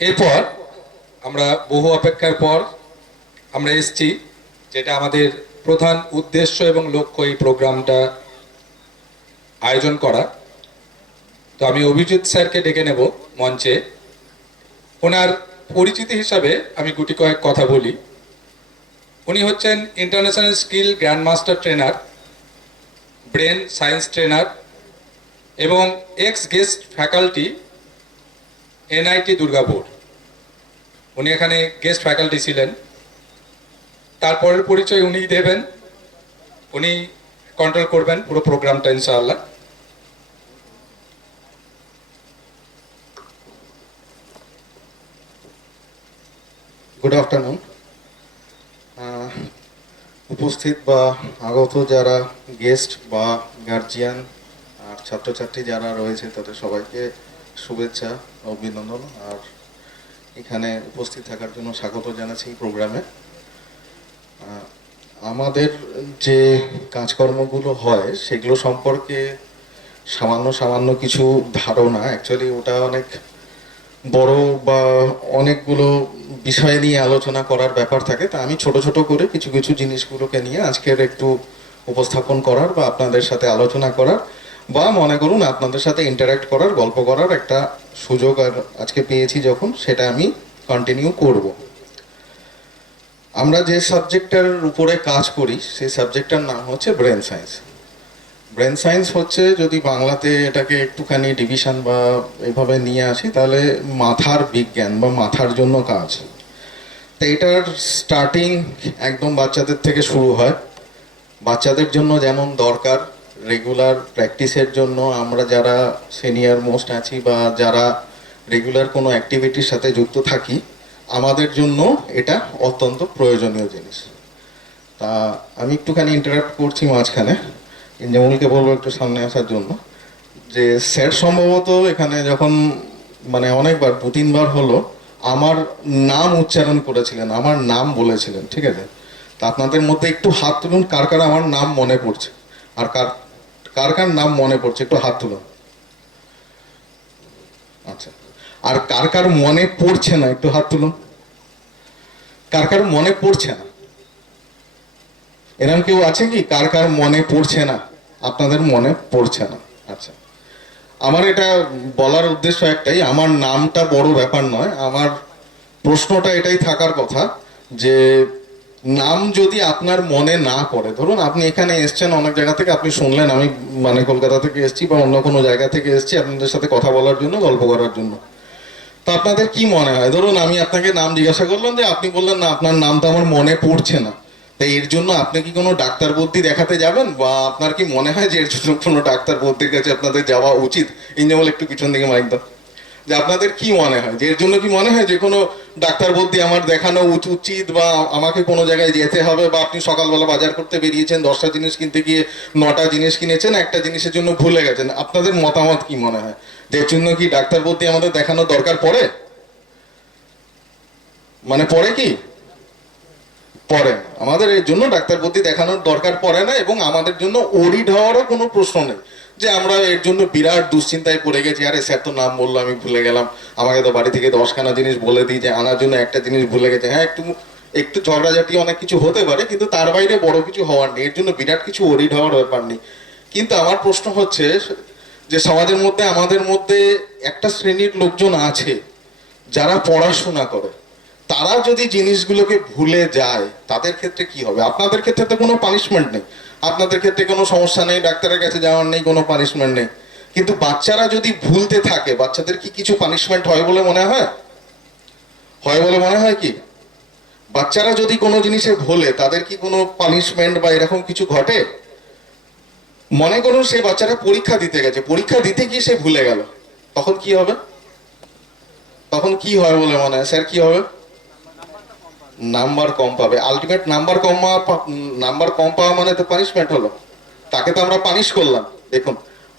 এরপর আমরা বহু অপেক্ষার পর আমরা এসেছি, যেটা আমাদের প্রধান উদ্দেশ্য এবং লক্ষ্য এই প্রোগ্রামটা আয়োজন করা। তো আমি অভিজিৎ স্যারকে ডেকে নেব মঞ্চে। ওনার পরিচিতি হিসাবে আমি গুটি কয়েক কথা বলি। উনি হচ্ছেন international skill grand master trainer, brain science trainer এবং ex guest faculty NIT Durgapur. উনি এখানে গেস্ট ফ্যাকাল্টি ছিলেন। তারপরের পরিচয় উনিই দেবেন, উনি কন্ট্রোল করবেন পুরো প্রোগ্রামটা ইনশাআল্লাহ। Good afternoon. উপস্থিত বা আগত যারা গেস্ট বা গার্জিয়ান আর ছাত্রছাত্রী যারা রয়েছে তাদের সবাইকে শুভেচ্ছা ও অভিনন্দন, আর এখানে উপস্থিত থাকার জন্য স্বাগত জানাচ্ছি এই প্রোগ্রামে। আমাদের যে কাজকর্মগুলো হয় সেগুলো সম্পর্কে সামান্য সামান্য কিছু ধারণা, অ্যাকচুয়ালি ওটা অনেক বড় বা অনেকগুলো বিষয় নিয়ে আলোচনা করার ব্যাপার থাকে। তা আমি ছোট ছোট করে কিছু কিছু জিনিসগুলোকে নিয়ে আজকের একটু উপস্থাপন করার বা আপনাদের সাথে আলোচনা করার বা মনে করুন আপনাদের সাথে ইন্টারাক্ট করার, গল্প করার একটা সুযোগ আর আজকে পেয়েছি যখন, সেটা আমি কন্টিনিউ করব। আমরা যে সাবজেক্টটার উপরে কাজ করি সেই সাবজেক্টটার নাম হচ্ছে ব্রেন সায়েন্স। ব্রেন সায়েন্স হচ্ছে, যদি বাংলাতে এটাকে একটুখানি ডিভিশন বা এভাবে নিয়ে আসি, তাহলে মাথার বিজ্ঞান বা মাথার জন্য কাজ। তো এটার স্টার্টিং একদম বাচ্চাদের থেকে শুরু হয়। বাচ্চাদের জন্য যেমন দরকার রেগুলার প্র্যাকটিসের জন্য, আমরা যারা সিনিয়র মোস্ট আছি বা যারা রেগুলার কোনো অ্যাক্টিভিটির সাথে যুক্ত থাকি, আমাদের জন্য এটা অত্যন্ত প্রয়োজনীয় জিনিস। তা আমি একটুখানি ইন্টারাপ্ট করছি মাঝখানে, ইঞ্জামুলকে বলবো একটু সামনে আসার জন্য। যে স্যার সম্ভবত এখানে যখন মানে অনেকবার 2-3 বার হলো আমার নাম উচ্চারণ করেছিলেন, আমার নাম বলেছিলেন, ঠিক আছে? তা আপনাদের মধ্যে একটু হাত তুলুন কার কার আমার নাম মনে পড়ছে, আর কার কার কার নাম মনে পড়ছে, একটু হাত তুলুন। আচ্ছা, আর কার কার মনে পড়ছে না একটু হাত তুলুন। কার কার মনে পড়ছে না? এরকম কেউ আছে কি কার কার মনে পড়ছে না? আপনাদের মনে পড়ছে না? আচ্ছা, আমার এটা বলার উদ্দেশ্য একটাই, আমার নামটা বড় ব্যাপার নয়, আমার প্রশ্নটা এটাই থাকার কথা যে নাম যদি আপনার মনে না পড়ে, ধরুন আপনি এখানে এসছেন অনেক জায়গা থেকে, আপনি শুনলেন আমি মানে কলকাতা থেকে এসেছি বা অন্য কোনো জায়গা থেকে এসেছি আপনাদের সাথে কথা বলার জন্য, গল্প করার জন্য। তো আপনাদের কি মনে হয়, ধরুন আমি আপনাকে নাম জিজ্ঞাসা করলাম, যে আপনি বললেন না আপনার নামটা আমার মনে পড়ছে না, তাই এর জন্য আপনি কি কোনো ডাক্তার বুদ্ধি দেখাতে যাবেন, বা আপনার কি মনে হয় যে এর জন্য কোনো ডাক্তার বুদ্ধির কাছে আপনাদের যাওয়া উচিত? ইঞ্জামল একটু পিছন দিকে মাইক দাও। যে আপনাদের কি মনে হয় যে এর জন্য কি মনে হয় যে কোনো ডাক্তার বুদ্ধি আমার দেখানো উচিত, বা আমাকে কোনো জায়গায় যেতে হবে, বা আপনি সকালবেলা বাজার করতে বেরিয়েছেন 10টা জিনিস কিনতে গিয়ে 9টা জিনিস কিনেছেন, একটা জিনিসের জন্য ভুলে গেছেন? আপনাদের মতামত কি মনে হয় যে এর জন্য কি ডাক্তার বুদ্ধি আমাদের দেখানোর দরকার পড়ে? মানে পড়ে কি পড়ে না? আমাদের এর জন্য ডাক্তার বুদ্ধি দেখানোর দরকার পড়ে না, এবং আমাদের জন্য ওরিড হওয়ারও কোনো প্রশ্ন নেই যে আমরা এর জন্য বিরাট দুশ্চিন্তায় পড়ে গেছি, আরে স্যার তো নাম বললো আমি ভুলে গেলাম, আমাকে তো বাড়ি থেকে 10খানা জিনিস বলে দিই যে আনার জন্য একটা জিনিস ভুলে গেছে। হ্যাঁ, একটু একটু ঝগড়াঝাটি অনেক কিছু হতে পারে, কিন্তু তার বাইরে বড় কিছু হওয়ার নেই, এর জন্য বিরাট কিছু ওরিড হওয়ার ব্যাপার নেই। কিন্তু আমার প্রশ্ন হচ্ছে যে সমাজের মধ্যে আমাদের মধ্যে একটা শ্রেণীর লোকজন আছে যারা পড়াশোনা করে, তারা যদি জিনিসগুলোকে ভুলে যায় তাদের ক্ষেত্রে কি হবে? আপনাদের ক্ষেত্রে তো কোনো পানিশমেন্ট নেই, আপনাদের ক্ষেত্রে কোনো সমস্যা নেই, ডাক্তারের কাছে যাওয়ার নেই, কোনো পানিশমেন্ট নেই। কিন্তু বাচ্চারা যদি ভুলতে থাকে, বাচ্চাদের কি কিছু পানিশমেন্ট হয় বলে মনে হয়? হয় বলে মনে হয় কি? বাচ্চারা যদি কোনো জিনিসে ভুলে তাদের কি কোনো পানিশমেন্ট বা এরকম কিছু ঘটে? মনে করুন সেই বাচ্চারা পরীক্ষা দিতে গেছে, পরীক্ষা দিতে গিয়ে সে ভুলে গেল, তখন কি হবে? তখন কি হয় বলে মনে হয় স্যার, কি হবে? নাম্বার কম পাবে। আলটিমেট নাম্বার কম পাওয়া মানে তো পানিশমেন্ট হলো, তাকে তো আমরা পানিশ করলাম। দেখুন,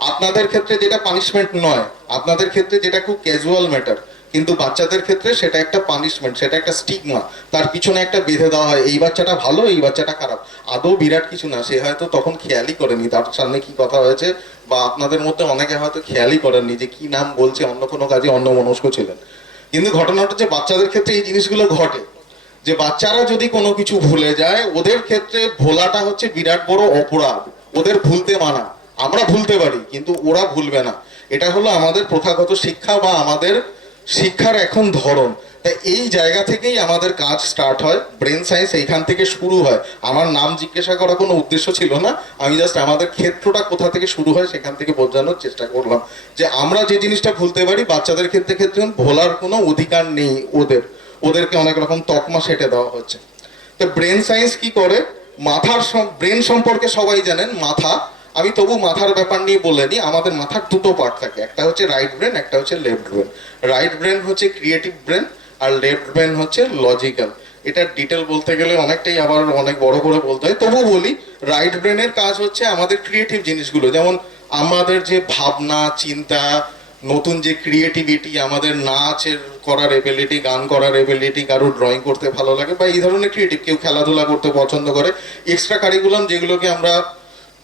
আপনাদের ক্ষেত্রে যেটা পানিশমেন্ট নয়, আপনাদের ক্ষেত্রে যেটা খুব ক্যাজুয়াল ম্যাটার, কিন্তু বাচ্চাদের ক্ষেত্রে সেটা একটা পানিশমেন্ট, সেটা একটা স্টিগমা, তার পিছনে একটা বেঁধে দেওয়া হয় এই বাচ্চাটা ভালো এই বাচ্চাটা খারাপ। আদৌ বিরাট কিছু না, সে হয়তো তখন খেয়ালই করেনি তার সামনে কি কথা হয়েছে, বা আপনাদের মধ্যে অনেকে হয়তো খেয়ালই করেননি যে কি নাম বলছে, অন্য কোনো কাজে অন্য মনস্ক ছিলেন। কিন্তু ঘটনাটা হচ্ছে বাচ্চাদের ক্ষেত্রে এই জিনিসগুলো ঘটে, যে বাচ্চারা যদি কোনো কিছু ভুলে যায়, ওদের ক্ষেত্রে ভোলাটা হচ্ছে বিরাট বড় অপরাধ। ওদের ভুলতে মানা, আমরা ভুলতে পারি কিন্তু ওরা ভুলবে না। এটা হলো আমাদের প্রথাগত শিক্ষা বা আমাদের শিক্ষার এখন ধরন। তাই এই জায়গা থেকেই আমাদের কাজ স্টার্ট হয়, ব্রেন সায়েন্স এইখান থেকে শুরু হয়। আমার নাম জিজ্ঞাসা করার কোনো উদ্দেশ্য ছিল না, আমি জাস্ট আমাদের ক্ষেত্রটা কোথা থেকে শুরু হয় সেখান থেকে বোঝানোর চেষ্টা করলাম যে আমরা যে জিনিসটা ভুলতে পারি বাচ্চাদের ক্ষেত্রে ভোলার কোনো অধিকার নেই ওদেরকে অনেক রকম তকমা সেটে দেওয়া হচ্ছে। তো ব্রেন সায়েন্স কি করে, মাথার ব্রেন সম্পর্কে সবাই জানেন মাথা, আমি তবু মাথার ব্যাপার নিয়ে বলে নিই। আমাদের মাথার দুটো পার্ট থাকে, একটা হচ্ছে রাইট ব্রেন, একটা হচ্ছে লেফট ব্রেন। রাইট ব্রেন হচ্ছে ক্রিয়েটিভ ব্রেন আর লেফট ব্রেন হচ্ছে লজিক্যাল। এটা ডিটেল বলতে গেলে অনেকটাই আবার অনেক বড় করে বলতে হয়, তবু বলি। রাইট ব্রেনের কাজ হচ্ছে আমাদের ক্রিয়েটিভ জিনিসগুলো, যেমন আমাদের যে ভাবনা চিন্তা, নতুন যে ক্রিয়েটিভিটি, আমাদের নাচের করার এবিলিটি, গান করার এবিলিটি, কারো ড্রয়িং করতে ভালো লাগে বা এই ধরনের ক্রিয়েটিভ, কেউ খেলাধুলা করতে পছন্দ করে, এক্সট্রা কারিকুলাম যেগুলোকে আমরা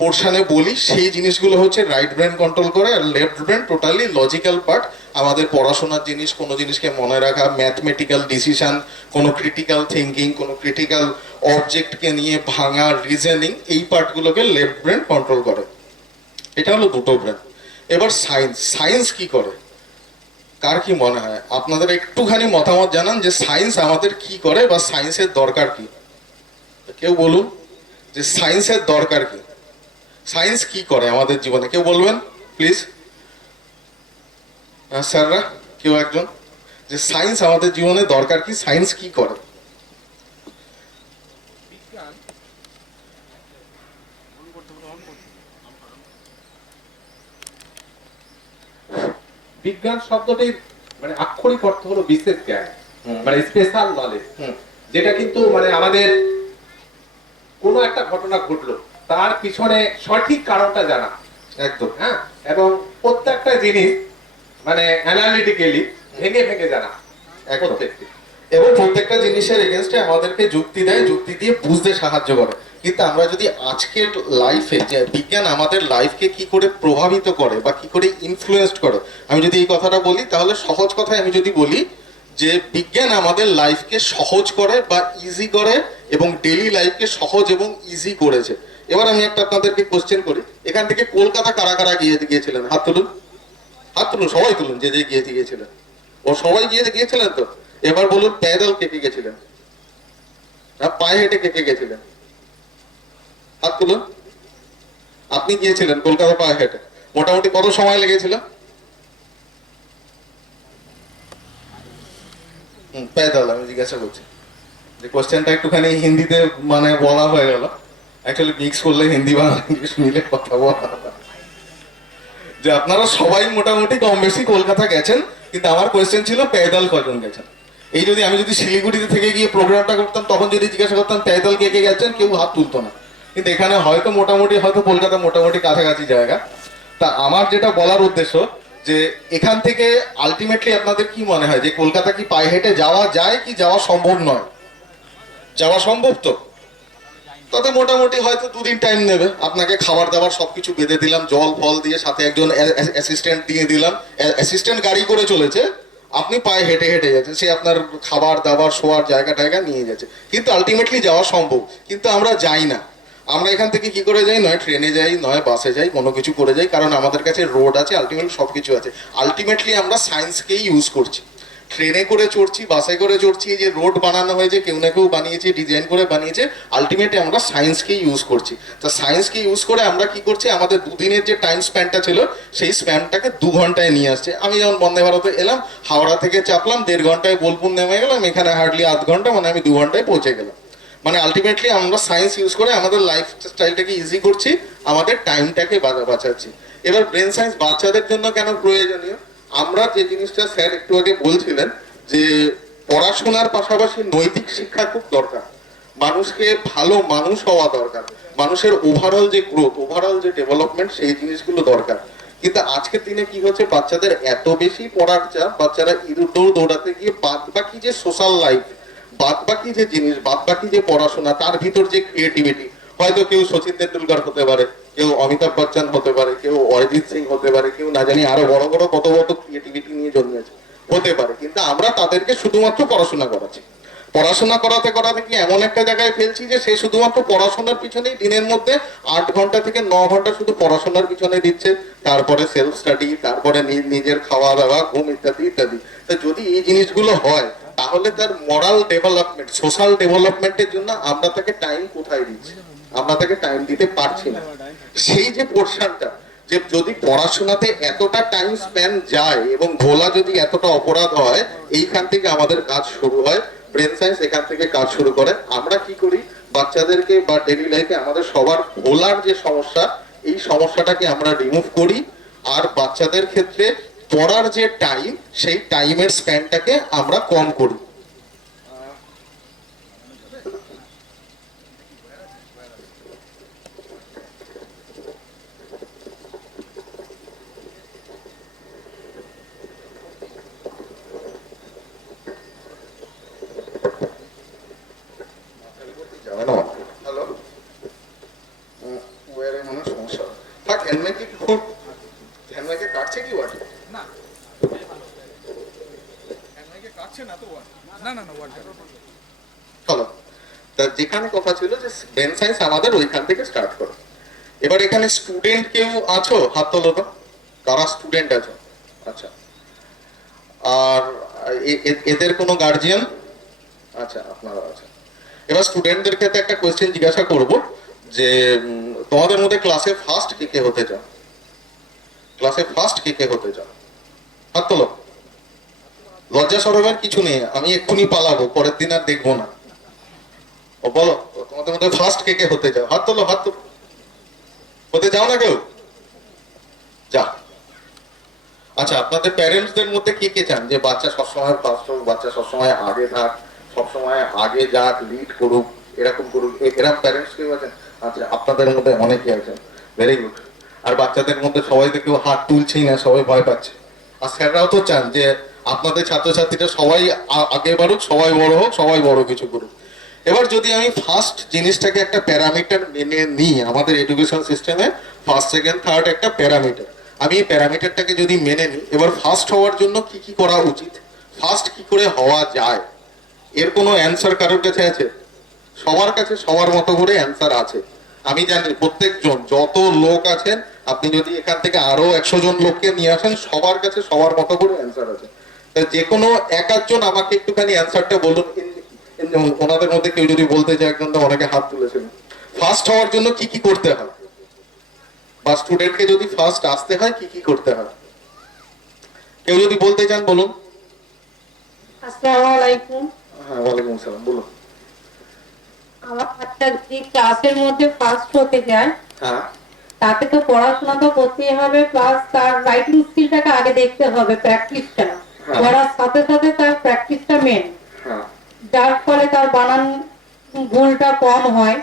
পোর্শনে বলি, সেই জিনিসগুলো হচ্ছে রাইট ব্রেন কন্ট্রোল করে। আর left brain totally logical part, আমাদের পড়াশোনার জিনিস, কোনো জিনিসকে মনে রাখা, ম্যাথমেটিক্যাল ডিসিশন, কোনো ক্রিটিক্যাল থিঙ্কিং, কোনো ক্রিটিক্যাল অবজেক্টকে নিয়ে ভাঙা, রিজনিং, এই পার্টগুলোকে লেফট ব্রেন কন্ট্রোল করে। এটা হলো দুটো ব্রেন। এবার সায়েন্স কি করে, কার কি মনে হয়? আপনাদের একটুখানি মতামত জানান যে সায়েন্স আমাদের কি করে বা সায়েন্সের দরকার কি। কেউ বলুন যে সায়েন্সের দরকার কি, সায়েন্স কি করে আমাদের জীবনে, কেউ বলবেন প্লিজ। স্যাররা কেউ একজন, যে সায়েন্স আমাদের জীবনে দরকার কি, সায়েন্স কি করে? বিজ্ঞান শব্দটির মানে আক্ষরিক অর্থ হলো বিশেষ জ্ঞান, মানে স্পেশাল নলেজ, যেটা কিন্তু মানে আমাদের কোনো একটা ঘটনা ঘটলো তার পিছনে সঠিক কারণটা জানা, একদম। হ্যাঁ, এবং প্রত্যেকটা জিনিস মানে অ্যানালিটিক্যালি ভেঙে ভেঙে জানা একদম। প্রত্যেকটি। এবং প্রত্যেকটা জিনিসের এগেনস্টে আমাদেরকে যুক্তি দেয়, যুক্তি দিয়ে বুঝতে সাহায্য করে। কিন্তু আমরা যদি আজকের লাইফে, যে বিজ্ঞান আমাদের লাইফকে কি করে প্রভাবিত করে বা কি করে ইনফ্লুয়েসড করে, আমি যদি এই কথাটা বলি তাহলে সহজ কথায় আমি যদি বলি যে বিজ্ঞান আমাদের লাইফকে সহজ করে বা ইজি করে এবং ডেইলি লাইফকে সহজ এবং ইজি করেছে। এবার আমি একটা আপনাদেরকে কোশ্চেন করি, এখান থেকে কলকাতা কারা কারা গিয়েছিলেন? হাত তুলুন, হাত তুলুন, সবাই তুলুন যে যে গিয়েছিলেন। ও সবাই গিয়েছিলেন তো? এবার বলুন প্যাদল কে কে গেছিলেন, না পায়ে হেঁটে কে কে গেছিলেন? হাত তুলুন। আপনি গিয়েছিলেন কলকাতা পায়ে হেঁটে, মোটামুটি কত সময় লেগেছিল? প্যাদল, আমি জিজ্ঞাসা করছি যে কোশ্চেনটা একটুখানি হিন্দিতে মানে বলা হয়ে গেল, অ্যাকচুয়ালি মিক্স করলে হিন্দি বাংলা ইংলিশ মিলে কথা বলা, যে আপনারা সবাই মোটামুটি কম বেশি কলকাতা গেছেন, কিন্তু আমার কোয়েশ্চেন ছিল প্যাদল কজন গেছেন। এই যদি আমি যদি শিলিগুড়িতে থেকে গিয়ে প্রোগ্রামটা করতাম তখন যদি জিজ্ঞাসা করতাম প্যাদল কে কে গেছেন, কেউ হাত তুলতো না। কিন্তু এখানে হয়তো মোটামুটি, হয়তো কলকাতা মোটামুটি কাছাকাছি জায়গা। তা আমার যেটা বলার উদ্দেশ্য যে এখান থেকে আলটিমেটলি আপনাদের কি মনে হয় যে কলকাতা কি পায়ে হেঁটে যাওয়া যায় কি যাওয়া সম্ভব নয়? যাওয়া সম্ভব তো? তাতে মোটামুটি হয়তো দুদিন টাইম নেবে। আপনাকে খাবার দাবার সবকিছু বেঁধে দিলাম, জল ফল দিয়ে, সাথে একজন অ্যাসিস্ট্যান্ট দিয়ে দিলাম, অ্যাসিস্ট্যান্ট গাড়ি করে চলেছে, আপনি পায়ে হেঁটে হেঁটে যাচ্ছেন, সে আপনার খাবার দাবার শোয়ার জায়গা টায়গা নিয়ে যাচ্ছে, কিন্তু আলটিমেটলি যাওয়া সম্ভব। কিন্তু আমরা যাই না। আমরা এখান থেকে কি করে যাই? নয় ট্রেনে যাই, নয় বাসে যাই, কোনো কিছু করে যাই, কারণ আমাদের কাছে রোড আছে, আলটিমেটলি সবকিছু আছে। আলটিমেটলি আমরা সায়েন্সকেই ইউজ করছি। ট্রেনে করে চড়ছি, বাসে করে চড়ছি, এই যে রোড বানানো হয়েছে, কেউ না কেউ বানিয়েছে, ডিজাইন করে বানিয়েছে, আলটিমেটলি আমরা সায়েন্সকেই ইউজ করছি। তা সায়েন্সকে ইউজ করে আমরা কি করছি, আমাদের দুদিনের যে টাইম স্প্যানটা ছিল সেই স্প্যানটাকে 2 ঘন্টায় নিয়ে আসছে। আমি যেমন বন্দে ভারতে এলাম, হাওড়া থেকে চাপলাম, 1.5 ঘন্টায় বোলপুর নেমে গেলাম, এখানে হার্ডলি আধ ঘন্টা, মানে আমি 2 ঘন্টায় পৌঁছে গেলাম। মানে আলটিমেটলি আমরা সায়েন্স ইউজ করে আমাদের লাইফ স্টাইলটাকে ইজি করছি, আমাদের টাইমটাকে বাঁচাচ্ছি। এবার ব্রেন সায়েন্স বাচ্চাদের জন্য কেন প্রয়োজনীয়? আমরা যে জিনিসটা স্যার একটু আগে বলছিলেন যে পড়াশোনার পাশাপাশি নৈতিক শিক্ষা খুব দরকার, মানুষকে ভালো মানুষ হওয়া দরকার, মানুষের ওভারঅল যে গ্রোথ, ওভারঅল যে ডেভেলপমেন্ট, সেই জিনিসগুলো দরকার। কিন্তু আজকের দিনে কি হচ্ছে, বাচ্চাদের এত বেশি পড়ার চাপ, বাচ্চারা ইঁদুর দৌড়াতে গিয়ে বাদ বাকি যে সোশ্যাল লাইফ, বাদ বাকি যে জিনিস, বাদ বাকি যে পড়াশোনা, তার ভিতর যে ক্রিয়েটিভিটি, হয়তো কেউ সচিন তেন্ডুলকর হতে পারে, কেউ অমিতাভ বচ্চন হতে পারে, কেউ অরিজিৎ সিং হতে পারে, কেউ না জানি আরো বড় বড় কত কত ক্রিয়েটিভিটি নিয়ে জন্মেছে, হতে পারে, কিন্তু আমরা তাদেরকে শুধুমাত্র পড়াশোনা করাচ্ছি। পড়াশোনা করাতে করাতে কি এমন একটা জায়গায় ফেলছি যে সে শুধুমাত্র পড়াশোনার পিছনেই দিনের মধ্যে 8 ঘন্টা থেকে 9 ঘন্টা শুধু পড়াশোনার পিছনে দিচ্ছে, তারপরে সেলফ স্টাডি, তারপরে নিজের খাওয়া দাওয়া, ঘুম ইত্যাদি ইত্যাদি। তো যদি এই জিনিসগুলো হয় তাহলে তার মরাল ডেভেলপমেন্ট, সোশ্যাল ডেভেলপমেন্টের জন্য আমরা তাকে টাইম কোথায় দিচ্ছি? আমরা তাকে টাইম দিতে পারছি না। সেই যে পোর্শনটা, যে যদি পড়াশোনাতে এতটা টাইম স্প্যান যায় এবং ভোলা যদি এতটা অপরাধ হয়, এইখান থেকে আমাদের কাজ শুরু হয়। ব্রেন সায়েন্স এখান থেকে কাজ শুরু করে। আমরা কি করি, বাচ্চাদেরকে বা ডেইলি লাইফে আমাদের সবার ভোলার যে সমস্যা, এই সমস্যাটাকে আমরা রিমুভ করি, আর বাচ্চাদের ক্ষেত্রে পড়ার যে টাইম, সেই টাইমের স্প্যানটাকে আমরা কম করি। হ্যালো, ওয়ারে মনে হয় সমস্যা। থাক, হ্যান্ডমেক কি খুব হ্যান্ডমেকে কাটছে কি ওয়াট? না এমআইকে কাটছে না তো ওয়াট না না না ওয়াট চলো, তা যেখানে কথা ছিল যে ব্রেন সায়েন্স আমাদের ওইখান থেকে স্টার্ট করো। এবার এখানে স্টুডেন্ট কেউ আছো? হাত তোলো তো, কারা স্টুডেন্ট আছো? আচ্ছা, আর এদের কোনো গার্জিয়ান? আচ্ছা, আপনারা আছেন। এবার স্টুডেন্টদের ক্ষেত্রে একটা কোয়েশ্চেন জিজ্ঞাসা করব যে তোমাদের মধ্যে ক্লাসে ফার্স্ট কে কে হতে চাও? ক্লাসে ফার্স্ট কে কে হতে চাও? হাত তোলো। লজ্জা সরবের কিছু নেই, আমি এক্ষুনি পালাবো, পরের দিন আর দেখবো না। ও বলো, তোমাদের মধ্যে ফার্স্ট কে কে হতে চাও? হাত তোলো, হাত তোলো। হতে চাও না কেউ? যা। আচ্ছা, আপনাদের প্যারেন্টসদের মধ্যে কে কে চান যে বাচ্চা সবসময় ফার্স্ট হোক, বাচ্চা সবসময় আগে থাক, সবসময় আগে যাক, লিড করুক, এরকম করুক, এরকম প্যারেন্টস কেউ আছেন? আচ্ছা, আপনাদের মধ্যে অনেকে আছেন, ভেরি গুড। আর বাচ্চাদের মধ্যে সবাই তো কেউ হাত তুলছেই না, সবাই ভয় পাচ্ছে। আর স্যাররাও তো চান যে আপনাদের ছাত্রছাত্রীরা সবাই আগে বাড়ুক, সবাই বড় হোক, সবাই বড় কিছু করুক। এবার যদি আমি ফার্স্ট জিনিসটাকে একটা প্যারামিটার মেনে নিই, আমাদের এডুকেশন সিস্টেমে ফার্স্ট সেকেন্ড থার্ড একটা প্যারামিটার, আমি এই প্যারামিটারটাকে যদি মেনে নিই, এবার ফার্স্ট হওয়ার জন্য কি কি করা উচিত, ফার্স্ট কি করে হওয়া যায়, এর কোনো অ্যান্সার কারোর কাছে আছে? সবার কাছে সবার মতো করে অ্যান্সার আছে। আমি জানি প্রত্যেকজন যত লোক আছেন, আপনি যদি এখান থেকে আরো 100 জন লোককে নিয়ে আসেন, সবার কাছে সবার মতো করে অ্যান্সার আছে। যে কোনো এক আধজন আমাকে একটুখানি অ্যান্সারটা বলুন। ওনাদের মধ্যে কেউ যদি বলতে চায়, একজন তো অনেকে হাত তুলেছেন। ফার্স্ট হওয়ার জন্য কি কি করতে হয়, বা স্টুডেন্টকে যদি ফার্স্ট আসতে হয় কি কি করতে হয়, কেউ যদি বলতে চান বলুন। আসসালামু আলাইকুম। হ্যাঁ, ওয়ালাইকুম আসসালাম, বলুন। আমার বাচ্চা যদি ক্লাসের মধ্যে ফার্স্ট হতে যায়, হ্যাঁ, তাকে তো পড়াশোনা তো করতেই হবে, প্লাস তার রাইটিং স্কিলটাকে আগে দেখতে হবে, প্র্যাকটিসটা। হ্যাঁ। পড়ার সাথে সাথে তার প্র্যাকটিসটা মেন, হ্যাঁ, যার ফলে তার বানান ভুলটা কম হয়,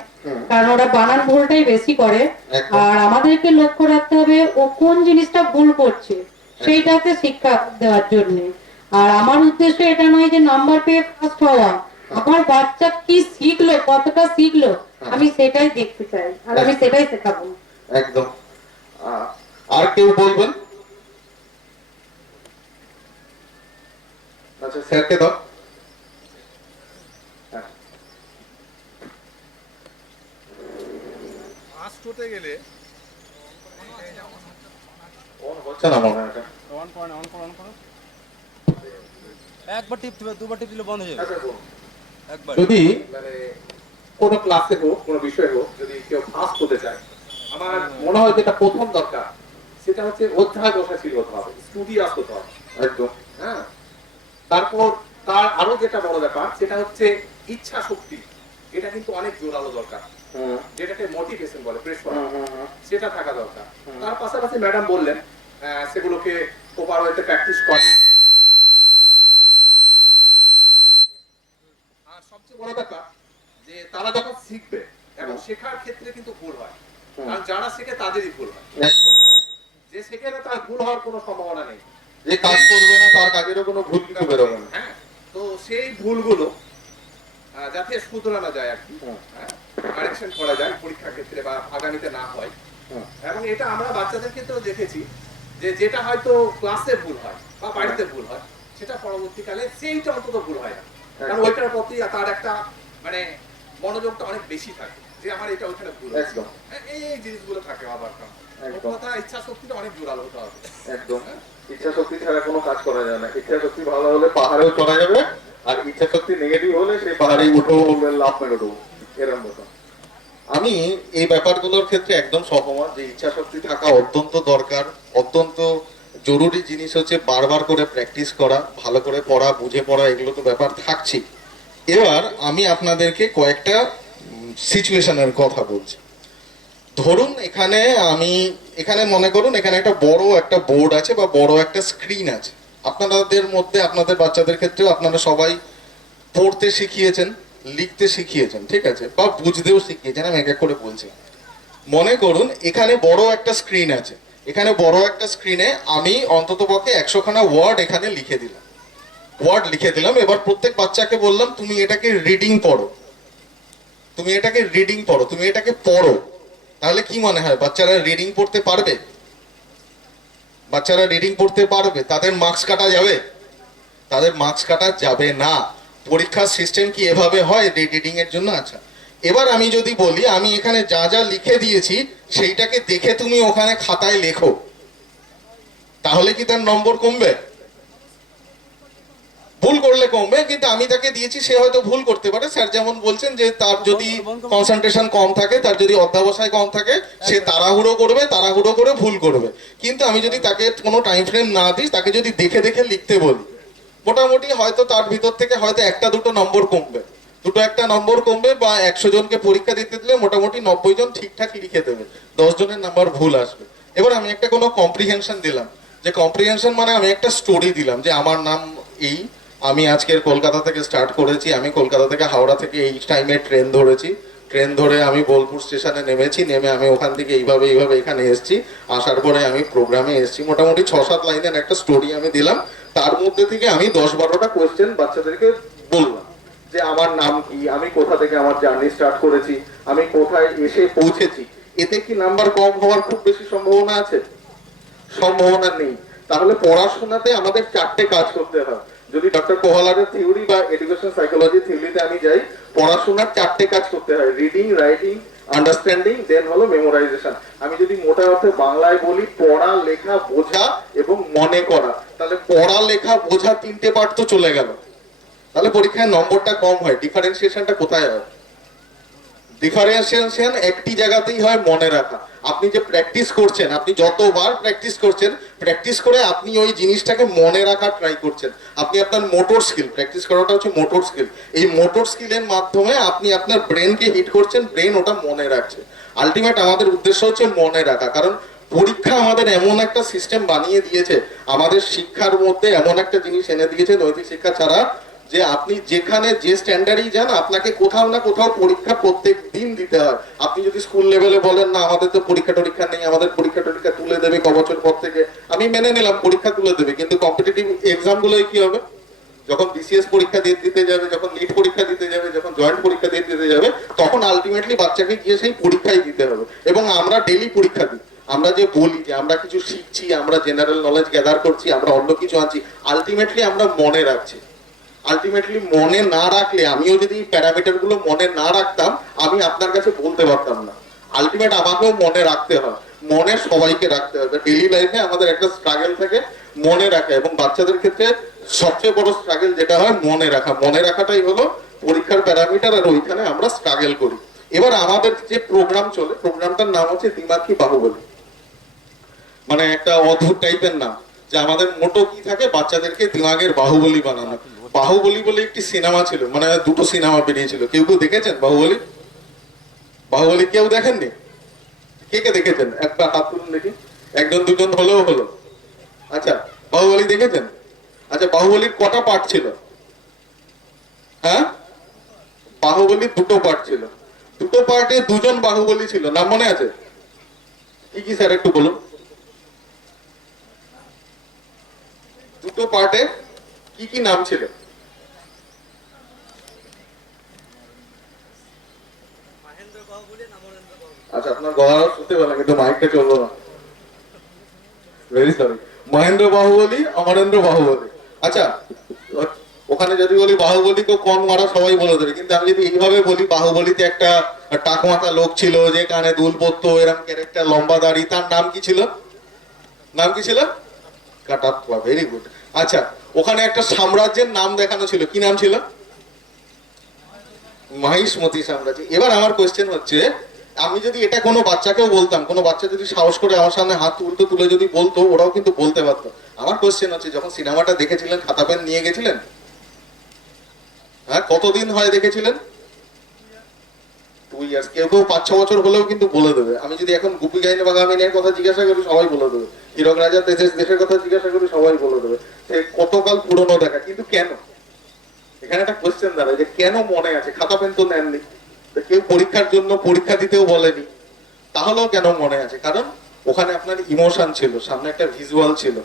কারণ ওরা বানান ভুলটাই বেশি করে। একদম। আর আমাদেরকে লক্ষ্য রাখতে হবে ও কোন জিনিসটা ভুল করছে, সেইটাতে শিক্ষা দেওয়ার জন্য। আর আমার উদ্দেশ্য এটা নয় যে নাম্বার পেয়ে ফার্স্ট হওয়া, আমার বাচ্চা কি শিখলো, কতটা শিখলো, আমি সেটাই দেখতে চাই, আর আমি সেটাই শেখাবো। একদম। আর কেউ বলবেন? আচ্ছা, স্যারকে দাও। হ্যাঁ। ফার্স্ট হতে গেলে অন হচ্ছে না মনে হয় এটা। অন করো অন করো অন করো একবার টিপ দিবে, দুবার টিপ দিলে বন্ধ হয়ে যাবে। আচ্ছা, বলুন। একবার যদি মানে কোনো ক্লাসে হোক, কোনো বিষয়ে হোক, যদি কেউ ফার্স্ট হতে চায়, আমার মনে হয় যেটা প্রথম দরকার সেটা হচ্ছে অধ্যায় বসাশীল হতে হবে, স্টুডিয়াস হতে হবে। একদম। হ্যাঁ, তারপর তার আরো যেটা বড় ব্যাপার সেটা হচ্ছে ইচ্ছা শক্তি। এটা কিন্তু অনেক জোরালো দরকার, যেটাকে মোটিভেশন বলে, প্রেশার, সেটা থাকা দরকার। তার পাশাপাশি ম্যাডাম বললেন সেগুলোকে প্রপার ওয়েতে প্র্যাকটিস করা। আর সবচেয়ে বড় ব্যাপার যে তারা যখন শিখবে, এবং শেখার ক্ষেত্রে কিন্তু ভুল হয়, কারণ যারা শেখে তাদেরই ভুল হয়। একদম। যে শেখে না তার ভুল হওয়ার কোনো সম্ভাবনা নেই। যে কাজ করবে না তার কাজেরও কোনো ভুল কিছু বেরোবে না। হ্যাঁ, তো সেই ভুলগুলো যাতে শুধরানো যায় আর কি, কারেকশন করা যায় পরীক্ষার ক্ষেত্রে বা আগামীতে না হয়। এবং এটা আমরা বাচ্চাদের ক্ষেত্রেও দেখেছি যে যেটা হয়তো ক্লাসে ভুল হয় বা বাড়িতে ভুল হয়, সেটা একটা মানে মনোযোগটা অনেক বেশি থাকে যে আমার এটা ওখানে ভুল হচ্ছে। একদম। এই জিনিসগুলো থাকে আবার একদম। কথা ইচ্ছা শক্তিটা অনেক জোরালো হতে হবে। একদম। ইচ্ছা শক্তি ছাড়া কোনো কাজ করা যায় না। ইচ্ছা শক্তি ভালো হলে পাহাড়েও চড়া যাবে, আর ইচ্ছা শক্তি নেগেটিভ হলে সেই পাহাড়ে উঠেও লাভ মেরে দেবো, এরকম মতো। আমি এই ব্যাপারগুলোর ক্ষেত্রে একদম সহমত যে ইচ্ছা শক্তি থাকা অত্যন্ত দরকার। অত্যন্ত জরুরি জিনিস হচ্ছে বারবার করে প্র্যাকটিস করা, ভালো করে পড়া, বুঝে পড়া, এগুলো তো ব্যাপার থাকছি। এবার আমি আপনাদেরকে কয়েকটা সিচুয়েশনের কথা বলছি। ধরুন এখানে মনে করুন এখানে একটা বড় একটা বোর্ড আছে বা বড় একটা স্ক্রিন আছে। আপনাদের মধ্যে আপনাদের বাচ্চাদের ক্ষেত্রেও আপনারা সবাই পড়তে শিখিয়েছেন, লিখতে শিখিয়েছেন, ঠিক আছে, বা বুঝতেও শিখিয়েছেন। আমি এক এক করে বলছি। মনে করুন এখানে বড় একটা স্ক্রিন আছে। এখানে বড় একটা স্ক্রিনে আমি অন্ততপক্ষে 100খানা ওয়ার্ড এখানে লিখে দিলাম। এবার প্রত্যেক বাচ্চাকে বললাম তুমি এটাকে রিডিং পড়ো, তুমি এটাকে পড়ো। তাহলে কি মনে হয় বাচ্চারা রিডিং পড়তে পারবে? তাদের মার্কস কাটা যাবে? তাদের মার্কস কাটা যাবে না। পরীক্ষার সিস্টেম কি এভাবে হয় রিডিং এর জন্য? আচ্ছা, এবার আমি যদি বলি আমি এখানে যা যা লিখে দিয়েছি সেইটাকে দেখে তুমি ওখানে খাতায় লেখো, তাহলে কি তার নম্বর কমবে? ভুল করলে কমবে, কিন্তু আমি তাকে দিয়েছি, সে হয়তো ভুল করতে পারে। স্যার যেমন বলছেন যে তার যদি কনসেন্ট্রেশন কম থাকে, তার যদি অধ্যাবসায় কম থাকে, সে তাড়াহুড়ো করে ভুল করবে। কিন্তু আমি যদি তাকে কোনো টাইম ফ্রেম না দিই, তাকে যদি দেখে দেখে লিখতে বলি, মোটামুটি হয়তো তার ভিতর থেকে হয়তো একটা দুটো নম্বর কমবে, বা 100 জনকে পরীক্ষা দিতে দিলে মোটামুটি 90 জন ঠিকঠাক লিখে দেবে, 10 জনের নাম্বার ভুল আসবে। এবার আমি একটা কোনো কম্প্রিহেনশন দিলাম, যে কম্প্রিহেনশন মানে আমি একটা স্টোরি দিলাম যে আমার নাম এই, আমি আজকের কলকাতা থেকে স্টার্ট করেছি, আমি কলকাতা থেকে হাওড়া থেকে এই টাইমে ট্রেন ধরে আমি বোলপুর স্টেশনে নেমে আমি ওখান থেকে এইভাবে এখানে এসেছি, আসার পরে আমি প্রোগ্রামে এসেছি। মোটামুটি 6-7 লাইনের একটা স্টোরি আমি দিলাম। তার মধ্যে থেকে আমি 10-12টা কোয়েশ্চেন বাচ্চাদেরকে বললাম যে আমার নাম কি, আমি কোথা থেকে আমার জার্নি স্টার্ট করেছি, আমি কোথায় এসে পৌঁছেছি। এতে কি নাম্বার কম হওয়ার খুব বেশি সম্ভাবনা আছে? সম্ভাবনা নেই। তাহলে পড়াশোনাতে আমাদের 4টে কাজ করতে হয়। যদি ডক্টর কোহালারের থিওরি বা এডুকেশন সাইকোলজি থিওরিতে আমি যাই, পড়াশোনার 4টে কাজ করতে হয়: রিডিং, রাইটিং, আন্ডারস্ট্যান্ডিং, দেন হলো মেমোরাইজেশন। আমি যদি মোটা অর্থে বাংলায় বলি, পড়া, লেখা, বোঝা এবং মনে করা। তাহলে পড়া, লেখা, বোঝা 3টে পার্ট তো চলে গেল। তাহলে পরীক্ষায় নম্বরটা কম হয়। ডিফারেন্সিয়েশনটা কোথায় হয়? ডিফারেন্সিয়েশন একটি জায়গাতেই হয়, মনে রাখা। আপনি যে প্র্যাকটিস করছেন, আপনি যতবার প্র্যাকটিস করে আপনি ওই জিনিসটাকে মনে রাখার ট্রাই করছেন। আপনি আপনার মোটর স্কিল, প্র্যাকটিস করাটা হচ্ছে মোটর স্কিল। এই মোটর স্কিলের মাধ্যমে আপনি আপনার ব্রেনকে হিট করছেন, ব্রেন ওটা মনে রাখছে। আলটিমেট আমাদের উদ্দেশ্য হচ্ছে মনে রাখা। কারণ পরীক্ষা আমাদের এমন একটা সিস্টেম বানিয়ে দিয়েছে, আমাদের শিক্ষার মধ্যে এমন একটা জিনিস এনে দিয়েছে নৈতিক শিক্ষা ছাড়া, যে আপনি যেখানে যে স্ট্যান্ডার্ডই যান, আপনাকে কোথাও না কোথাও পরীক্ষা প্রত্যেক দিন দিতে হয়। আপনি যদি স্কুল লেভেলে বলেন না আমাদের তো পরীক্ষা টরীক্ষা নেই, আমাদের পরীক্ষা টরীক্ষা তুলে দেবে ক বছর পর থেকে, আমি মেনে নিলাম পরীক্ষা তুলে দেবে, কিন্তু কম্পিটিটিভ এক্সাম গুলোই কি হবে? যখন বিসিএস পরীক্ষা দিতে যাবে, যখন নিট পরীক্ষা দিতে যাবে, যখন জয়েন্ট পরীক্ষা দিতে যাবে, তখন আলটিমেটলি বাচ্চাকে গিয়ে সেই পরীক্ষাই দিতে হবে। এবং আমরা ডেইলি পরীক্ষা দিই। আমরা যে বলি যে আমরা কিছু শিখছি, আমরা জেনারেল নলেজ গ্যাদার করছি, আমরা অন্য কিছু আনছি, আলটিমেটলি আমরা মনে রাখছি। আলটিমেটলি মনে না রাখলে, আমিও যদি প্যারামিটার গুলো মনে না রাখতাম, আমি আপনার কাছে বলতে পারতাম না। আলটিমেট আমাকেও মনে রাখতে হয়, মনে সবাইকে রাখতে হবে। ডেইলি লাইফে আমাদের একটা স্ট্রাগল থাকে মনে রাখা, এবং বাচ্চাদের ক্ষেত্রে সবচেয়ে বড় স্ট্রাগল যেটা হয় মনে রাখা। মনে রাখাটাই হলো পরীক্ষার প্যারামিটার, আর ওইখানে আমরা স্ট্রাগল করি। এবার আমাদের যে প্রোগ্রাম চলে, প্রোগ্রামটার নাম হচ্ছে দিমাগ কি বাহুবলী। মানে একটা অদ্ভুত টাইপের নাম, যে আমাদের মোটো কি থাকে, বাচ্চাদেরকে দিমাগের বাহুবলী বানানো। বাহুবলী বলে একটি সিনেমা ছিল, মানে 2টো সিনেমা বেরিয়েছিল। কেউ দেখেছেন বাহুবলী? কেউ দেখেননি? কে দেখেছেন? একটা হাত তুলুন দেখি। 1-2 জন হলেও হলো। আচ্ছা, বাহুবলী দেখেছেন? আচ্ছা, বাহুবলীর কটা পার্ট ছিল? হ্যাঁ, বাহুবলীর 2টো পার্ট ছিল। 2টো পার্টে 2জন বাহুবলী ছিল, নাম মনে আছে? কি স্যার একটু বলুন। 2টো পার্টে কি নাম ছিল? আচ্ছা, আপনার গলা শুনতে পেলাম, কিন্তু মাইকটা চললো না। Very sorry. মহেন্দ্র বাহুবলী, অমরেন্দ্র বাহুবলী। আচ্ছা, ওখানে যদি বলি বাহুবলী তো কন মারা সবাই বলে দেবে, কিন্তু আমি যদি এইভাবে বলি বাহুবলীতে একটা টাকমাথা লোক ছিল যে কানে দুল পরতো, এরকম ক্যারেক্টার, লম্বা দাড়ি, তার নাম কি ছিল? নাম কি ছিল? কাটাপ্পা। Very good. আচ্ছা, ওখানে একটা সাম্রাজ্যের নাম দেখানো ছিল, কি নাম ছিল? মহিষ্মতি সাম্রাজ্য। এবার আমার কোশ্চেন হচ্ছে, আমি যদি এটা কোনো বাচ্চাকেও বলতাম, কোনো বাচ্চা যদি সাহস করে আমার সামনে হাত তুলতে তুলে যদি বলতো, ওরাও কিন্তু বলতে পারতো। আমার কোশ্চেন হচ্ছে, যখন সিনেমাটা দেখেছিলেন খাতা পেন নিয়ে গেছিলেন? হ্যাঁ, কতদিন হয় দেখেছিলেন? 2 ইয়ার্স। কেউ কেউ 5-6 বছর হলেও কিন্তু বলে দেবে। আমি যদি এখন গুপি গাইনে বা গামিনের কথা জিজ্ঞাসা করি, সবাই বলে দেবে। হীরক রাজা দেশের কথা জিজ্ঞাসা করি, সবাই বলে দেবে। সে কতকাল পুরনো দেখা, কিন্তু কেন? এখানে একটা কোশ্চেন দাঁড়ায় যে কেন মনে আছে? খাতা পেন তো নেননি, কেউ পরীক্ষার জন্য পরীক্ষা দিতেও বলেনি, তাহলেও কেন মনে আছে? কারণ ওখানে আপনার ইমোশন ছিল, সামনে একটা ভিজুয়াল ছিল।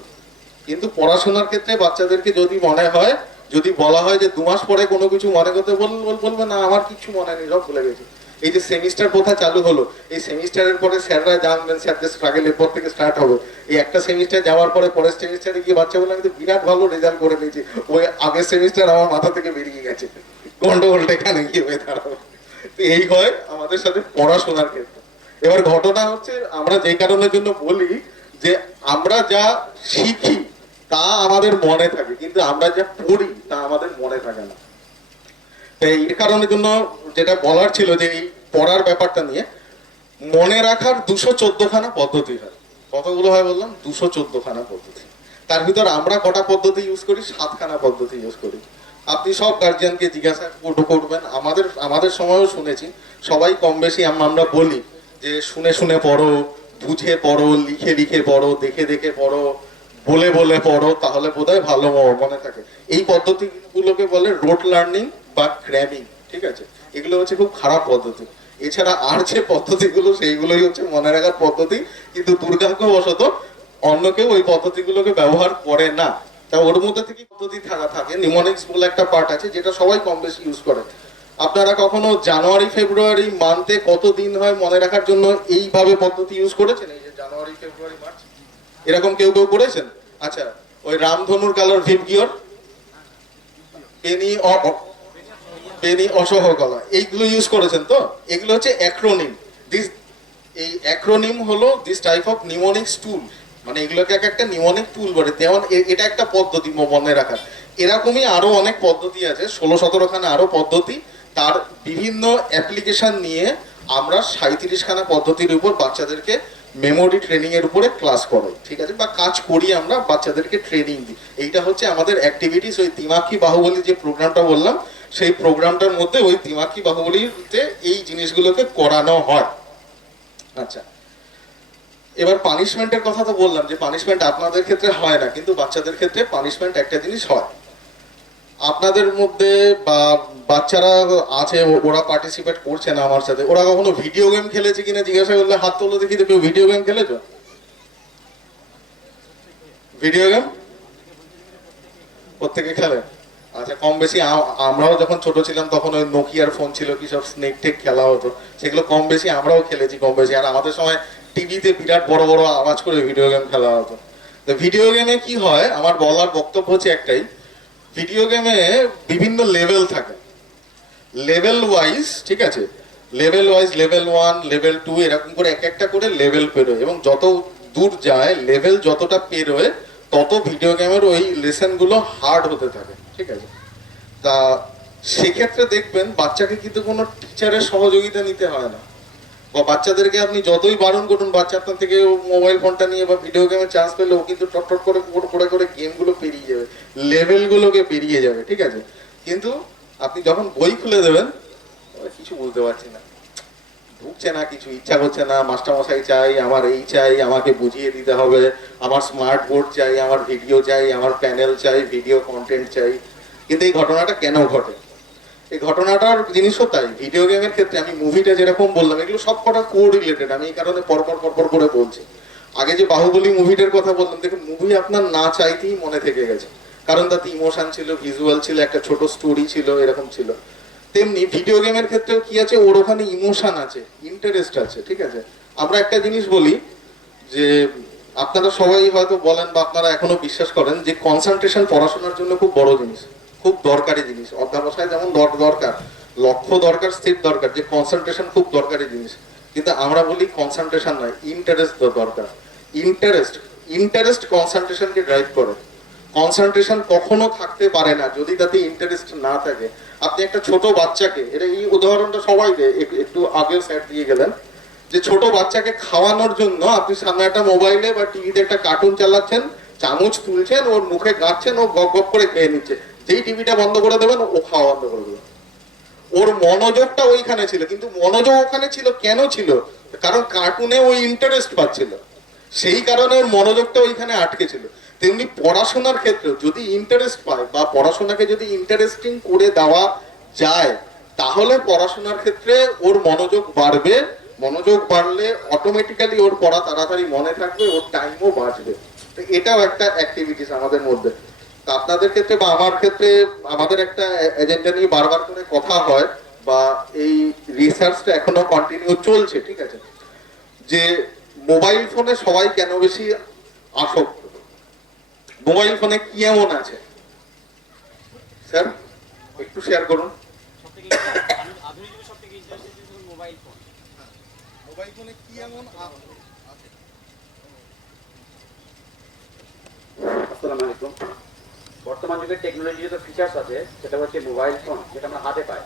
কিন্তু পড়াশোনার ক্ষেত্রে বাচ্চাদেরকে যদি মনে হয়, যদি বলা হয় যে 2 মাস পরে কোনো কিছু মনে করতে বলবে না, আমার কিছু মনে নেই, সব ভুলে গেছি। এই যে সেমিস্টার প্রথা চালু হলো, এই সেমিস্টারের পরে স্যাররা জানবেন, স্যারদের স্ট্রাগল এরপর থেকে স্টার্ট হবে। এই একটা সেমিস্টার যাওয়ার পরে পরের সেমিস্টারে গিয়ে বাচ্চা বলে আমি তো বিরাট ভালো রেজাল্ট করে নিয়েছি, ওই আগের সেমিস্টার আমার মাথা থেকে বেরিয়ে গেছে। গন্ডগোলটা এখানে গিয়ে হয়ে দাঁড়াবে। তো এই হয় আমাদের সাথে পড়াশোনার ক্ষেত্রে। এবার ঘটনা হচ্ছে, আমরা যেই কারণের জন্য বলি যে আমরা যা শিখি তা আমাদের মনে থাকে, কিন্তু আমরা যা পড়ি তা আমাদের মনে থাকে না। তাই এই কারণের জন্য যেটা বলার ছিল যে এই পড়ার ব্যাপারটা নিয়ে, মনে রাখার 214খানা পদ্ধতি হয়। কতগুলো হয় বললাম? 214খানা পদ্ধতি। তার ভিতর আমরা কটা পদ্ধতি ইউজ করি? 7খানা পদ্ধতি ইউজ করি। আপনি সব গার্জিয়ানকে জিজ্ঞাসা করবেন, আমাদের সময়ও শুনেছি, সবাই কম বেশি আমরা বলি যে শুনে শুনে পড়ো, বুঝে পড়ো, লিখে লিখে পড়ো, দেখে দেখে পড়ো, বলে বলে পড়ো, তাহলে বোধহয় ভালো মনে থাকে। এই পদ্ধতিগুলোকে বলে রোট লার্নিং বা ক্র্যামিং। ঠিক আছে, এগুলো হচ্ছে খুব খারাপ পদ্ধতি। এছাড়া আর যে পদ্ধতিগুলো, সেইগুলোই হচ্ছে মনে রাখার পদ্ধতি, কিন্তু দুর্ভাগ্যবশত অন্য কেউ ওই পদ্ধতিগুলোকে ব্যবহার করে না। তা ওর মধ্যে থেকে পদ্ধতি থাকে, নিমোনিক্স বলে একটা পার্ট আছে যেটা সবাই কম বেশি ইউজ করে। আপনারা কখনো জানুয়ারি ফেব্রুয়ারি মান্থে কত দিন হয় মনে রাখার জন্য এইভাবে পদ্ধতি ইউজ করেছেন? এই যে জানুয়ারি ফেব্রুয়ারি মার্চ, এরকম কেউ কেউ করেছেন? আচ্ছা, ওই রামধনুর কালার ভিপগিয়র, পেনি অসহকলা, এইগুলো ইউজ করেছেন তো? এগুলো হচ্ছে অ্যাক্রোনিম। এই অ্যাক্রোনিম হলো দিস টাইপ অফ নিমোনিক্স টুল, মানে এগুলোকে একটা নিমোনিক টুল বলে। তেমন এটা একটা পদ্ধতি মনে রাখার। এরকমই আরো অনেক পদ্ধতি আছে, 16-17খানা আরো পদ্ধতি। তার বিভিন্ন অ্যাপ্লিকেশন নিয়ে আমরা 37খানা পদ্ধতির উপর বাচ্চাদেরকে মেমোরি ট্রেনিং এর উপরে ক্লাস করাই। ঠিক আছে, বা কাজ করি, আমরা বাচ্চাদেরকে ট্রেনিং দিই। এইটা হচ্ছে আমাদের অ্যাক্টিভিটিস। ওই দিমাগি বাহুবলী যে প্রোগ্রামটা বললাম, সেই প্রোগ্রামটার মধ্যে ওই দিমাগি বাহুবলীতে এই জিনিসগুলোকে করানো হয়। আচ্ছা, এবার পানিশমেন্টের কথা তো বললাম যে পানিশমেন্ট আপনাদের ক্ষেত্রে হয় না, কিন্তু বাচ্চাদের ক্ষেত্রে পানিশমেন্ট একটা জিনিস হয়। আপনাদের মধ্যে বা বাচ্চারা আছে, ওরা পার্টিসিপেট করছে না আমার সাথে, ওরা কখনো ভিডিও গেম খেলেছে কিনা জিজ্ঞাসা করলে হাত তোলো দেখি। তো কেউ ভিডিও গেম খেলেছ? ভিডিও গেম প্রত্যেকে খেলে? আচ্ছা, কম বেশি আমরাও যখন ছোট ছিলাম তখন ওই নোকিয়ার ফোন ছিল, কি সব স্নেক টেক খেলা হতো, সেগুলো কম বেশি আমরাও খেলেছি কম বেশি। আর আমাদের সময় টিভিতে বিরাট বড় বড় আওয়াজ করে ভিডিও গেম খেলা হতো। তো ভিডিও গেমে কি হয়, আমার বলার বক্তব্য হচ্ছে একটাই, ভিডিও গেমে বিভিন্ন লেভেল থাকে, লেভেল ওয়াইজ। ঠিক আছে, লেভেল ওয়াইজ, লেভেল 1, লেভেল 2, এরকম করে এক একটা করে লেভেল পেরোয়, এবং যত দূর যায় লেভেল যতটা পেরোয় তত ভিডিও গেমের ওই লেসন গুলো হার্ড হতে থাকে। ঠিক আছে, তা সেক্ষেত্রে দেখবেন বাচ্চাকে কিন্তু কোনো টিচারের সহযোগিতা নিতে হয় না, বা বাচ্চাদেরকে আপনি যতই বারণ করুন, বাচ্চা আপনার থেকে মোবাইল ফোনটা নিয়ে বা ভিডিও গেমের চান্স পেলে ও কিন্তু টটটট করে করে করে গেমগুলো পেরিয়ে যাবে, লেভেলগুলোকে পেরিয়ে যাবে। ঠিক আছে, কিন্তু আপনি যখন বই খুলে দেবেন, কিছু বুঝতে পারছি না, ঢুকছে না, কিছু ইচ্ছা করছে না, মাস্টারমশাই চাই, আমার এই চাই, আমাকে বুঝিয়ে দিতে হবে, আমার স্মার্ট বোর্ড চাই, আমার ভিডিও চাই, আমার প্যানেল চাই, ভিডিও কন্টেন্ট চাই। কিন্তু এই ঘটনাটা কেন ঘটে? এই ঘটনাটার জিনিসও তাই। ভিডিও গেমের ক্ষেত্রে আমি মুভিটা যেরকম বললাম, এগুলো সব কটা কো রিলেটেড, আমি এই কারণে পরপর করে বলছি। আগে যে বাহুবলী মুভিটার কথা বললাম, দেখুন মুভি আপনার না চাইতেই মনে থেকে গেছে, কারণ তাতে ইমোশন ছিল, ভিজুয়াল ছিল, একটা ছোট স্টোরি ছিল, এরকম ছিল। তেমনি ভিডিও গেমের ক্ষেত্রেও কি আছে, ওর ওখানে ইমোশন আছে, ইন্টারেস্ট আছে। ঠিক আছে, আমরা একটা জিনিস বলি যে আপনারা সবাই হয়তো বলেন বা আপনারা এখনো বিশ্বাস করেন যে কনসেন্ট্রেশন পড়াশোনার জন্য খুব বড় জিনিস, খুব দরকারি জিনিস। অধ্যাবসায় যেমন দরকার, লক্ষ্য দরকার, স্থির দরকার, যে কনসেন্ট্রেশন খুব দরকারি জিনিস। কিন্তু আমরা বলি কনসেন্ট্রেশন নয়, ইন্টারেস্ট দরকার। ইন্টারেস্ট কনসেন্ট্রেশনকে ড্রাইভ করে। কনসেন্ট্রেশন কখনো থাকতে পারে না যদি তাতে ইন্টারেস্ট না থাকে। আপনি একটা ছোট বাচ্চাকে, এটা এই উদাহরণটা সবাই দেয়, একটু আগেও স্যার দিয়ে গেলেন, যে ছোট বাচ্চাকে খাওয়ানোর জন্য আপনি সামনে একটা মোবাইলে বা টিভিতে একটা কার্টুন চালাচ্ছেন, চামচ তুলছেন, ওর মুখে গাচ্ছেন, ও গপ গপ করে খেয়ে নিচ্ছে। যেই টিভিটা বন্ধ করে দেবেন, ও খাওয়া বন্ধ করে দেবেন। ওর মনোযোগটা ওইখানে ছিল, কিন্তু মনোযোগ ওখানে ছিল কেন ছিল? কারণ কার্টুনে ওই ইন্টারেস্ট পাচ্ছিল, সেই কারণে ওর মনোযোগটা ওইখানে আটকে ছিল। তেমনি পড়াশোনার ক্ষেত্রে যদি ইন্টারেস্ট পায় বা পড়াশোনাকে যদি ইন্টারেস্টিং করে দেওয়া যায়, তাহলে পড়াশোনার ক্ষেত্রে ওর মনোযোগ বাড়বে। মনোযোগ বাড়লে অটোমেটিক্যালি ওর পড়া তাড়াতাড়ি মনে থাকবে, ওর টাইমও বাঁচবে। তো এটাও একটা অ্যাক্টিভিটিস আমাদের মধ্যে। তা আপনাদের ক্ষেত্রে বা আমার ক্ষেত্রে আমাদের একটা এজেন্ডা নিয়ে বারবার করে কথা হয়, বা এই রিসার্চটা এখনো কন্টিনিউ চলছে, ঠিক আছে, যে মোবাইল ফোনে সবাই কেন বেশি আসক্ত, মোবাইল ফোনে কি এমন আছে স্যার, একটু শেয়ার করুন। আধুনিক যুগে সবথেকে ইন্টারেস্টিং জিনিস হলো মোবাইল ফোন। মোবাইল ফোনে কি এমন আছে? আসসালামু আলাইকুম। বর্তমান যুগের টেকনোলজি যত ফিচার্স আছে সেটা হচ্ছে মোবাইল ফোন, যেটা আমরা হাতে পাই।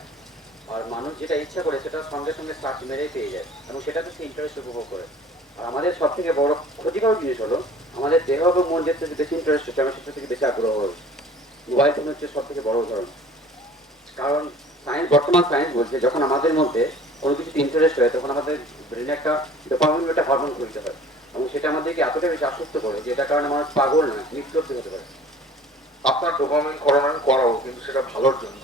আর মানুষ যেটা ইচ্ছা করে সেটা সঙ্গে সঙ্গে সার্চ মেরেই পেয়ে যায়, এবং সেটাতে সে ইন্টারেস্ট উপভোগ করে। আর আমাদের সব থেকে বড় ক্ষতিকর জিনিস হলো আমাদের দেহ এবং মন যেতে বেশি ইন্টারেস্ট হচ্ছে, আমরা সেটা থেকে বেশি আগ্রহ হচ্ছে। মোবাইল ফোন হচ্ছে সব থেকে বড় উদাহরণ। কারণ বর্তমান সায়েন্স বলছে যখন আমাদের মধ্যে কোনো কিছুতে ইন্টারেস্ট হয় তখন আমাদের ব্রেনে একটা ডোপামিন একটা হরমোন তৈরি হয়, এবং সেটা আমাদেরকে এতটা বেশি আসক্ত করে যেটার কারণে আমার পাগল না, মৃত্যু হতে পারে। আপনার ডোপামিন করাও, কিন্তু সেটা ভালোর জন্য।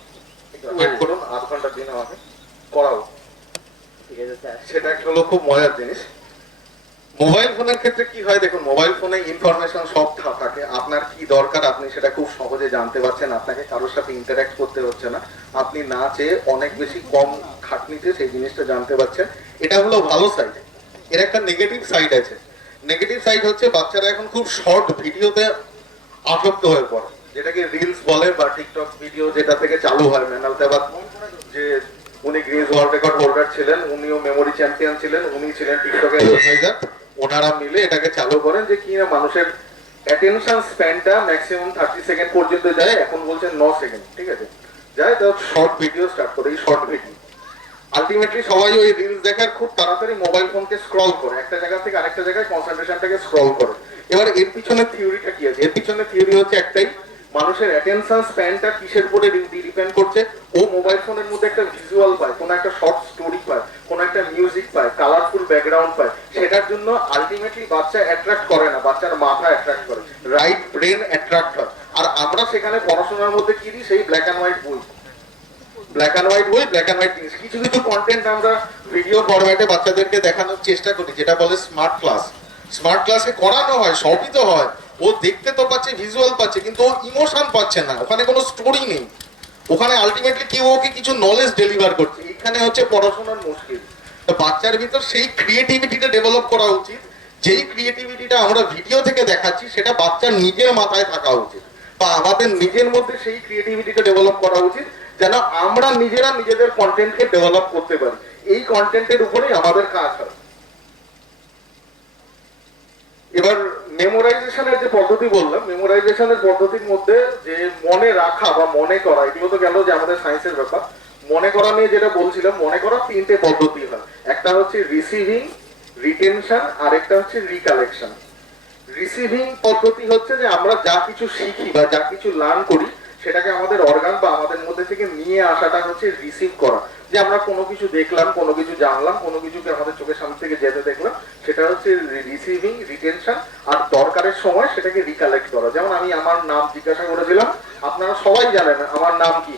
একটু ওয়েট করুন, আধ ঘন্টার দিন আমাকে করাও, ঠিক আছে স্যার। সেটা একটা হলো খুব মজার জিনিস। মোবাইল ফোনের ক্ষেত্রে কি হয় দেখুন, মোবাইল ফোনে ইনফরমেশন সব থাকে, আপনার কি দরকার আপনি সেটা খুব সহজে জানতে পারছেন, আপনাকে কারোর সাথে ইন্টারঅ্যাক্ট করতে হচ্ছে না, আপনি না চেয়ে অনেক বেশি কম খাটনিতে সেই জিনিসটা জানতে পারছেন। এটা হলো ভালো সাইড। এর একটা নেগেটিভ সাইড আছে। নেগেটিভ সাইড হচ্ছে বাচ্চারা এখন খুব শর্ট ভিডিওতে আসক্ত হয়ে পড়ে, যেটাকে রিলস বলে বা টিকটক ভিডিও, যেটা থেকে চালু হয় ম্যানাল দেবাত, যে উনি গ্রিজ ওয়ার্ল্ড রেকর্ড হোল্ডার ছিলেন, উনিও মেমোরি চ্যাম্পিয়ন ছিলেন, উনি ছিলেন টিকটকের অ্যাডভাইজার। ওনারা মিলে এটাকে চালু করেন যে কি না মানুষের অ্যাটেনশন স্প্যানটা ম্যাক্সিমাম 30 সেকেন্ড পর্যন্ত যায়, এখন বলছেন 9 সেকেন্ড, ঠিক আছে, যায়। তো শর্ট ভিডিও স্টার্ট করে, এই শর্ট ভিডিও আলটিমেটলি সবাই ওই রিলস দেখার খুব তাড়াতাড়ি মোবাইল ফোনকে স্ক্রল করে, একটা জায়গা থেকে আরেকটা জায়গায় কনসেন্ট্রেশনটাকে স্ক্রল করে। এবার এর পিছনে থিওরিটা কি আছে? এর পিছনে থিওরি হচ্ছে একটাই, মানুষের অ্যাটেনশন স্প্যানটা কিসের উপরে ডিপেন্ড করছে? ও মোবাইল ফোনের মধ্যে একটা ভিজুয়াল পায়, কোনো একটা শর্ট স্টোরি পায়, কোনো একটা মিউজিক পায়, কালারফুল ব্যাকগ্রাউন্ড পায়, সেটার জন্য আলটিমেটলি বাচ্চা অ্যাট্রাক্ট করে না, বাচ্চার মাথা অ্যাট্রাক্ট করে, রাইট ব্রেন অ্যাট্রাক্ট হয়। আর আমরা সেখানে পড়াশোনার মধ্যে কি দিই? সেই ব্ল্যাক অ্যান্ড হোয়াইট বই, ব্ল্যাক অ্যান্ড হোয়াইট জিনিস। কিছু কিছু কন্টেন্ট আমরা ভিডিও ফরম্যাটে বাচ্চাদেরকে দেখানোর চেষ্টা করি, যেটা বলে স্মার্ট ক্লাস। স্মার্ট ক্লাসে করানো হয়, সবই তো হয়, ও দেখতে তো পাচ্ছে, ভিজুয়াল পাচ্ছে, কিন্তু ও ইমোশন পাচ্ছে না, ওখানে কোনো স্টোরি নেই। ওখানে আলটিমেটলি কেউ ওকে কিছু নলেজ ডেলিভার করছে। এখানে হচ্ছে পড়াশোনার মুশকিল। তো বাচ্চার ভিতর সেই ক্রিয়েটিভিটিটা ডেভেলপ করা উচিত, যেই ক্রিয়েটিভিটিটা আমরা ভিডিও থেকে দেখাচ্ছি সেটা বাচ্চার নিজের মাথায় থাকা উচিত, বা আমাদের নিজের মধ্যে সেই ক্রিয়েটিভিটিটা ডেভেলপ করা উচিত, যেন আমরা নিজেরা নিজেদের কন্টেন্টকে ডেভেলপ করতে পারি। এই কন্টেন্টের উপরেই আমাদের কাজ হয়। এবার মেমোরাইজেশনের যে পদ্ধতি বললাম, মেমোরাইজেশনের পদ্ধতির মধ্যে যে মনে রাখা বা মনে করা, এগুলো তো গেল যে আমাদের সায়েন্সের ব্যাপার। মনে করা নিয়ে যেটা বলছিলাম, মনে করার 3টে পদ্ধতি হয়। একটা হচ্ছে রিসিভিং, রিটেনশন, আর একটা হচ্ছে রিকালেকশন। রিসিভিং পদ্ধতি হচ্ছে যে আমরা যা কিছু শিখি বা যা কিছু লার্ন করি সেটাকে আমাদের অর্গান বা আমাদের মধ্যে থেকে নিয়ে আসাটা হচ্ছে রিসিভ করা। যে আমরা কোনো কিছু দেখলাম, কোনো কিছু জানলাম, কোনো কিছুকে আমাদের চোখের সামনে থেকে যেতে দেখলাম, সেটা হচ্ছে রিসিভিং, রিটেনশন। আর দরকারের সময় সেটাকে রিকালেক্ট করা। যেমন আমি আমার নাম জিজ্ঞাসা করেছিলাম, আপনারা সবাই জানেন আমার নাম কি,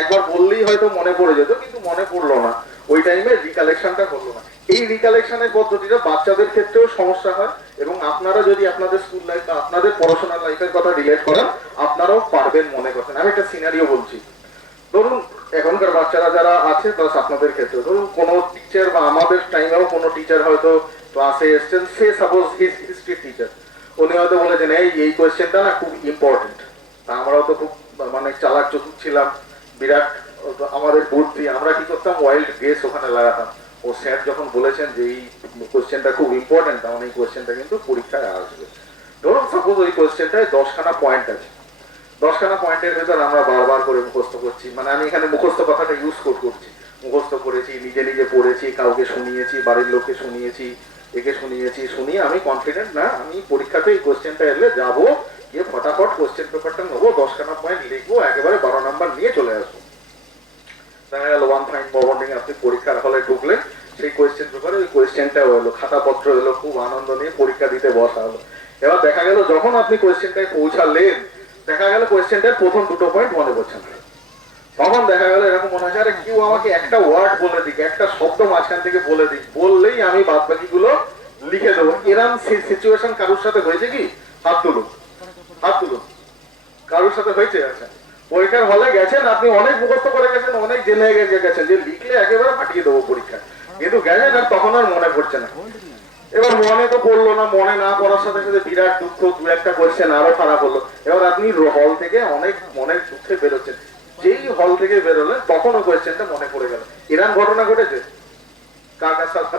একবার বললেই হয়তো মনে পড়ে যেত, কিন্তু মনে পড়লো না, ওই টাইমে রিকালেকশনটা হলো না। এই রিকালেকশনের পদ্ধতিটা বাচ্চাদের ক্ষেত্রেও সমস্যা হয়, এবং আপনারা যদি আপনাদের স্কুল লাইফ বা আপনাদের পড়াশোনার লাইফের কথা রিলেট করেন, আপনারাও পারবেন মনে করছেন। আমি একটা সিনারিও বলছি। ধরুন এখনকার বাচ্চারা যারা আছে, প্লাস আপনাদের ক্ষেত্রে, ধরুন কোনো টিচার বা আমাদের টাইমেও কোনো টিচার হয়তো ক্লাসে এসছেন, সে সাপোজ হিস্ট্রি টিচার, উনি হয়তো বলেছেন এই কোয়েশ্চেনটা না খুব ইম্পর্টেন্ট। তা আমরাও তো খুব মানে চালাক চতুর ছিলাম, বিরাট আমাদের বুদ্ধি, আমরা কি করতাম ওয়াইল্ড গেস ওখানে লাগাতাম। ও স্যার যখন বলেছেন যে এই কোশ্চেনটা খুব ইম্পর্টেন্ট, তখন এই কোশ্চেনটা কিন্তু পরীক্ষায় আসবে। ধরুন সাপোজ ওই কোশ্চেনটায় 10খানা পয়েন্ট আছে, 10খানা পয়েন্টের ভেতর আমরা বারবার করে মুখস্থ করছি, মানে আমি এখানে মুখস্থ কথাটা ইউজ করছি, মুখস্থ করেছি, নিজে নিজে পড়েছি, কাউকে শুনিয়েছি, বাড়ির লোককে শুনিয়েছি, একে শুনিয়েছি, শুনিয়ে আমি কনফিডেন্ট না আমি পরীক্ষাতে এই কোশ্চেনটা এলে যাবো, গিয়ে ফটাফট কোশ্চেন পেপারটা নেবো, 10খানা পয়েন্ট লিখবো, একেবারে 12 নাম্বার নিয়ে চলে আসবো। দেখা গেল ওয়ান ফাইন মর্নিং আপনি পরীক্ষার হলে ঢুকলেন, সেই কোয়েশ্চেন পেপারে ওই কোয়েশ্চেনটা হলো, খাতাপত্র এলো, খুব আনন্দ নিয়ে পরীক্ষা দিতে বসা হলো। এবার দেখা গেল যখন আপনি কোয়েশ্চেনটায় পৌঁছালেন, দেখা গেল কোয়েশ্চেনটার প্রথম 2 পয়েন্ট মনে পড়ছে না। তখন দেখা গেল এরকম মনে হচ্ছে আরে কেউ আমাকে একটা ওয়ার্ড বলে দিক, একটা শব্দ মাঝখান থেকে বলে দিক, বললেই আমি বাদ বাকি গুলো লিখে দেবো। এরকম সিচুয়েশন কারোর সাথে হয়েছে কি? হাত তুলুন, হাত তুলুন। কারোর সাথে হয়েছে? আচ্ছা, পরীক্ষার হলে গেছেন, আপনি অনেক মুখস্থ করে গেছেন, অনেক জেনে গেছেন যে লিখলে একেবারে ফাটিয়ে দেবো পরীক্ষা, কিন্তু গেছেন আর তখন আর মনে পড়ছে না। এবার মনে তো পড়লো না, মনে না পড়ার সাথে সাথে বিরাট দুঃখ, 2-1টা কোয়েশ্চেন আরো খারাপ হলো। এবার আপনি হল থেকে অনেক মনের দুঃখে বেরোচ্ছেন, যেই হল থেকে বেরোলেন তখন ওই কোয়েশ্চেনটা মনে পড়ে গেল। এরকম ঘটনা ঘটেছে? কার কার সাথে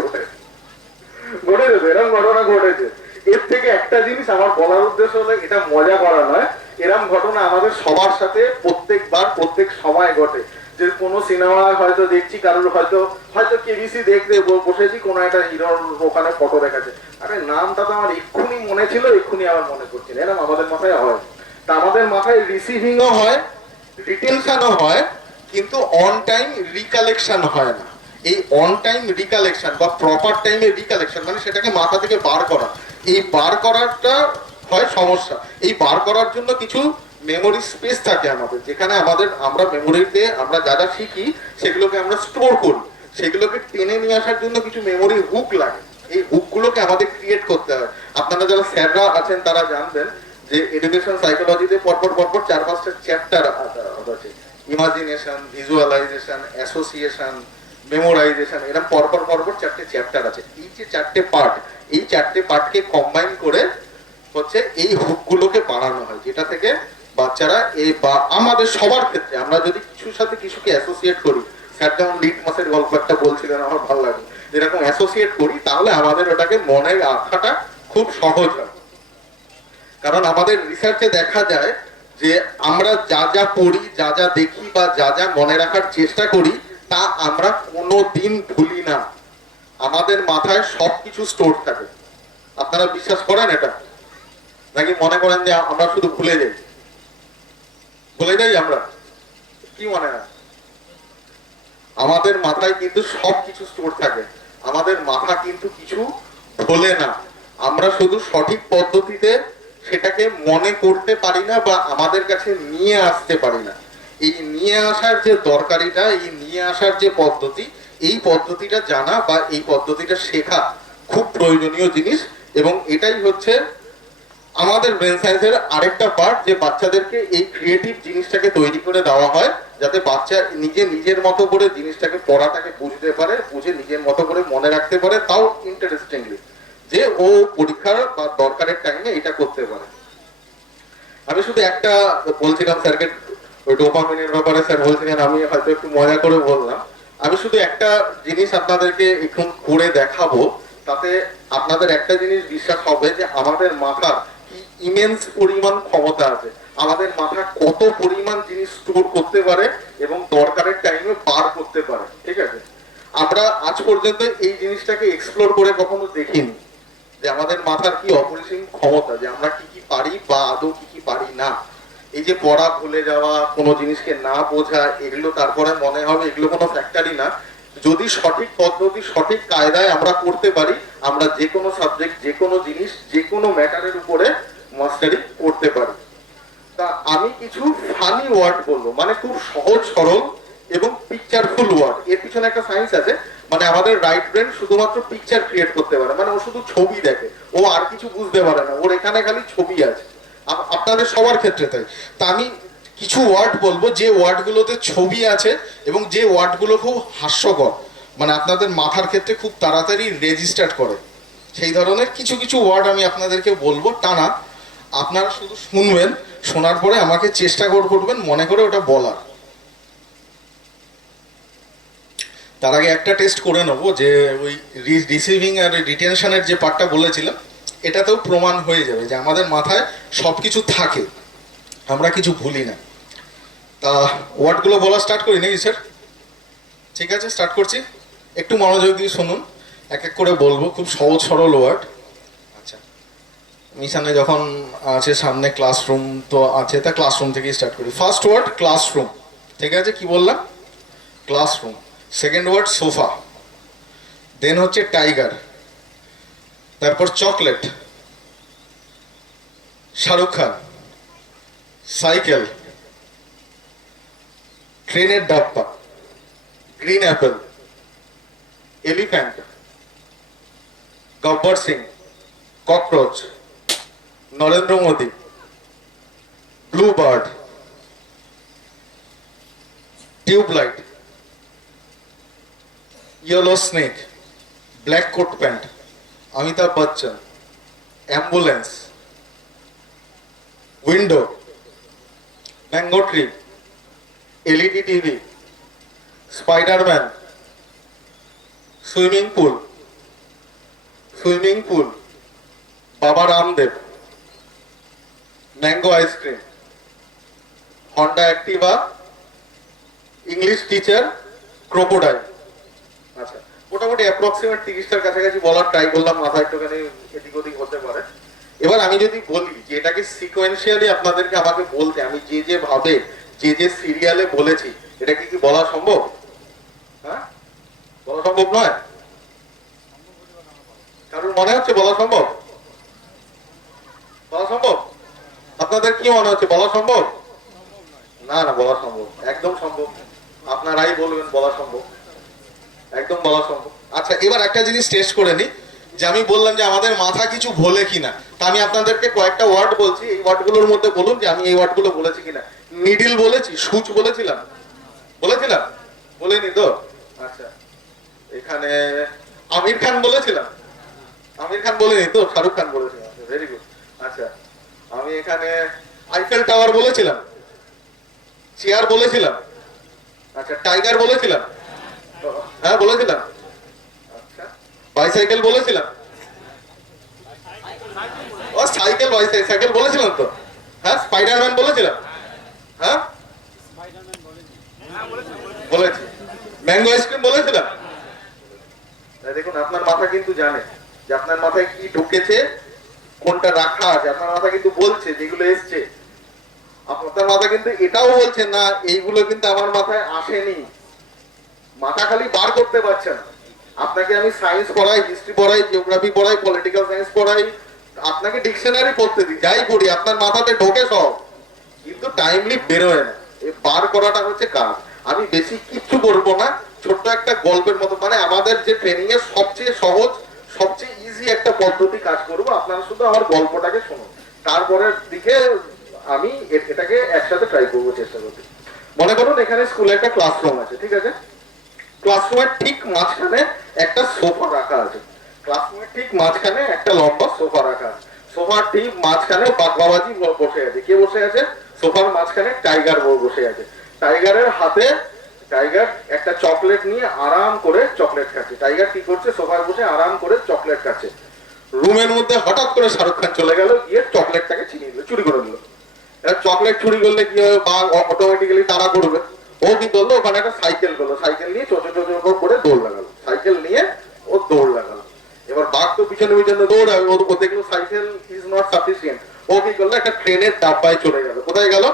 ঘটেছে? এরকম ঘটনা ঘটেছে। এর থেকে একটা জিনিস আমার বলার উদ্দেশ্য হলো, এটা মজা করা নয়, এরকম ঘটনা আমাদের সবার সাথে প্রত্যেকবার প্রত্যেক সময় ঘটে। যে কোনো সিনেমা হয়তো দেখছি, কারোর হয়তো হয়তো কেবিসি দেখতে বসেছি, কোনো একটা হিরোর ওখানে ফটো দেখাচ্ছে, আরে নামটা তো আমার এক্ষুনি মনে ছিল, এক্ষুনি আমার মনে করছে না। এরকম আমাদের মাথায় হয়। তা আমাদের মাথায় রিসিভিংও হয়, রিটেনশনও হয়, কিন্তু অন টাইম রিকালেকশন হয় না। এই অন টাইম রিকালেকশন বা প্রপার টাইমে রিকালেকশন, মানে সেটাকে মাথা থেকে বার করা, এই বার করাটা হয় সমস্যা। এই বার করার জন্য কিছু মেমোরি স্পেস থাকে আমাদের, যেখানে আমরা মেমোরিতে আমরা যা যা শিখি সেগুলোকে আমরা স্টোর করি, সেগুলোকে টেনে নিয়ে আসার জন্য কিছু মেমোরি হুক লাগে। এই হুকগুলোকে আমাদের ক্রিয়েট করতে হয়। আপনারা যারা স্যাররা আছেন তারা জানবেন যে এডুকেশন সাইকোলজিতে পরপর 4-5টা চ্যাপ্টার আছে, ইমাজিনেশন, ভিজুয়ালাইজেশন, অ্যাসোসিয়েশন, মেমোরাইজেশন, এরকম পরপর 4টে চ্যাপ্টার আছে। এই যে 4টে পার্ট, এই 4টে পার্টকে কম্বাইন করে হচ্ছে এই হুকগুলোকে বানানো হয়, যেটা থেকে বাচ্চারা এই বা আমাদের সবার ক্ষেত্রে আমরা যদি কিছুর সাথে কিছুকে অ্যাসোসিয়েট করি, স্যার যেমন লিট মাসের গল্প একটা বলছিলেন, আমার ভালো লাগে, এরকম অ্যাসোসিয়েট করি, তাহলে আমাদের ওটাকে মনে রাখাটা খুব সহজ হয়। কারণ আমাদের রিসার্চে দেখা যায় যে আমরা যা যা পড়ি, যা যা দেখি বা যা যা মনে রাখার চেষ্টা করি, তা আমরা কোনোদিন ভুলি না। আমাদের মাথায় সবকিছু স্টোর থাকে। আপনারা বিশ্বাস করেন এটা? নাকি মনে করেন যে আমরা শুধু ভুলে যাই? ভুলে যাই আমরা? কি মনে হয়? আমাদের মাথায় কিন্তু সবকিছু স্টোর থাকে। আমাদের মাথা কিন্তু কিছু ভোলে না। আমরা শুধু সঠিক পদ্ধতিতে সেটাকে মনে করতে পারি না বা আমাদের কাছে নিয়ে আসতে পারি না। এই নিয়ে আসার যে দরকারিটা, এই নিয়ে আসার যে পদ্ধতি, এই পদ্ধতিটা জানা বা এই পদ্ধতিটা শেখা খুব প্রয়োজনীয় জিনিস। এবং এটাই হচ্ছে আমাদের ব্রেন সায়েন্সের আরেকটা পার্ট, যে বাচ্চাদেরকে এই ক্রিয়েটিভ জিনিসটাকে তৈরি করে দেওয়া হয়, যাতে বাচ্চা নিজের মতো করে জিনিসটাকে, পড়াটাকে বুঝতে পারে, বুঝে নিজের মতো করে মনে রাখতে পারে, তাও ইন্টারেস্টিংলি, যে ও পরীক্ষার বা দরকারের টাইমে এটা করতে পারে। আমি শুধু একটা বলছিলাম স্যারকে, ওই ডোপামিনের ব্যাপারে স্যার বলছিলেন, আমি হয়তো একটু মজা করে বললাম। আমি শুধু একটা জিনিস আপনাদেরকে এখন করে দেখাবো, তাতে আপনাদের একটা জিনিস বিশ্বাস হবে যে আমাদের মাথার কি ইমেন্স পরিমাণ ক্ষমতা আছে, আমাদের মাথা কত পরিমাণ জিনিস স্টোর করতে পারে এবং দরকারের টাইমে বার করতে পারে। ঠিক আছে, আমরা আজ পর্যন্ত এই জিনিসটাকে এক্সপ্লোর করে কখনো দেখিনি, যে আমাদের মাথার কি অপরিসীম ক্ষমতা, যে আমরা কি কি পারি বা আদৌ কি কি পারি না। এই যে পড়া ভুলে যাওয়া, কোনো জিনিসকে না বোঝা, এগুলো তারপরে মনে হবে এগুলো কোনো ফ্যাক্টরই না। যদি সঠিক পদ্ধতি, সঠিক কায়দায় আমরা করতে পারি, আমরা যে কোনো সাবজেক্ট, যে কোনো জিনিস, যে কোনো ম্যাটারের উপরে মাস্টারি করতে পারি। তা আমি কিছু ফানি ওয়ার্ড বলবো, মানে খুব সহজ সরল এবং পিকচারফুল ওয়ার্ড। এর পিছনে একটা সায়েন্স আছে, মানে আমাদের রাইট ব্রেন শুধুমাত্র পিকচার ক্রিয়েট করতে পারে, মানে ও শুধু ছবি দেখে, ও আর কিছু বুঝতে পারে না, ওর এখানে খালি ছবি আছে। আপনাদের সবার ক্ষেত্রে তাই। তা আমি কিছু ওয়ার্ড বলবো, যে ওয়ার্ডগুলোতে ছবি আছে এবং যে ওয়ার্ডগুলো খুব হাস্যকর, মানে আপনাদের মাথার ক্ষেত্রে খুব তাড়াতাড়ি রেজিস্টার করে, সেই ধরনের কিছু কিছু ওয়ার্ড আমি আপনাদেরকে বলবো। টানা আপনারা শুধু শুনবেন, শোনার পরে আমাকে চেষ্টা করবেন মনে করে ওটা বলার। তার আগে একটা টেস্ট করে নেবো যে ওই রিসিভিং আর রিটেনশনের যে পার্টটা বলেছিলাম, এটাতেও প্রমাণ হয়ে যাবে যে আমাদের মাথায় সব কিছু থাকে, আমরা কিছু ভুলি না। তা ওয়ার্ডগুলো বলা স্টার্ট করি নাকি স্যার? ঠিক আছে, স্টার্ট করছি। একটু মনোযোগ দিয়ে শুনুন, এক এক করে বলবো, খুব সহজ সরল ওয়ার্ড। আচ্ছা, মিশনে যখন আছে সামনে ক্লাসরুম তো আছে, তা ক্লাসরুম থেকেই স্টার্ট করি। ফার্স্ট ওয়ার্ড ক্লাসরুম, ঠিক আছে, কি বললাম? Classroom. Second word sofa, then হচ্ছে টাইগার, তারপর চকলেট, শাহরুখ খান, সাইকেল, ট্রেনের ডাব্বা, green apple, elephant, Gabbar Singh, cockroach, Narendra Modi, blue bird, tube light, yellow snake, black coat pant, Amitabh Bachchan, ambulance, window, mango tree, LED TV, spiderman, swimming pool, Baba Ramdev, mango ice cream, Honda Activa, English teacher, crocodile. আচ্ছা, মোটামুটি approximate 30টার কাছাকাছি বলার try করলাম, মাথা একটুখানি এদিক ওদিক হতে পারে। এবার আমি যদি বলি যে এটাকে সিকোয়েন্সিয়ালি আপনাদেরকে আমাকে বলতে, আমি যে ভাবে যে সিরিয়ালে বলেছি, এটা কি বলা সম্ভব? হ্যাঁ, বলা সম্ভব নয়? কারণ মনে হচ্ছে বলা সম্ভব? বলা সম্ভব? আপনাদের কি মনে হচ্ছে বলা সম্ভব? না না, বলা সম্ভব, একদম সম্ভব। আপনারাই বলবেন বলা সম্ভব, একদম বলা সম্ভব। আচ্ছা, এবার একটা জিনিস টেস্ট করে নি, যে আমি বললাম যে আমাদের মাথা কিছু ভোলে কিনা, তা আমি আপনাদেরকে কয়েকটা ওয়ার্ড বলছি, এই ওয়ার্ডগুলোর মধ্যে বলুন যে আমি এই ওয়ার্ডগুলো বলেছি কিনা। নিডিল বলেছি, সুচ বলেছিলাম, বলিনি তো? আচ্ছা, এখানে আমির খান বলেছিলাম, আমির খান বলিনি তো? শাহরুখ খান বলেছিলাম, ভেরি গুড। আচ্ছা, আমি এখানে আইফেল টাওয়ার বলেছিলাম, চেয়ার বলেছিলাম, আচ্ছা, টাইগার বলেছিলাম, হ্যাঁ বলেছিলাম, আচ্ছা, বাইসাইকেল বলেছিলাম, ও সাইকেল বাইসাইকেল বলেছিলাম তো, হ্যাঁ, স্পাইডারম্যান বলেছিলাম, হ্যাঁ বলেছি, ম্যাঙ্গো আইসক্রিম বলেছিলাম। দেখুন, আপনার মাথা কিন্তু জানে যে আপনার মাথায় কি ঢুকেছে, কোনটা রাখা আছে, আপনার মাথা কিন্তু বলছে যেগুলো এসছে। আপনার মাথা কিন্তু এটাও বলছে না এইগুলো কিন্তু আমার মাথায় আসেনি, মাথা খালি বার করতে পারছে না। আপনাকে আমি সায়েন্স পড়াই, হিস্ট্রি পড়াই, জিওগ্রাফি পড়াই, পলিটিক্যাল সায়েন্স পড়াই, আপনাকে ডিকশনারি পড়তে দিই, যাই করি, আপনার মাথাতে ঢোকে সব, কিন্তু টাইমলি বেরোয় না। এই বার করাটা হচ্ছে কাজ। আমি বেশি কিচ্ছু করবো না, ছোট্ট একটা গল্পের মতো, মানে আমাদের যে ট্রেনিং এর সবচেয়ে সহজ, সবচেয়ে ইজি একটা পদ্ধতি কাজ করবো। আপনারা শুধু আমার গল্পটাকে শুনুন, তারপরের দিকে আমি এটাকে একসাথে ট্রাই করবো, চেষ্টা করছি। মনে করুন এখানে স্কুলে একটা ক্লাসরুম আছে, ঠিক আছে? ক্লাসরুমের ঠিক মাঝখানে একটা সোফা রাখা আছে, ক্লাসরুমের ঠিক মাঝখানে একটা লম্বা সোফা রাখা আছে, সোফার ঠিক মাঝখানে বাবাজি বসে আছে। কে বসে আছে? সোফার মাঝখানে টাইগার বসে আছে। টাইগারের হাতে টাইগার একটা চকলেট নিয়ে আরাম করে চকলেট খাচ্ছে। টাইগার কি করছে? সোফায় বসে আরাম করে চকলেট খাচ্ছে। রুমের মধ্যে হঠাৎ করে শাহরুখ খান চলে গেল, গিয়ে চকলেটটাকে ছিনিয়ে নিল, চুরি করে নিল। চকলেট চুরি করলে কি হবে? বাঘ অটোমেটিক্যালি তাড়া করবে। ও কি করলো? ওখানে একটা সাইকেল করলো, সাইকেল নিয়ে চোচো করে দৌড় লাগালো, সাইকেল নিয়ে ও দৌড় লাগালো। এবার বাঘ তো পিছনে পিছনে দৌড়াবে, ও দেখলো সাইকেল ইজ নট সাফিসিয়েন্ট। ও কি করলো? একটা ট্রেনের ডাব্বায় চলে গেল। কোথায় গেল?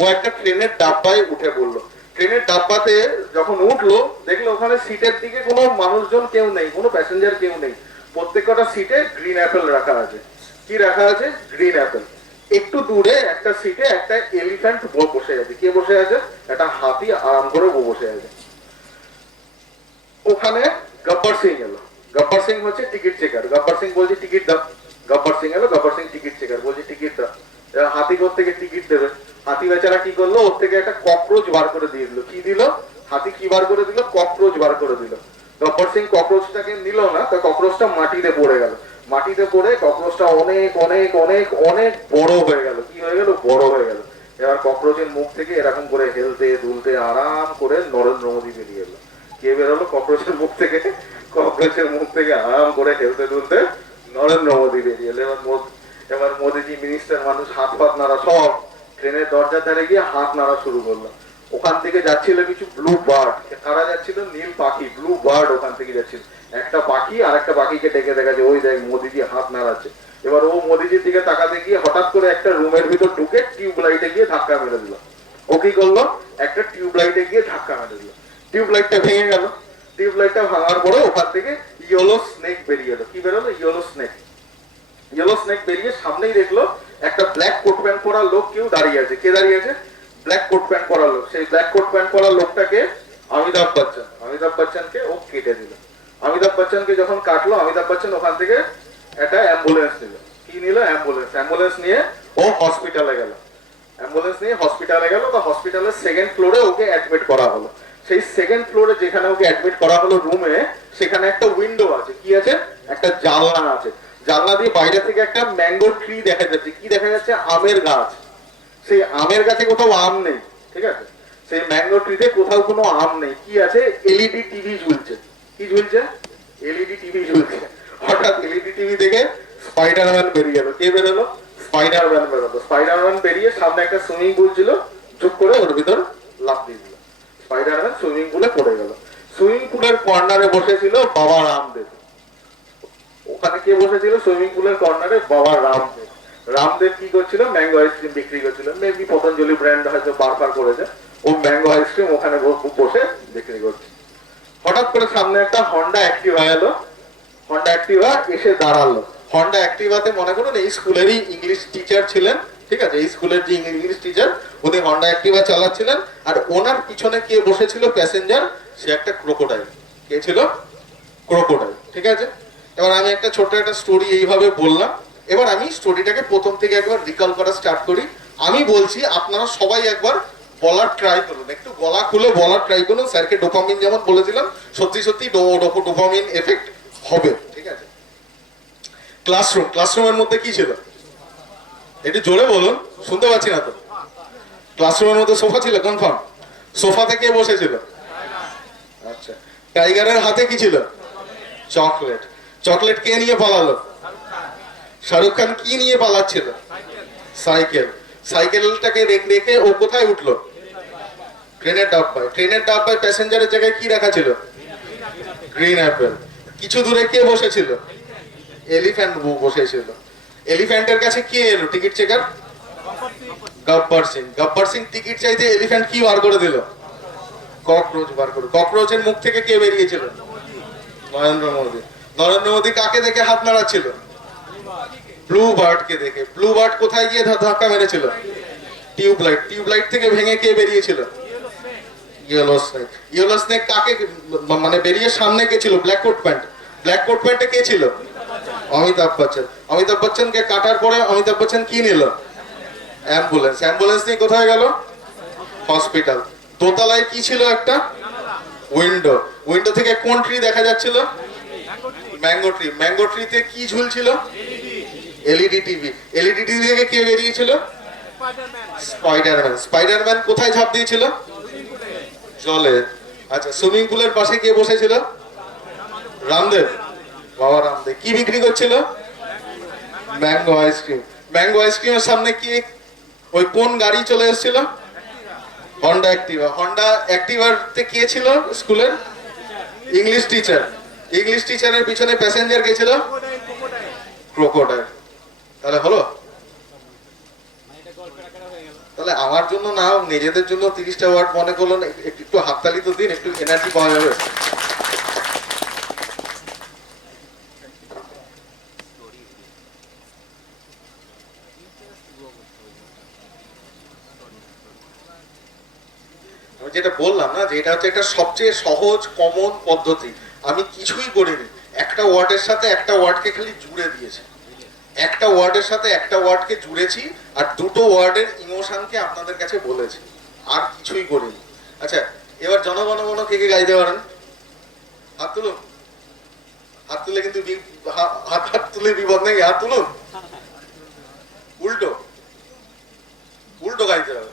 ও একটা ট্রেনের ডাব্বায় উঠে পড়লো। ট্রেনের ডাব্বাতে যখন উঠলো, দেখলো ওখানে সিটের দিকে কোনো মানুষজন কেউ নেই, কোনো প্যাসেঞ্জার কেউ নেই। প্রত্যেকটা সিটে গ্রিন অ্যাপেল রাখা আছে। কি রাখা আছে? Green Apple. একটু দূরে একটা সিটে একটা এলিফ্যান্ট বসে আছে। কে বসে আছে? একটা হাতি আরাম করে বসে আছে। ওখানে গব্বর সিং এলো। গব্বর সিং হচ্ছে টিকিট চেকার। গব্বর সিং বলছে টিকিট দাও। গব্বর সিং এলো, গব্বর সিং টিকিট চেকার, বলছে টিকিট দাও। হাতি কোথা থেকে টিকিট দেবে? হাতি বেচারা কি করলো? ওর থেকে একটা ককরোচ বার করে দিয়ে দিল। কি দিল? হাতি কি বার করে দিল? ককরোচ বার করে দিল। গব্বর সিং ককরোচটাকে নিল না, তা ককরোচটা মাটিতে পড়ে গেল। মাটিতে পড়ে ককরোচটা অনেক অনেক অনেক অনেক বড় হয়ে গেল। কি হয়ে গেল? বড় হয়ে গেল। এবার ককরোচের মুখ থেকে এরকম করে হেলতে দুলতে আরাম করে নরেন্দ্র মোদী বেরিয়ে এলো। কে বেরোলো ককরোচের মুখ থেকে? ককরোচের মুখ থেকে আরাম করে হেলতে দুলতে নরেন্দ্র মোদী বেরিয়ে এলো। এবার মোদীজি মিনিস্টার মানুষ, হাত পাত নাড়া, সব ট্রেনের দরজার ধারে গিয়ে হাত নাড়া শুরু করলো। ওখান থেকে যাচ্ছিল কিছু ব্লু বার্ড, কারা যাচ্ছিল? নীল পাখি, ব্লু বার্ড ওখান থেকে যাচ্ছিল। একটা পাখি আর একটা পাখিকে ডেকে দেখা যায়, ওই দেখ মোদীজি হাত নাড়াচ্ছে। এবার ও মোদীজির দিকে তাকাতে গিয়ে হঠাৎ করে একটা রুমের ভিতর ঢুকে টিউব লাইটে গিয়ে ধাক্কা মেরে দিল। ও কি করলো? একটা টিউব লাইটে গিয়ে ধাক্কা মেরে দিল, টিউব লাইটটা ভেঙে গেল। টিউব লাইটটা ভাঙার পরে ওখান থেকে ইয়েলো স্নেক বেরিয়ে এলো। কি বেরোলো? Yellow snake. ইয়েলো স্নেক বেরিয়ে সামনেই দেখলো একটা ব্ল্যাক কোট প্যান্ট পরা লোক কেউ দাঁড়িয়ে আছে। কে দাঁড়িয়ে আছে? ব্ল্যাক কোট প্যান্ট পরা লোক। সেই ব্ল্যাক কোট প্যান্ট পরা লোকটাকে অমিতাভ বচ্চন। অমিতাভ বচ্চনকে ও কেটে দিল। অমিতাভ বচ্চনকে যখন কাটলো, অমিতাভ বচ্চন ওখান থেকে একটা অ্যাম্বুলেন্স নিল। কি নিল? অ্যাম্বুলেন্স। অ্যাম্বুলেন্স নিয়ে ও হসপিটালে গেল। অ্যাম্বুলেন্স নিয়ে হসপিটালে গেল। তো হসপিটালের সেকেন্ড ফ্লোরে ওকে অ্যাডমিট করা হলো। সেই সেকেন্ড ফ্লোরে যেখানে ওকে অ্যাডমিট করা হলো রুমে, সেখানে একটা উইন্ডো আছে। কি আছে? একটা জানলা আছে। জানলা দিয়ে বাইরে থেকে একটা ম্যাঙ্গো ট্রি দেখা যাচ্ছে। কি দেখা যাচ্ছে? আমের গাছ। সেই আমের গাছে কোথাও আম নেই, ঠিক আছে? সেই ম্যাঙ্গো ট্রিতে কোথাও কোনো আম নেই। কি আছে? এলইডি টিভি ঝুলছে। কি ঝুলছে? এলইডি টিভি ঝুলছে। হঠাৎ এলইডি টিভি দেখে স্পাইডারম্যান বেরিয়ে গেল। কে বেরোলো? স্পাইডারম্যান বেরোলো। স্পাইডারম্যান বেরিয়ে সামনে একটা সুইমিং পুল ছিল, চুপ করে ওর ভিতর লাফ দিয়ে দিল। স্পাইডারম্যান সুইমিং পুলে পড়ে গেল। সুইমিং পুলের কর্নারে বসেছিল বাবা রামদেব। ওখানে কে বসেছিল? সুইমিং পুলের কর্নারে বাবা রামদেব। রামদেব কি করছিল? ম্যাঙ্গো আইসক্রিম বিক্রি করছিল। মেবি পতঞ্জলি ব্র্যান্ড হয়তো বারবার করেছে। ও ম্যাঙ্গো আইসক্রিম ওখানে বসে বিক্রি করছে। হঠাৎ করে সামনে একটা হন্ডা অ্যাক্টিভা এলো। হন্ডা অ্যাক্টিভা এসে দাঁড়ালো। হন্ডা অ্যাক্টিভাতে মনে করুন এই স্কুলেরই ইংলিশ টিচার ছিলেন, ঠিক আছে? এই স্কুলের যে ইংলিশ টিচার, উনি হন্ডা অ্যাক্টিভা চালাচ্ছিলেন। আর ওনার পিছনে কে বসেছিল প্যাসেঞ্জার? সে একটা ক্রোকোডাইল। কে ছিল? ক্রোকোডাইল, ঠিক আছে? এবার আমি একটা ছোট্ট একটা স্টোরি এইভাবে বললাম। এবার আমি স্টোরিটাকে প্রথম থেকে একবার রিকল করা স্টার্ট করি। আমি বলছি, আপনারা সবাই একবার বলার ট্রাই করুন, একটু গলা খুলে বলার ট্রাই করুন। স্যারকে ডোপামিন যেমন বলেছিলাম, সত্যি সত্যি ডোপামিন এফেক্ট হবে, ঠিক আছে? ক্লাসরুম। ক্লাসরুমের মধ্যে কি ছিল? একটু জোরে বলুন, শুনতে পাচ্ছি না তো। ক্লাসরুমের মধ্যে সোফা ছিল, কনফার্ম? সোফাতে কে বসেছিল? আচ্ছা, টাইগারের হাতে কি ছিল? চকলেট। চকলেট কে নিয়ে পালালো? শাহরুখ খান। কি নিয়ে পালাচ্ছিল? সাইকেল। সাইকেলটাকে রেখে ও কোথায় উঠলো? ট্রেনের ডাব্বায়। ট্রেনের ডাব্বায় প্যাসেঞ্জারের জায়গায় কি রাখা ছিল? Green Apple. কিছু দূরে কে বসেছিল? এলিফ্যান্ট বসেছিল। এলিফ্যান্টের কাছে কে এলো? Ticket checker Gabbar Singh. Gabbar Singh ticket চাইতে এলিফ্যান্ট কি বার করে দিল? ককরোচ বার করে। ককরোচের মুখ থেকে কে বেরিয়েছিল? নরেন্দ্র মোদী। নরেন্দ্র মোদী কাকে দেখে হাত নাড়াচ্ছিল? ব্লু বার্ড কে দেখে। ব্লু বার্ড কোথায় গিয়ে ধাক্কা মেরেছিল? Tube light. টিউব লাইট থেকে ভেঙে কে বেরিয়েছিল? Yellow snake. ইয়েলো স্নেক কাকে মানে বেরিয়ে সামনে কে ছিল? Black coat pant. Black coat প্যান্টে কে ছিল? অমিতাভ বচ্চন। অমিতাভ বচ্চনকে কাটার পরে অমিতাভ বচ্চন কি নিল? অ্যাম্বুলেন্স। অ্যাম্বুলেন্স নিয়ে কোথায় গেল? হসপিটাল। দোতলায় কি ছিল? একটা উইন্ডো। উইন্ডো থেকে কোন ট্রি দেখা যাচ্ছিল? Mango tree. ম্যাঙ্গো ট্রিতে কি ঝুলছিল? LED TV. এলইডি টিভি থেকে কে বেরিয়েছিল? স্পাইডারম্যান। স্পাইডারম্যান কোথায় ঝাঁপ দিয়েছিল? জলে। আচ্ছা, সুইমিং পুলের পাশে কে বসেছিল? রামদেব। বাবা রামদেব। কি বিক্রি করছিল? Mango ice cream. ম্যাঙ্গো আইসক্রিমের সামনে কি ওই কোন গাড়ি চলে এসেছিল? হন্ডা অ্যাক্টিভা। হন্ডা অ্যাক্টিভাতে কে ছিল? স্কুলের ইংলিশ টিচার। ইংলিশ টিচারের পিছনে প্যাসেঞ্জার কে ছিল? ক্রোকোডাইল। তাহলে হলো? তাহলে আমার জন্য না, নিজেদের জন্য 30টা ওয়ার্ড মনে করলো না, একটু হাততালি তো দিন, একটু এনার্জি পাওয়া যাবে। আমি যেটা বললাম না, যে এটা হচ্ছে একটা সবচেয়ে সহজ কমন পদ্ধতি। আমি কিছুই করিনি, একটা ওয়ার্ডের সাথে একটা ওয়ার্ডকে খালি জুড়ে দিয়েছি। একটা ওয়ার্ডের সাথে একটা ওয়ার্ডকে জুড়েছি, আর দুটো ওয়ার্ডের ইমোশনকে আপনাদের কাছে বলেছি, আর কিছুই করিনি। আচ্ছা, এবার জনগণমন কে কে গাইতে পারেন? হাত তুলুন। হাত তুলে কিন্তু হাত তুলে বিপদ নেই। হাত তুলুন। উল্টো উল্টো গাইতে হবে।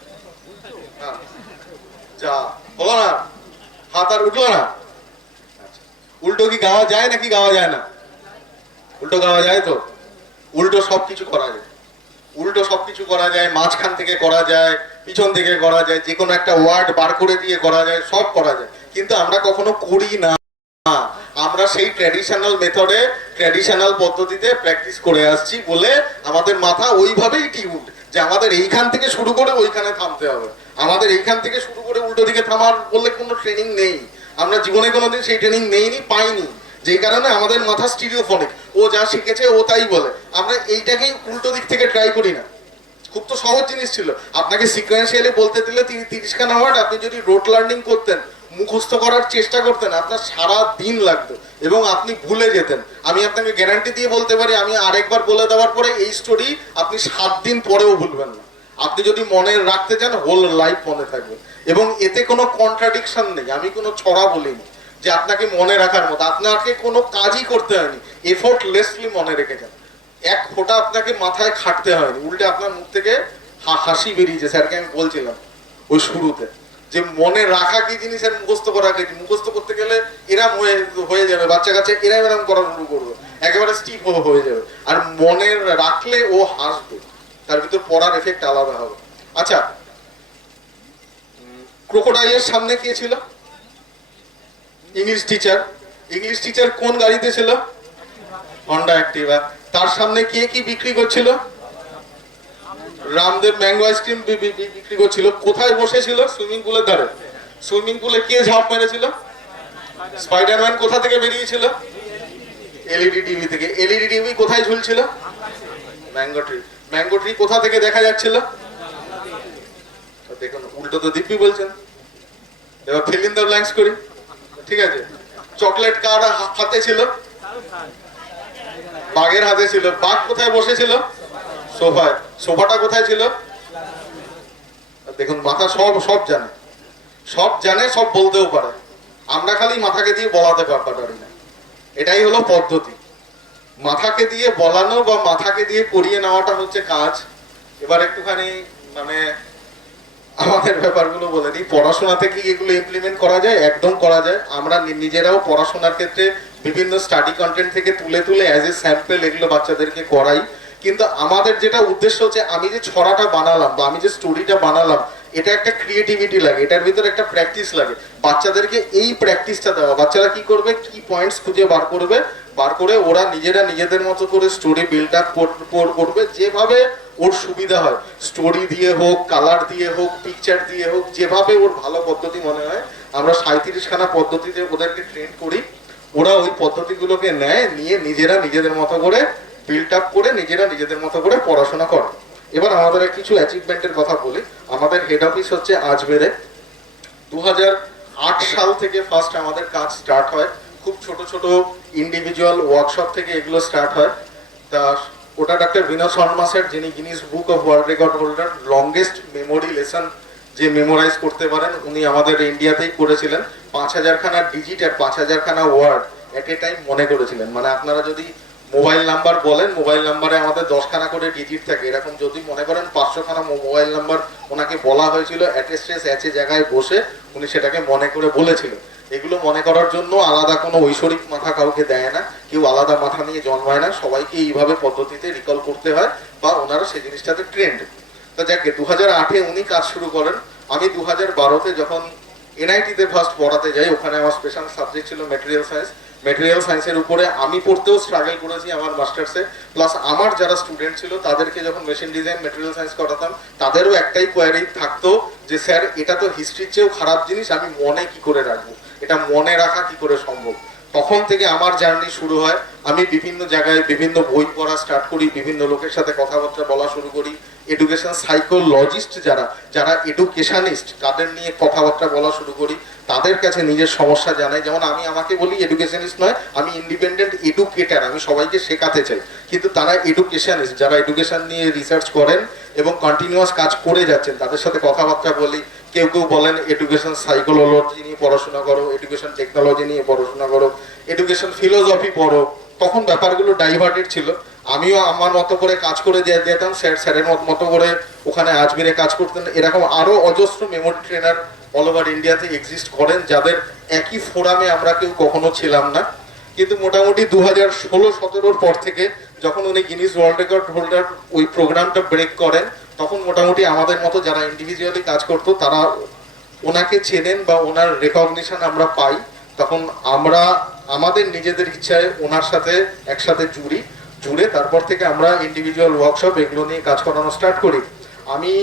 হ্যাঁ, যা হলো না, হাত আর উঠলো না। আচ্ছা, উল্টো কি গাওয়া যায় নাকি গাওয়া যায় না? উল্টো গাওয়া যায় তো? উল্টো সবকিছু করা যায়, উল্টো সবকিছু করা যায়, মাঝখান থেকে করা যায়, পিছন থেকে করা যায়, যে কোনো একটা ওয়ার্ড বার করে দিয়ে করা যায়, সব করা যায়, কিন্তু আমরা কখনো করি না। আমরা সেই ট্র্যাডিশনাল মেথডে, ট্র্যাডিশনাল পদ্ধতিতে প্র্যাকটিস করে আসছি বলে আমাদের মাথা ওইভাবেই টিউড, যে আমাদের এইখান থেকে শুরু করে ওইখানে থামতে হবে। আমাদের এইখান থেকে শুরু করে উল্টো দিকে থামার বললে কোনো ট্রেনিং নেই, আমরা জীবনে কোনোদিন সেই ট্রেনিং নেইনি, পাইনি, যেই কারণে আমাদের মাথা স্টিরিওফোনিক, ও যা শিখেছে ও তাই বলে। আমরা এইটাকেই উল্টো দিক থেকে ট্রাই করি না। খুব তো সহজ জিনিস ছিল, আপনাকে সিকোয়েন্সিয়ালি বলতে দিলে 30খানা ওয়ার্ড, আপনি যদি রোড লার্নিং করতেন, মুখস্থ করার চেষ্টা করতেন, আপনার সারা দিন লাগতো এবং আপনি ভুলে যেতেন। আমি আপনাকে গ্যারান্টি দিয়ে বলতে পারি, আমি আরেকবার বলে দেওয়ার পরে এই স্টোরি আপনি 7 দিন পরেও ভুলবেন না। আপনি যদি মনে রাখতে চান, হোল লাইফ মনে থাকবে। এবং এতে কোনো কন্ট্রাডিকশন নেই, আমি কোনো ছড়া বলিনি যে আপনাকে মনে রাখার মতো, আপনাকে কোনো কাজই করতে হয়নি, এফোর্টলেসলি মনে রেখেছেন, এক ফোঁটা আপনাকে মাথায় খাটতে হয়নি, উল্টে আপনার মুখ থেকে হাসি বেরিয়েছে। স্যারকে আমি বলছিলাম ওই শুরুতে যে মনে রাখা কি জিনিস আর মুখস্থ করা কি, মুখস্থ করতে গেলে এরম হয়ে যাবে, বাচ্চা কাছে এরম করা শুরু করবে, একেবারে স্টিপ হয়ে যাবে। আর মনে রাখলে ও হাসবে, তার ভিতর পড়ার এফেক্ট আলাদা হবে। আচ্ছা, ক্রোকোডাইলের সামনে কে ছিল? English teacher. ইংলিশ টিচার কোন গাড়িতে ছিল? হন্ডা অ্যাক্টিভা। তার সামনে কে কি বিক্রি করছিল? রামদেব ম্যাঙ্গো আইসক্রিম বিক্রি করছিল। কোথায় বসেছিল? সুইমিং পুলের ধারে। সুইমিং পুলে কে ঝাঁপ মেরেছিল? স্পাইডারম্যান কোথা থেকে বেরিয়েছিল? এলইডি টিভি থেকে। এলইডি টিভি কোথায় ঝুলছিল? Mango tree. ম্যাঙ্গো ট্রি কোথা থেকে দেখা যাচ্ছিল? দেখুন, উল্টো তো দিব্যি বলছেন। এবার ফিল ইন দ্য ব্ল্যাঙ্কস করি, ঠিক আছে? চকলেট কার হাতে ছিল? বাঘের হাতে ছিল। বাঘ কোথায় বসেছিল? সোফায়। সোফাটা কোথায় ছিল? দেখুন, মাথা সব জানে, সব জানে, সব বলতেও পারে। আমরা খালি মাথাকে দিয়ে বলাতে পারি না। এটাই হলো পদ্ধতি। মাথাকে দিয়ে বলানো বা মাথাকে দিয়ে করিয়ে নেওয়াটা হচ্ছে কাজ। এবার একটুখানি মানে আমাদের ব্যাপারগুলো বলে দিই। পড়াশোনাতে কি এগুলো ইমপ্লিমেন্ট করা যায়? একদম করা যায়। আমরা নিজেরাও পড়াশোনার ক্ষেত্রে বিভিন্ন স্টাডি কন্টেন্ট থেকে তুলে অ্যাজ এ স্যাম্পল এগুলো বাচ্চাদেরকে করাই। কিন্তু আমাদের যেটা উদ্দেশ্য হচ্ছে, আমি যে ছড়াটা বানালাম বা আমি যে স্টোরিটা বানালাম, এটা একটা ক্রিয়েটিভিটি লাগে, এটার ভিতরে একটা প্র্যাকটিস লাগে। বাচ্চাদেরকে এই প্র্যাকটিসটা দেওয়া, বাচ্চারা কি করবে, কি পয়েন্টস খুঁজে বার করে ওরা নিজেরা নিজেদের মতো করে স্টোরি বিল্ড আপ করবে, যেভাবে ওর সুবিধা হয়। স্টোরি দিয়ে হোক, কালার দিয়ে হোক, পিকচার দিয়ে হোক, যেভাবে ওর ভালো পদ্ধতি মনে হয়। আমরা 37খানা পদ্ধতিতে ওদেরকে ট্রেন করি, ওরা ওই পদ্ধতিগুলোকে নিয়ে নিজেরা নিজেদের মতো করে বিল্ড আপ করে নিজেরা নিজেদের মতো করে পড়াশোনা করে। এবার আমাদের কিছু অ্যাচিভমেন্টের কথা বলি। আমাদের হেড অফিস হচ্ছে আজমেরে। 2008 সাল থেকে ফার্স্ট আমাদের কাজ স্টার্ট হয়। খুব ছোট ছোট ইন্ডিভিজুয়াল ওয়ার্কশপ থেকে এগুলো স্টার্ট হয়। তা ওটা ডক্টর বিনোদ শর্মা স্যার, যিনি Guinness book of world record holder, longest memory lesson যে মেমোরাইজ করতে পারেন, উনি আমাদের ইন্ডিয়াতেই করেছিলেন। 5000খানা ডিজিট আর 5000খানা ওয়ার্ড এট এ টাইম মনে করেছিলেন। মানে আপনারা যদি মোবাইল নাম্বার বলেন, মোবাইল নাম্বারে আমাদের 10খানা করে ডিজিট থাকে, এরকম যদি মনে করেন 500খানা মোবাইল নাম্বার ওনাকে বলা হয়েছিল, অ্যাটেস্টেস জায়গায় বসে উনি সেটাকে মনে করে বলেছিলেন। এগুলো মনে করার জন্য আলাদা কোনো ঐশ্বরিক মাথা কাউকে দেয় না, কেউ আলাদা মাথা নিয়ে জন্মায় না, সবাইকে এইভাবে পদ্ধতিতে রিকল করতে হয় বা ওনারা সেই জিনিসটাতে ট্রেন্ড। তা যাকে 2008-এ উনি কাজ শুরু করেন। আমি 2012-তে যখন এনআইটিতে ফার্স্ট পড়াতে যাই, ওখানে আমার স্পেশাল সাবজেক্ট ছিল মেটেরিয়াল সায়েন্স। মেটেরিয়াল সায়েন্সের উপরে আমি পড়তেও স্ট্রাগল করেছি আমার মাস্টার্সে। প্লাস আমার যারা স্টুডেন্ট ছিল তাদেরকে যখন মেশিন ডিজাইন, মেটেরিয়াল সায়েন্স করাতাম, তাদেরও একটাই কোয়ারি থাকতো যে স্যার, এটা তো হিস্ট্রির চেয়েও খারাপ জিনিস, আমি মনে কি করে রাখবো, এটা মনে রাখা কি করে সম্ভব। তখন থেকে আমার জার্নি শুরু হয়। আমি বিভিন্ন জায়গায় বিভিন্ন বই পড়া স্টার্ট করি, বিভিন্ন লোকের সাথে কথাবার্তা বলা শুরু করি। এডুকেশন সাইকোলজিস্ট যারা এডুকেশনিস্ট, তাদের নিয়ে কথাবার্তা বলা শুরু করি, তাদের কাছে নিজের সমস্যা জানাই। যেমন আমি আমাকে বলি এডুকেশনিস্ট নয়, আমি ইন্ডিপেন্ডেন্ট এডুকেটার, আমি সবাইকে শেখাতে চাই। কিন্তু তারা এডুকেশনিস্ট, যারা এডুকেশন নিয়ে রিসার্চ করেন এবং কন্টিনিউয়াস কাজ করে যাচ্ছেন, তাদের সাথে কথাবার্তা বলি। কেউ বলেন এডুকেশন সাইকোলজি নিয়ে পড়াশোনা করো, এডুকেশন টেকনোলজি নিয়ে পড়াশোনা করো, এডুকেশন ফিলোসফি পড়ো। তখন ব্যাপারগুলো ডাইভার্টেড ছিল। আমিও আমার মতো করে কাজ করে যেতাম, স্যারের মতো করে ওখানে আজমিরে কাজ করতেন। এরকম আরো অজস্র মেমোরি ট্রেনার অল ওভার ইন্ডিয়াতে এক্সিস্ট করেন, যাদের একই ফোরামে আমরা কেউ কখনো ছিলাম না। কিন্তু মোটামুটি 2016-17 পর থেকে যখন উনি গিনিস ওয়ার্ল্ড রেকর্ড হোল্ডার ওই প্রোগ্রামটা ব্রেক করেন, তখন মোটামুটি আমাদের মতো যারা ইন্ডিভিজুয়ালি কাজ করতো তারা ওনাকে চেনেন বা ওনার রেকগনিশন আমরা পাই। তখন আমরা আমাদের নিজেদের ইচ্ছায় ওনার সাথে একসাথে জুড়ে তারপর থেকে আমরা ইন্ডিভিজুয়াল ওয়ার্কশপ এগুলো নিয়ে কাজ করানো স্টার্ট করি। আমি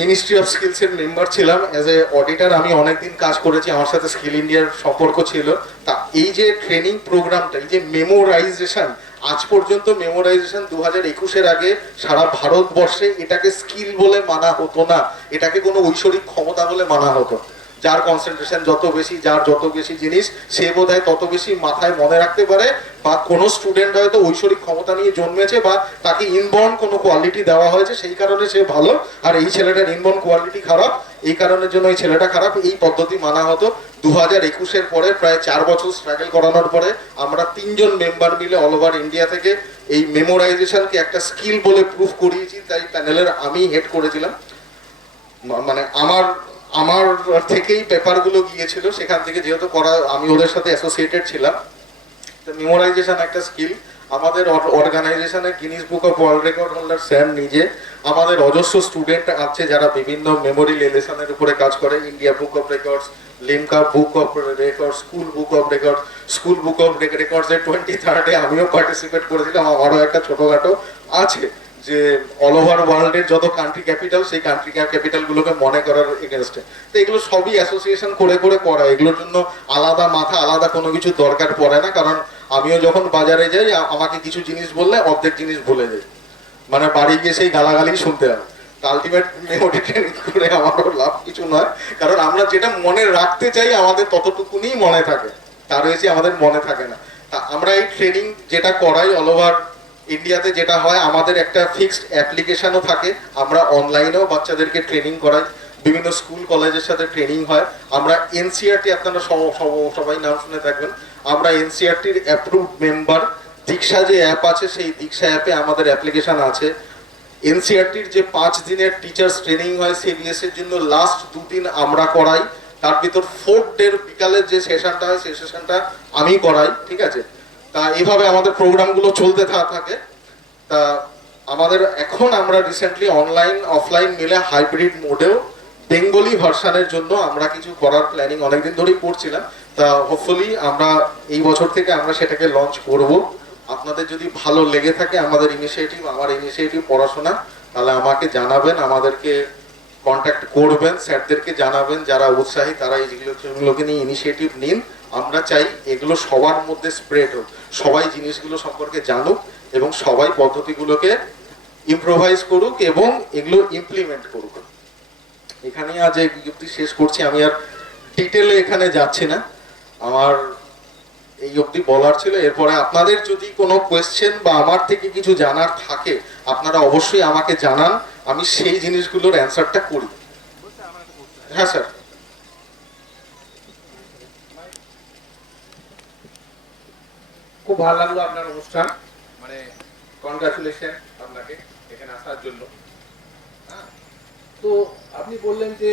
মিনিস্ট্রি অফ স্কিলস এর মেম্বার ছিলাম, অ্যাজ এ অডিটর আমি অনেকদিন কাজ করেছি, আমার সাথে স্কিল ইন্ডিয়ার সম্পর্ক ছিল। তা এই যে ট্রেনিং প্রোগ্রামটা, এই যে মেমোরাইজেশন, আজ পর্যন্ত মেমোরাইজেশন 2021-এর আগে সারা ভারতবর্ষে এটাকে স্কিল বলে মানা হতো না, এটাকে কোনো ঐশ্বরিক ক্ষমতা বলে মানা হতো। যার কনসেন্ট্রেশন যত বেশি, যার যত বেশি জিনিস সে বোধহয় তত বেশি মাথায় মনে রাখতে পারে, বা কোনো স্টুডেন্ট হয়তো ঐশ্বরিক ক্ষমতা নিয়ে জন্মেছে বা তাকে ইনবর্ন কোনো কোয়ালিটি দেওয়া হয়েছে, সেই কারণে সে ভালো, আর এই ছেলেটার ইনবর্ন কোয়ালিটি খারাপ, এই কারণের জন্য এই ছেলেটা খারাপ, এই পদ্ধতি মানা হতো। 2021-এর পরে প্রায় 4 বছর স্ট্রাগল করানোর পরে আমরা 3 জন মেম্বার মিলে অল ওভার ইন্ডিয়া থেকে এই মেমোরাইজেশনকে একটা স্কিল বলে প্রুফ করিয়েছি। তাই প্যানেলের আমি হেড করেছিলাম, মানে আমার থেকেই পেপারগুলো গিয়েছিল, সেখান থেকে যেহেতু করা আমি ওদের সাথে অ্যাসোসিয়েটেড ছিলাম। তো মেমোরাইজেশন একটা স্কিল। আমাদের অর্গানাইজেশনে Guinness book of world record holder sir নিজে, আমাদের অজস্র স্টুডেন্ট আছে যারা বিভিন্ন মেমোরি লেসনের উপরে কাজ করে, India book of records, Limca book of records, school book of records এর 23rd-এ আমিও পার্টিসিপেট করেছিলাম। আমারও একটা ছোটখাটো আছে যে অল ওভার ওয়ার্ল্ডের যত কান্ট্রি ক্যাপিটাল, সেই কান্ট্রি ক্যাপিটাল গুলোকে মনে করার এগেনস্টে। তো এগুলো সবই অ্যাসোসিয়েশন করে করা, এগুলোর জন্য আলাদা মাথা আলাদা কোনো কিছু দরকার পড়ে না। কারণ আমিও যখন বাজারে যাই আমাকে কিছু জিনিস বললে অর্ধেক জিনিস ভুলে যাই, মানে বাড়ি গিয়ে সেই গালাগালি শুনতে হয়। আলটিমেট মেমোরি ট্রেনিং করে আমারও লাভ কিছু নয়, কারণ আমরা যেটা মনে রাখতে চাই আমাদের ততটুকুনি মনে থাকে, তার বেশি আমাদের মনে থাকে না। তা আমরা এই ট্রেনিং যেটা করাই অল ওভার ইন্ডিয়াতে, যেটা হয় আমাদের একটা ফিক্সড অ্যাপ্লিকেশনও থাকে, আমরা অনলাইনেও বাচ্চাদেরকে ট্রেনিং করাই, বিভিন্ন স্কুল কলেজের সাথে ট্রেনিং হয়। আমরা এনসিআরটি, আপনারা সবাই নাম শুনে থাকবেন, আমরা এনসিআরটির অ্যাপ্রুভড মেম্বার। দীক্ষা যে অ্যাপ আছে, সেই দীক্ষা অ্যাপে আমাদের অ্যাপ্লিকেশন আছে। এনসিআরটির যে 5 দিনের টিচার্স ট্রেনিং হয় সিবিএস এর জন্য, লাস্ট 2 দিন আমরা করাই, তার ভিতর 4th ডের বিকালের যে সেশনটা হয় সেই সেশনটা আমি করাই, ঠিক আছে। তা এইভাবে আমাদের প্রোগ্রামগুলো চলতে থাকে। তা আমাদের এখন আমরা রিসেন্টলি অনলাইন অফলাইন মিলে হাইব্রিড মোডেও বেঙ্গলি ভার্সানের জন্য আমরা কিছু করার প্ল্যানিং অনেকদিন ধরেই করছিলাম। তা হোপফুলি আমরা এই বছর থেকে আমরা সেটাকে লঞ্চ করব। আপনাদের যদি ভালো লেগে থাকে আমাদের ইনিশিয়েটিভ, আমার ইনিশিয়েটিভ পড়াশোনা, তাহলে আমাকে জানাবেন, আমাদেরকে কন্ট্যাক্ট করবেন, স্যারদেরকে জানাবেন, যারা উৎসাহী তারা এইগুলোকে নিয়ে ইনিশিয়েটিভ নিন। আমরা চাই এগুলো সবার মধ্যে স্প্রেড হোক, সবাই জিনিসগুলো সম্পর্কে জানুক এবং সবাই পদ্ধতিগুলোকে ইমপ্রোভাইজ করুক এবং এগুলো ইমপ্লিমেন্ট করুক। এখানেই আজ এই বিজ্ঞপ্তি শেষ করছি, আমি আর ডিটেলে এখানে যাচ্ছি না, আমার এই অবধি বলার ছিল। এরপরে আপনাদের যদি কোনো কোয়েশ্চেন বা আমার থেকে কিছু জানার থাকে আপনারা অবশ্যই আমাকে জানান, আমি সেই জিনিসগুলোর অ্যান্সারটা করি। হ্যাঁ স্যার। খুব ভালো লাগলো আপনার অনুষ্ঠান, মানে কনগ্রাচুলেশন আপনাকে এখানে আসার জন্য। হ্যাঁ, তো আপনি বললেন যে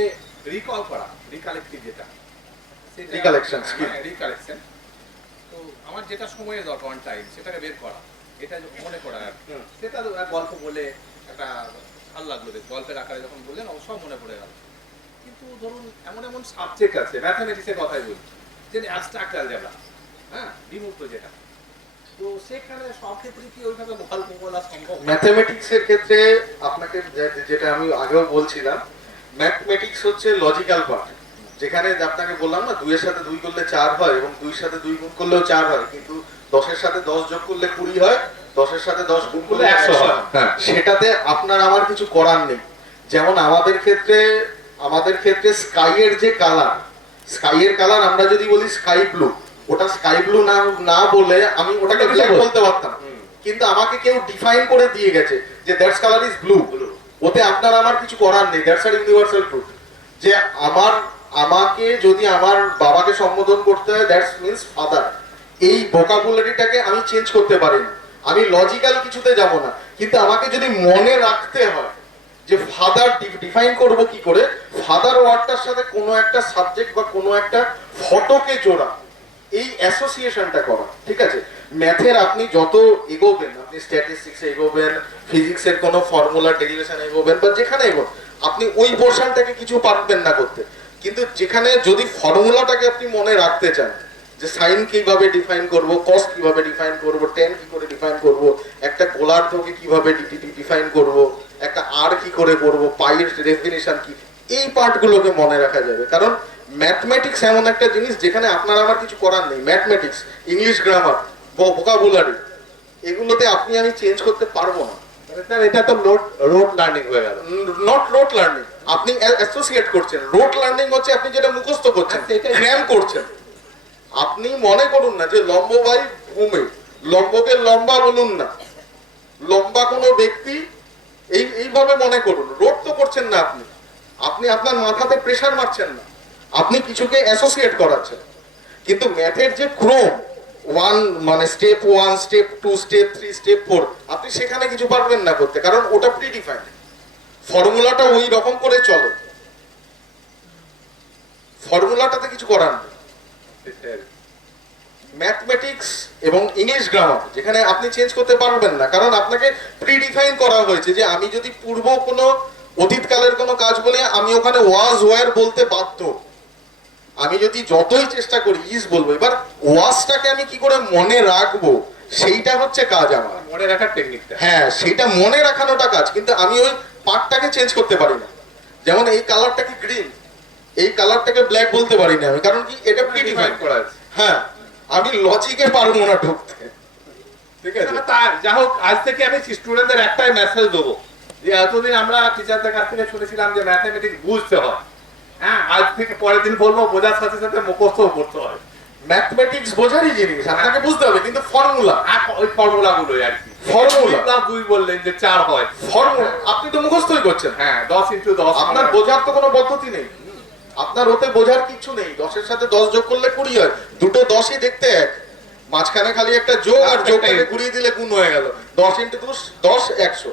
রিকল করা, রিকালেক্টিভ যেটা, রিকালেকশন রিকালেকশন, তো আমার যেটা সময়ের দরকার অন টাইম সেটাকে বের করা, এটা মনে করা আর কি। সেটা তো এক গল্প বলে একটা ভালো লাগলো, বেশ গল্পের আকারে যখন বললেন অবশ্য মনে পড়ে গেল। কিন্তু ধরুন এমন এমন সাবজেক্ট আছে, ম্যাথামেটিক্সের কথাই বলি, যে অ্যাবস্ট্রাক্ট অ্যালজেব্রা, হ্যাঁ, বিমূর্ত যেটা, তো সেখানে সব ক্ষেত্রে কি ওইভাবে গল্প বলা সম্ভব? ম্যাথমেটিক্সের ক্ষেত্রে আপনাকে যেটা আমি আগেও বলছিলাম, ম্যাথমেটিক্স হচ্ছে লজিক্যাল পার্ট, যেখানে আপনাকে বললাম না 2 এর সাথে 2 করলে 4 হয় এবং 2 এর সাথে 2 গুণ করলেও 4 হয়, কিন্তু 10 এর সাথে 10 যোগ করলে 20 হয়, 10 এর সাথে 10 গুণ করলে 100 হয়। সেটাতে আপনার আমার কিছু করার নেই। যেমন আমাদের ক্ষেত্রে স্কাইয়ের যে কালার, স্কাইয়ের কালার আমরা যদি বলি স্কাই ব্লু, ওটা স্কাই ব্লু না বলে আমি ওটাকে ব্ল্যাক বলতে পারতাম, কিন্তু আমাকে কেউ ডিফাইন করে দিয়ে গেছে যে দ্যাটস কালার ইজ ব্লু, ওতে আপনার আমার কিছু করার নেই। দ্যাটস আর ইউনিভার্সাল ট্রুথ, যে আমাকে যদি আমার বাবাকে সম্বোধন করতে হয় দ্যাটস মিন্স ফাদার, এই ভোকাবুলারিটাকে আমি চেঞ্জ করতে পারি না। আমি লজিক্যাল কিছুতে যাব না, কিন্তু আমাকে যদি মনে রাখতে হয় যে ফাদার ডিফাইন করব কি করে, ফাদার ওয়ার্ডটার সাথে কোনো একটা সাবজেক্ট বা কোনো একটা ফটোকে জোড়া, এই অ্যাসোসিয়েশনটা করা, ঠিক আছে? ম্যাথের আপনি যত এগোবেন, আপনি স্ট্যাটিস্টিক্সে এগোবেন, ফিজিক্সের কোনো ফর্মুলা ডেরিভেশন এগোবেন বা যেখানে এগোন, আপনি ওই পোর্শনটাকে কিছু পারবেন না করতে। কিন্তু যেখানে যদি ফর্মুলাটাকে আপনি মনে রাখতে চান, যে সাইন কিভাবে ডিফাইন করব, কস কিভাবে ডিফাইন করব, টেন কি করে ডিফাইন করব, একটা গোলার্ধকে কিভাবে ডিফাইন করব, একটা আর কি করে করব, পাইয়ের ডেফিনিশন কি, এই পার্টগুলোকে মনে রাখা যাবে। কারণ ম্যাথমেটিক্স এমন একটা জিনিস যেখানে আপনার আমার কিছু করার নেই। ম্যাথমেটিক্স, ইংলিশ গ্রামার, ভোকাবুলারি, এগুলোতে আপনি আমি চেঞ্জ করতে পারবো না। মানে স্যার এটা তো রোড লার্নিং হয়ে গেল। নট রোড লার্নিং, আপনি অ্যাসোসিয়েট করছেন। রোড লার্নিং হচ্ছে আপনি যেটা মুখস্থ করছেন, আচ্ছা, এটাই। ক্র্যাম করছেন। আপনি মনে করুন না যে লম্ব বাই ভূমি, লম্বকে লম্বা বলুন না, লম্বা কোনো ব্যক্তি, এইভাবে মনে করুন। রোড তো করছেন না আপনি, আপনি আপনার মাথাতে প্রেসার মারছেন না, আপনি কিছুকে অ্যাসোসিয়েট করাচ্ছেন। কিন্তু ম্যাথের যে ক্রম, ওয়ান মানে স্টেপ 1, স্টেপ 2, স্টেপ 3, স্টেপ 4, আপনি সেখানে কিছু পারবেন না করতে, কারণ ওটা প্রিডিফাইন্ড, ফর্মুলাটা ওই রকম করে চলে, ফর্মুলাটাতে কিছু করার নেই। ম্যাথমেটিক্স এবং ইংলিশ গ্রামার যেখানে আপনি চেঞ্জ করতে পারবেন না, কারণ আপনাকে প্রিডিফাইন করা হয়েছে যে আমি যদি পূর্ব কোনো অতীতকালের কোনো কাজ বলে আমি ওখানে ওয়াজ ওয়ার বলতে বাধ্য। আমি যদি যতই চেষ্টা করি ইজ বলবো, এবার ওয়াজটাকে আমি কি করে মনে রাখবো, সেইটা হচ্ছে কাজ আমার। মনে রাখার টেকনিকটা, হ্যাঁ, সেইটা মনে রাখানোটা কাজ, কিন্তু আমি ওই পার্টটাকে চেঞ্জ করতে পারি না। যেমন এই কালারটাকে গ্রিন, এই কালারটাকে ব্ল্যাক বলতে পারি না আমি, কারণ কি এটা প্রিডিফাইন করা আছে। হ্যাঁ, আমি লজিকে পারবো না ঢুকতে, ঠিক আছে? তা যা হোক, আজ থেকে আমি স্টুডেন্টদের একটাই মেসেজ দেবো যে এতদিন আমরা টিচারদের কাছ থেকে শুনেছিলাম যে ম্যাথমেটিক্স বুঝতে হয়, হ্যাঁ, আজ থেকে পরের দিন বলবো বোঝার সাথে সাথে মুখস্থও করতে হয়। ম্যাথমেটিক্স বোঝারই জিনিস, আপনাকে বুঝতে হবে, কিন্তু ফর্মুলা, ওই ফর্মুলা গুলোই আর কি। ফর্মুলা 2 বললেন যে 4 হয়, ফর্মুলা আপনি তো মুখস্থই করছেন। হ্যাঁ 10 × 10, আপনার বোঝার তো কোনো পদ্ধতি নেই, আপনার ওতে বোঝার কিছু নেই। 10-এর সাথে 10 যোগ করলে 20 হয়, দুটো 10ই দেখতে এক, মাঝখানে খালি একটা যোগ, আর যোগটাকে ঘুরিয়ে দিলে গুণ হয়ে গেল। 10 × 2 10 100।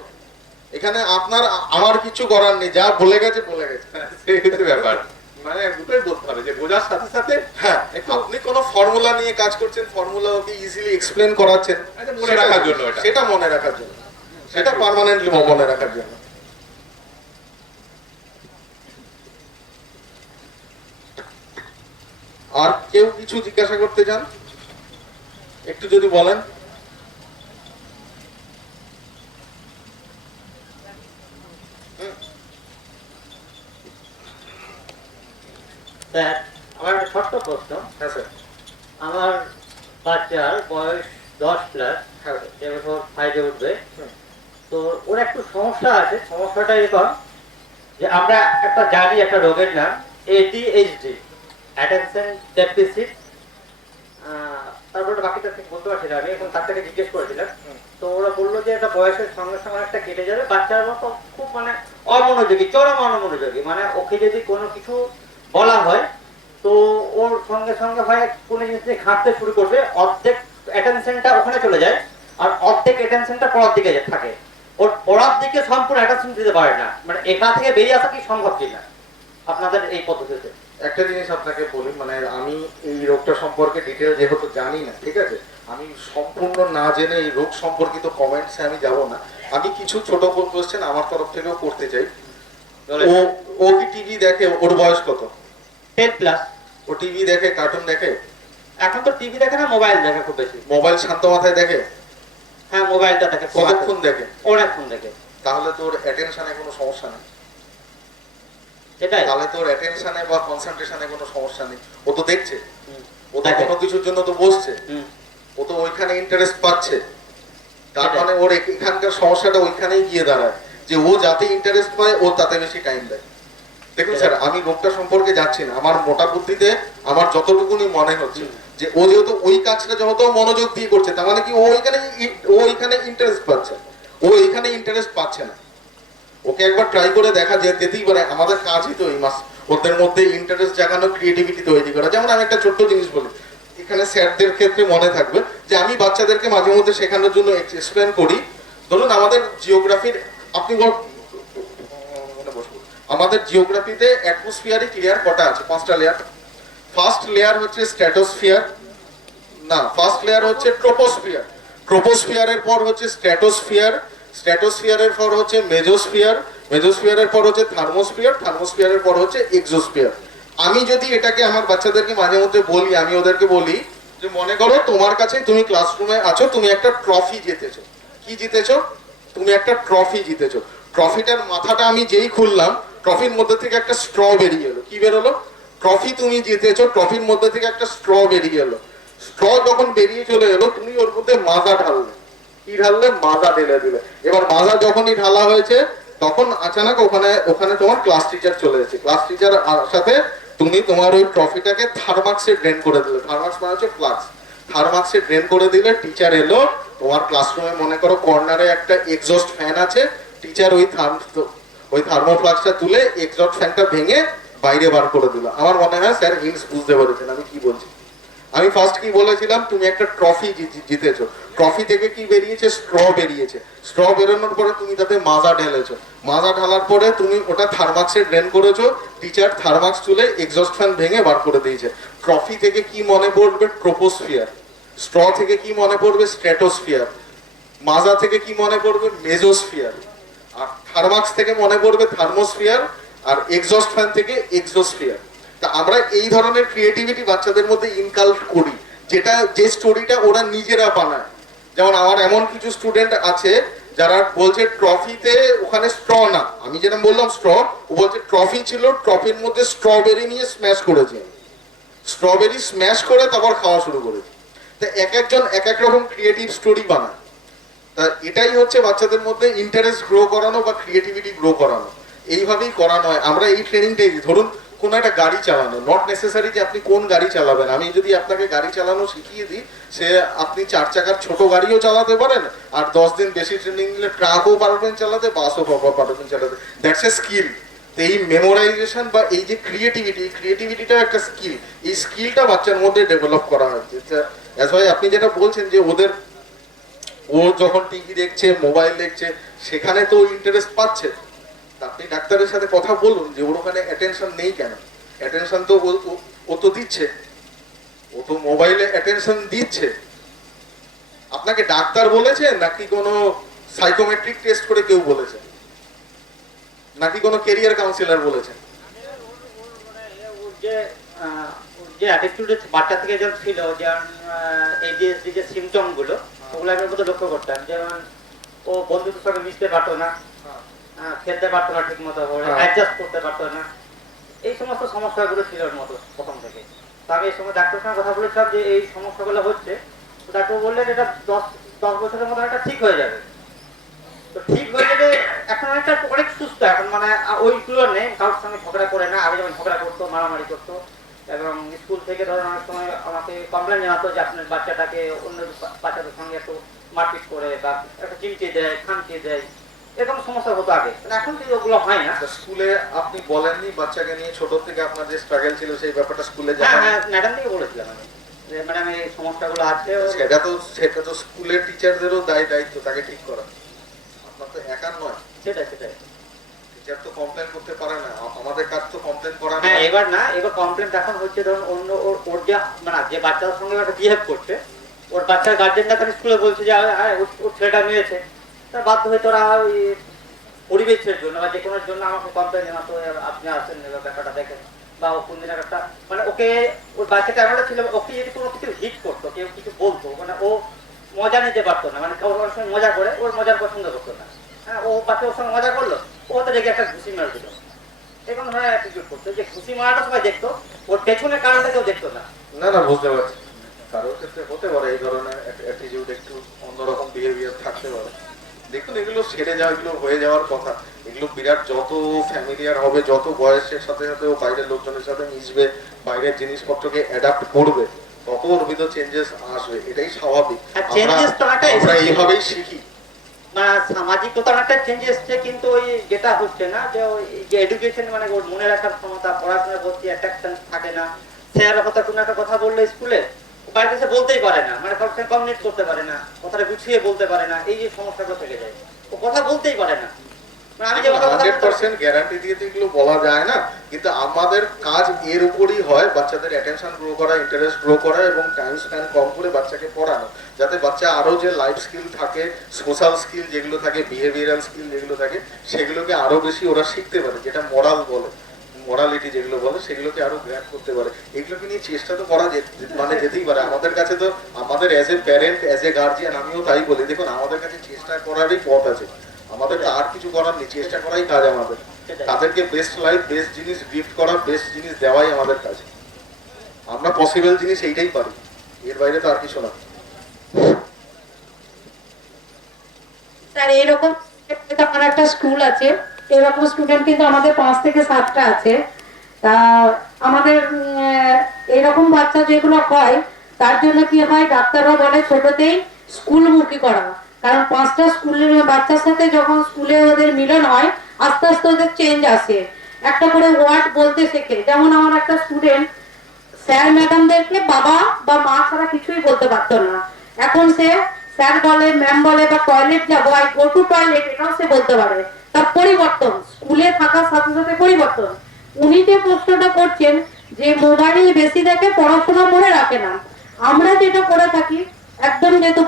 এখানে আপনার আমার কিছু করার নেই, যা বলে গেছে বলে গেছে। সেই হচ্ছে ব্যাপার। মানে দুটোই বলতে হবে যে বোঝার সাথে সাথে হ্যাঁ, আপনি কোনো ফর্মুলা নিয়ে কাজ করছেন, ফর্মুলা ওকে ইজিলি এক্সপ্লেন করাচ্ছেন, আচ্ছা, মনে রাখার জন্য এটা। সেটা মনে রাখার জন্য, সেটা পার্মানেন্টলি মনে রাখার জন্য। আর কেউ কিছু জিজ্ঞাসা করতে চান, একটু যদি বলেন। স্যার, আমার একটা ছোট্ট প্রশ্ন। হ্যাঁ স্যার। আমার বাচ্চার বয়স 10+, হ্যাঁ। এবছর 5-এ উঠবে। তো ওর একটু সমস্যা আছে। সমস্যাটা এরকম যে আমরা একটা জানি একটা রোগের নাম ADHD, অ্যাটেনশন ডেফিসিট, তারপরে বাকিটা ঠিক বলতে পারছি না আমি, এখন তার থেকে জিজ্ঞেস করেছিলাম। তো ওরা বললো যে এটা বয়সের সঙ্গে সঙ্গে একটা কেটে যাবে, বাচ্চার মতো খুব মানে অমনোযোগী, চরম অমনোযোগী। মানে ওকে যদি কোনো কিছু বলা হয় তো ওর সঙ্গে সঙ্গে হয় কোনো জিনিস নিয়ে ঘাঁটতে শুরু করবে, অর্ধেক অ্যাটেনশনটা ওখানে চলে যায় আর অর্ধেক অ্যাটেনশনটা পড়ার দিকে থাকে। ওর পড়ার দিকে সম্পূর্ণ অ্যাটেনশন দিতে পারে না। মানে এখান থেকে বেরিয়ে আসা কি সম্ভব কিনা আপনাদের এই পদ্ধতিতে? একটা জিনিস আপনাকে বলি, মানে আমি এই রোগটা সম্পর্কে ডিটেল যেহেতু জানি না, ঠিক আছে, আমি সম্পূর্ণ না জেনে এই রোগ সম্পর্কিত কমেন্টসে আমি যাব না। আমি কিছু ছোট কোশ্চেন আমার তরফ থেকেও করতে চাই। ও কি টিভি দেখে? ওর বয়স কত? 10+। ও টিভি দেখে, কার্টুন দেখে? এখন তো টিভি দেখে না, মোবাইল দেখে খুব বেশি। মোবাইল শান্ত মাথায় দেখে? হ্যাঁ, মোবাইলটা দেখে। কতক্ষণ দেখে? অনেকক্ষণ দেখে। তাহলে তোর অ্যাটেনশনে কোনো সমস্যা নেই। এটাই তাহলে তোর অ্যাটেনশনে বা কনসেন্ট্রেশনে কোনো সমস্যা নেই। ও তো দেখছে, ও তো দেখে। কোনো কিছুর জন্য তো বসছে, হুম। ও তো ওইখানে ইন্টারেস্ট পাচ্ছে। তার সেটাই। মানে ওর এখানকার সমস্যাটা ওইখানেই গিয়ে দাঁড়ায় যে ও যাতে ইন্টারেস্ট পায় ও তাতে বেশি টাইম দেয়। দেখুন স্যার, আমি রোগটা সম্পর্কে যাচ্ছি না, আমার মোটা বুদ্ধিতে আমার যতটুকুনি মনে হচ্ছে যে ও যেহেতু ওই কাজটা যত মনোযোগ দিয়ে করছে, তার মানে কি ও ওইখানে ইন্টারেস্ট পাচ্ছে, ও এইখানে ইন্টারেস্ট পাচ্ছে না। ওকে একবার ট্রাই করে দেখা যেতেই পারে। আমাদের কাজই তো এই মাস ওদের মধ্যে ইন্টারেস্ট জাগানো, ক্রিয়েটিভিটি তৈরি করা। যেমন আমি একটা ছোট্ট জিনিস বলি, এখানে স্যারদের ক্ষেত্রে মনে থাকবে যে আমি বাচ্চাদেরকে মাঝে মধ্যে শেখানোর জন্য এক্সপ্লেন করি। ধরুন আমাদের জিওগ্রাফির আপনি আমাদের জিওগ্রাফিতে অ্যাটমসফিয়ারিক লেয়ার কটা আছে? 5টা লেয়ার। ফার্স্ট লেয়ার হচ্ছে স্ট্র্যাটোস্ফিয়ার, না ফার্স্ট লেয়ার হচ্ছে ট্রোপোস্ফিয়ার, ট্রোপোস্ফিয়ারের পর হচ্ছে স্ট্র্যাটোস্ফিয়ার, স্ট্র্যাটোস্ফিয়ারের পর হচ্ছে মেজোস্ফিয়ার, মেজোস্ফিয়ারের পর হচ্ছে থার্মোস্ফিয়ার, থার্মোস্ফিয়ারের পর হচ্ছে এক্সোস্ফিয়ার। আমি যদি এটাকে আমার বাচ্চাদেরকে মাঝে মধ্যে বলি, আমি ওদেরকে বলি যে মনে করো তোমার কাছে, তুমি ক্লাসরুমে আছো, তুমি একটা ট্রফি জিতেছো। কি জিতেছো? তুমি একটা ট্রফি জিতেছো। ট্রফিটার মাথাটা আমি যেই খুললাম, ট্রফির মধ্যে থেকে একটা স্ট্র বেরিয়ে এলো। কি বেরোলো? ট্রফি তুমি জিতেছো, ট্রফির মধ্যে থেকে একটা স্ট্র বেরিয়ে এলো। স্ট্র যখন বেরিয়ে চলে এলো, তুমি ওর মধ্যে মাজা ঢাললে। কি ঢাললে? মাজা ঢেলে দিলে। এবার মাজা যখনই ঢালা হয়েছে, তখন আচানক ওখানে তোমার ক্লাস টিচার চলে এসেছে। ক্লাস টিচার সাথে তুমি তোমার ওই ট্রফিটাকে থার্মাক্সে ড্রেন করে দিলে। থার্মাক্স মানে হচ্ছে ফ্লাক্স। থার্মাক্সে ড্রেন করে দিলে, টিচার এলো, তোমার ক্লাসরুমে মনে করো কর্নারে একটা এক্সস্ট ফ্যান আছে, টিচার ওই থার্মোফ্লাক্সটা তুলে এক্সস্ট ফ্যানটা ভেঙে বাইরে বার করে দিল। আমার মনে হয় স্যার হিন্টস বুঝতে পেরেছেন আমি কি বলছি। আমি ফার্স্ট কি বলেছিলাম? তুমি একটা ট্রফি জিতেছো। ট্রফি থেকে কি বেরিয়েছে? স্ট্র বেরিয়েছে। স্ট্র বেরোনোর পরে তুমি তাতে মাজা ঢেলেছো। মাজা ঢালার পরে তুমি ওটা থার্মাক্সে ড্রেন করেছো, টিচার থার্মাক্স তুলে এক্সস্ট ফ্যান ভেঙে বার করে দিয়েছে। ট্রফি থেকে কি মনে পড়বে? ট্রোপোস্ফিয়ার। স্ট্র থেকে কি মনে পড়বে? স্ট্র্যাটোস্ফিয়ার। মাজা থেকে কি মনে পড়বে? মেজোস্ফিয়ার। আর থার্মাক্স থেকে মনে পড়বে থার্মোস্ফিয়ার। আর এক্সস্ট ফ্যান থেকে এক্সোস্ফিয়ার। তা আমরা এই ধরনের ক্রিয়েটিভিটি বাচ্চাদের মধ্যে ইনকাল্ট করি, যে স্টোরিটা ওরা নিজেরা বানায়। যেমন আমার এমন কিছু স্টুডেন্ট আছে যারা বলছে ট্রফিতে ওখানে স্ট্র না, আমি যেটা বললাম স্ট্র, ও বলছে ট্রফি ছিল, ট্রফির মধ্যে স্ট্রবেরি নিয়ে স্ম্যাশ করেছে। স্ট্রবেরি স্ম্যাশ করে তারপর খাওয়া শুরু করেছে। তা এক একজন এক এক রকম ক্রিয়েটিভ স্টোরি বানায়। তা এটাই হচ্ছে বাচ্চাদের মধ্যে ইন্টারেস্ট গ্রো করানো বা ক্রিয়েটিভিটি গ্রো করানো। এইভাবেই করানো হয়। আমরা এই ট্রেনিংটাই দিই। ধরুন কোন একটা গাড়ি চালানো, নট নেসেসারি যে আপনি কোন গাড়ি চালাবেন। আমি যদি আপনাকে গাড়ি চালানো শিখিয়ে দিই, সে আপনি 4 চাকার ছোট গাড়িও চালাতে পারেন, আর 10 দিন বেশি ট্রেনিং নিলে ট্রাকও পারবেন চালাতে, বাসও পারবেন চালাতে। That's a skill. তো এই মেমোরাইজেশন বা এই যে ক্রিয়েটিভিটিটা একটা স্কিল। এই স্কিলটা বাচ্চার মধ্যে ডেভেলপ করা হয়। অ্যাজ ভাই আপনি যেটা বলছেন যে ও যখন টিভি দেখছে, মোবাইল দেখছে, সেখানে তো ইন্টারেস্ট পাচ্ছে। আপনি ডাক্তারের সাথে কথা বলুন যে ওর ওখানে অ্যাটেনশন নেই কেন। অ্যাটেনশন তো ও তো দিচ্ছে, ও তো মোবাইলে অ্যাটেনশন দিচ্ছে। আপনাকে ডাক্তার বলেছে নাকি কোনো সাইকোমেট্রিক টেস্ট করে কেউ বলেছে, নাকি কোনো ক্যারিয়ার কাউন্সিলর বলেছে? যে অ্যাটিটিউড বাচ্চা থেকে যেমন ছিল, যেমন ADHD যে সিমটম গুলো, ওগুলো আমি মধ্যে লক্ষ্য করতাম। যেমন ও বন্ধুদের সঙ্গে মিশতে পারতো না, খেলতে পারতো না ঠিক মতো, অ্যাডজাস্ট করতে পারতো না। এই সমস্ত সমস্যাগুলো ছিল ওর মতো প্রথম থেকে। তো আমি এই সময় ডাক্তারের সঙ্গে কথা বলেছিলাম যে এই সমস্যাগুলো হচ্ছে। তো ডাক্তার বললেন এটা 10 বছরের মতো একটা ঠিক হয়ে যাবে। তো ঠিক হয়ে গেলে এখন অনেক সুস্থ। এখন মানে ওইগুলো নেই, কারোর সঙ্গে ঝগড়া করে না। আগে যেমন ঝগড়া করতো, মারামারি করতো, এবং স্কুল থেকে ধরুন অনেক সময় আমাকে কমপ্লেন জানাতো যে আপনার বাচ্চাটাকে অন্য বাচ্চাদের সঙ্গে একটু মারপিট করে বা একটা চিমটে দেয়, খামচে দেয়, এরকম সমস্যা হতো আগে। এখন কিন্তু ওগুলো হয় না। স্কুলে আপনি বলেননি বাচ্চাকে নিয়ে ছোট থেকে আপনার যে স্ট্রাগল ছিল সেই ব্যাপারটা স্কুলে হ্যাঁ, ম্যাডাম থেকে বলেছিলাম আমি যে ম্যাডাম এই সমস্যাগুলো আছে। সেটা তো স্কুলের টিচারদেরও দায়িত্ব তাকে ঠিক করা, আপনার তো একার নয়। সেটাই টিচার তো কমপ্লেন করতে পারে না, আমাদের কাজ তো কমপ্লেন করা না। হ্যাঁ, এবার কমপ্লেন এখন হচ্ছে ধরুন অন্য ওর যে বাচ্চাদের সঙ্গে একটা বিহেভ করছে, ওর বাচ্চার গার্জেনরা তাকে স্কুলে বলছে যে ওর ছেলেটা মেরেছে। তার বাধ্য হয়ে তোরা ওই পরিবেশের জন্য বা যে কোনো জন্য আমাকে কমপ্লেন জানাতো, আপনি আসেন ব্যাপারটা দেখেন, বা ও কোন দিনের একটা মানে ওকে, ওর বাচ্চাটা এমনটা ছিল, ওকে যদি কোনো কিছু হিট করতো, কেউ কিছু বলতো, মানে ও মজা নিতে পারতো না। মানে ওর সঙ্গে মজা করে, ওর মজার পছন্দ করতো না। হ্যাঁ, ও বাচ্চা ওর সঙ্গে মজা করলো, ও তো দেখে একটা ঘুষি মার দিল, এরকম ধরনের অ্যাটিটিউড করতো। যে ঘুষি মারাটা সবাই দেখতো, ওর পেছনের কারণটা কেউ দেখতো না। না বুঝতে পারছি, কারোর ক্ষেত্রে হতে পারে এই ধরনের অ্যাটিটিউড, একটু অন্যরকম বিহেভিয়ার থাকতে পারে। দেখুন এগুলো ছেড়ে যাওয়া, এগুলো হয়ে যাওয়ার কথা। এগুলো বিরাট যত ফ্যামিলিয়ার হবে, যত বয়সের সাথে সাথে ও বাইরের লোকজনের সাথে মিশবে, বাইরের জিনিসপত্রকে অ্যাডাপ্ট করবে, তত ওর ভিতর চেঞ্জেস আসবে। এটাই স্বাভাবিক, আমরা এইভাবেই শিখি। সামাজিকতা অনেকটা চেঞ্জ এসছে, কিন্তু ওই যেটা হচ্ছে না যে ওই যে এডুকেশন, মানে ওর মনে রাখার ক্ষমতা, পড়াশোনার প্রতি অ্যাট্রাকশন থাকে না। স্যার হয়তো কোনো একটা কথা বললে স্কুলে, ও বাড়িতে এসে বলতেই পারে না, মানে কারোর সঙ্গে কমিউনিকেট করতে পারে না, কথাটা গুছিয়ে বলতে পারে না, এই যে সমস্যাগুলো থেকে যায়, ও কথা বলতেই পারে না। মানে আমি যে কথা 100% গ্যারান্টি দিয়ে তো এগুলো বলা যায় না, কিন্তু আমাদের কাজ এর উপরই হয়, বাচ্চাদের অ্যাটেনশন গ্রো করা, ইন্টারেস্ট গ্রো করা এবং টাইম স্প্যান কম করে বাচ্চাকে পড়ানো, যাতে বাচ্চা আরো যে লাইফ স্কিল থাকে, সোশ্যাল স্কিল যেগুলো থাকে, বিহেভিয়ারাল স্কিল যেগুলো থাকে, সেগুলোকে আরো বেশি ওরা শিখতে পারে, যেটা মরাল বলে, মরালিটি যেগুলো বলে, সেগুলোকে আরো গ্র্যাপ করতে পারে। এগুলোকে নিয়ে চেষ্টা তো করা মানে যেতেই পারে। আমাদের কাছে তো, আমাদের as a parent, as a guardian, আমিও তাই বলি, দেখুন আমাদের কাছে চেষ্টা করারই পথ আছে, আমাদের তো আর কিছু করার নেই, চেষ্টা করাই কাজ আমাদের। তাদেরকে বেস্ট লাইফ, বেস্ট জিনিস গিফট করা, বেস্ট জিনিস দেওয়াই আমাদের কাজ। আমরা পসিবল জিনিস এইটাই পারি, এর বাইরে তো আর কিছু না। স্যার এরকম আমার একটা স্কুল আছে, এরকম স্টুডেন্ট কিন্তু আমাদের 5 থেকে 7টা আছে। তা আমাদের এরকম বাচ্চা যেগুলো হয়, তার জন্য কি হয়, ডাক্তাররা বলে ছোটতেই স্কুলমুখী করা, কারণ 5টা স্কুলের বাচ্চার সাথে যখন স্কুলে ওদের মিলন হয়, আস্তে আস্তে ওদের চেঞ্জ আসে, একটা করে ওয়ার্ড বলতে শেখে। যেমন আমার একটা স্টুডেন্ট স্যার ম্যাডামদেরকে বাবা বা মা ছাড়া কিছুই বলতে পারতো না, এখন সে স্যার বলে, ম্যাম বলে, বা টয়লেট যাবো, আই গো টু টয়লেট, এটাও সে বলতে পারে। তার পরিবর্তন, স্কুলে থাকার সাথে সাথে পরিবর্তন। উনি যে প্রশ্নটা করছেন যে মোবাইল বেশি দেখে, পড়াশোনা মনে রাখে না, আমরা যেটা করে থাকি একদম, যেহেতু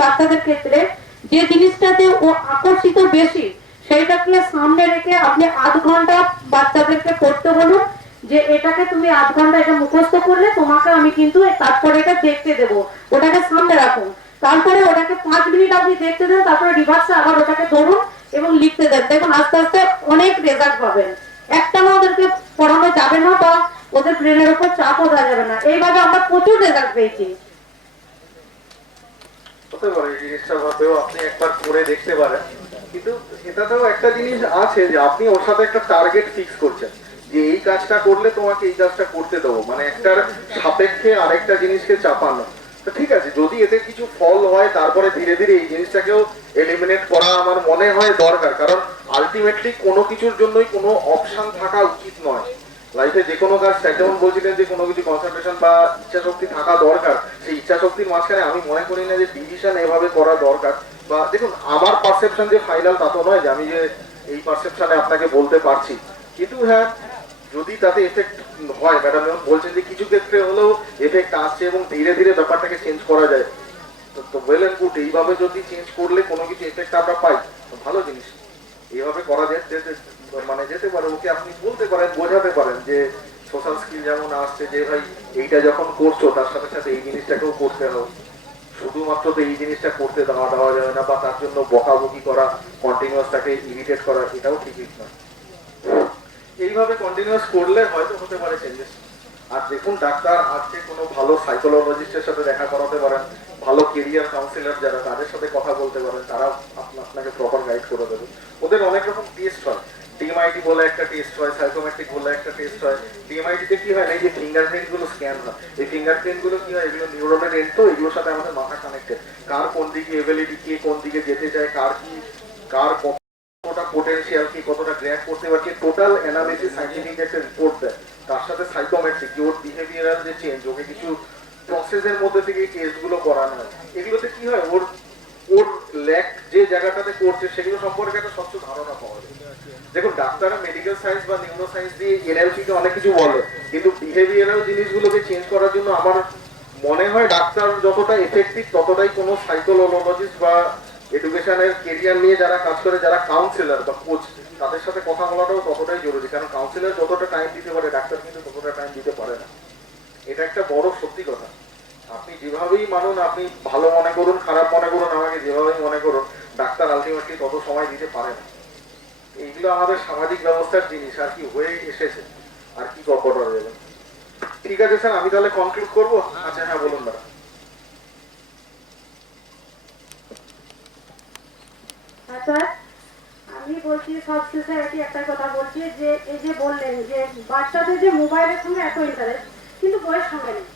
বাচ্চাদের ক্ষেত্রে যে জিনিসটাতে ও আকর্ষিত বেশি, সেইটাকে সামনে রেখে আপনি আধ ঘন্টা বাচ্চাদেরকে পড়তে বলুন, যে এটাকে তুমি আধ ঘন্টা এটা মুখস্থ করলে তোমাকে আমি কিন্তু তারপরে এটা দেখতে দেবো, ওটাকে সামনে রাখুন। তারপরে ওটাকে 5 মিনিট আপনি দেখতে দেন, তারপরে রিভার্সে আবার ওটাকে ধরুন এবং লিখতে দেন, দেখুন আস্তে আস্তে অনেক রেজাল্ট পাবেন। একটা না ওদেরকে পড়ানো যাবে না, বা ওদের ব্রেনের উপর চাপও দেওয়া যাবে না, এইভাবে আমরা প্রচুর রেজাল্ট পেয়েছি। হতে পারে এই জিনিসটা ভাবেও আপনি একবার করে দেখতে পারেন, কিন্তু এটাতেও একটা জিনিস আছে যে আপনি ওর সাথে একটা টার্গেট ফিক্স করছেন যে এই কাজটা করলে তোমাকে এই কাজটা করতে দেবো, মানে একটার সাপেক্ষে আরেকটা জিনিসকে চাপানো। তো ঠিক আছে, যদি এতে কিছু ফল হয় তারপরে ধীরে ধীরে এই জিনিসটাকেও এলিমিনেট করা আমার মনে হয় দরকার, কারণ আলটিমেটলি কোনো কিছুর জন্যই কোনো অপশন থাকা উচিত নয় লাইফে। যে কোনো কাজ, যেমন বলছিলেন যে কোনো কিছু কনসেন্ট্রেশন বা ইচ্ছা শক্তি থাকা দরকার, সেই ইচ্ছা শক্তির মাঝখানে আমি মনে করি না যে ডিসিশন এভাবে করা দরকার। বা দেখুন, আমার পারসেপশন যে ফাইনাল তা তো নয় যে আমি যে এই পারসেপশনে আপনাকে বলতে পারছি, কিন্তু হ্যাঁ যদি তাতে এফেক্ট হয়, ম্যাডাম যখন বলছেন যে কিছু ক্ষেত্রে হলেও এফেক্ট আসছে এবং ধীরে ধীরে ব্যাপারটাকে চেঞ্জ করা যায়, তো ওয়েল এন্ড গুড। এইভাবে যদি চেঞ্জ করলে কোনো কিছু এফেক্ট আমরা পাই, তো ভালো জিনিস, এইভাবে করা মানে যেতে পারে। ওকে আপনি বলতে পারেন, বোঝাতে পারেন যে সোশ্যাল স্কিল যেমন আসছে, যে ভাই এইটা যখন করছো তার সাথে সাথে এই জিনিসটাকেও করতে হবে, শুধুমাত্র তো এই জিনিসটা করতে দেওয়া যাবে না, বা তার জন্য বকাবকি করা, কন্টিনিউয়াস তাকে ইরিটেট করা, এটাও ঠিক নয়। এইভাবে কন্টিনিউয়াস করলে হয়তো হতে পারে চেঞ্জেস। আর দেখুন, ডাক্তার আজকে কোনো ভালো সাইকোলজিস্টের সাথে দেখা করাতে পারেন, ভালো কেরিয়ার কাউন্সিলর যারা, তাদের সাথে কথা বলতে পারেন, তারা আপনাকে প্রপার গাইড করে দেবে। ওদের অনেক রকম টেস্ট হয়, ডিএমআইটি বলে একটা টেস্ট হয়, সাইকোমেট্রিক বলে একটা টেস্ট হয়। ডিএমআইটিতে কি হয় না, এই যে ফিঙ্গারপ্রিন্ট গুলো স্ক্যান হয়, এই ফিঙ্গারপ্রিন্ট গুলো কি হয়, এগুলো নিউরনের এন্ড, তো এগুলোর সাথে আমাদের মাথা কানেক্টেড, কার কোন দিকে এবিলিটি, কে কোন দিকে যেতে চায়, কার কতটা পোটেনশিয়াল, কি কতটা গ্র্যাব করতে পারছে, টোটাল অ্যানালিসিস সাইন্টিফিক একটা রিপোর্ট দেয়। তার সাথে সাইকোমেট্রিক, যে ওর বিহেভিয়ারাল যে চেঞ্জ, ওকে কিছু প্রসেসের মধ্যে থেকে এই টেস্ট গুলো করানো হয়। এগুলোতে কি হয়, ওর ল্যাক যে জায়গাটাতে করছে সেগুলো সম্পর্কে একটা স্বচ্ছ ধারণা পাওয়া যায়। দেখুন, ডাক্তাররা মেডিকেল সায়েন্স বা নিউরো সায়েন্স দিয়ে এনএলপি কে অনেক কিছু বলে, কিন্তু বিহেভিয়ারাল জিনিসগুলোকে চেঞ্জ করার জন্য আমার মনে হয় ডাক্তার যতটা এফেক্টিভ, ততটাই কোনো সাইকোলজিস্ট বা এডুকেশনের কেরিয়ার নিয়ে যারা কাজ করে, যারা কাউন্সিলর বা কোচ, তাদের সাথে কথা বলাটাও ততটাই জরুরি। কারণ কাউন্সিলর যতটা টাইম দিতে পারে, ডাক্তার কিন্তু ততটা টাইম দিতে পারে না। এটা একটা বড় সত্যি কথা। আপনি যেভাবেই মানুন, আপনি ভালো মনে করুন, খারাপ মনে করুন, আমাকে যেভাবেই মনে করুন, ডাক্তার আলটিমেটলি তত সময় দিতে পারে না। এইগুলো আমাদের সামাজিক ব্যবস্থার জিনিস, আর কি হয়ে এসেছে, আর কি করা যাবে। ঠিক আছে স্যার, আমি তাহলে কনক্লুড করবো। আচ্ছা, হ্যাঁ বলুন ম্যাডাম। স্যার আমি বলছি সবশেষে একটা কথা বলছি, যে এই যে বললেন যে বাচ্চাদের যে মোবাইলের সঙ্গে এত ইন্টারেস্ট, কিন্তু বইয়ের সঙ্গে নেই,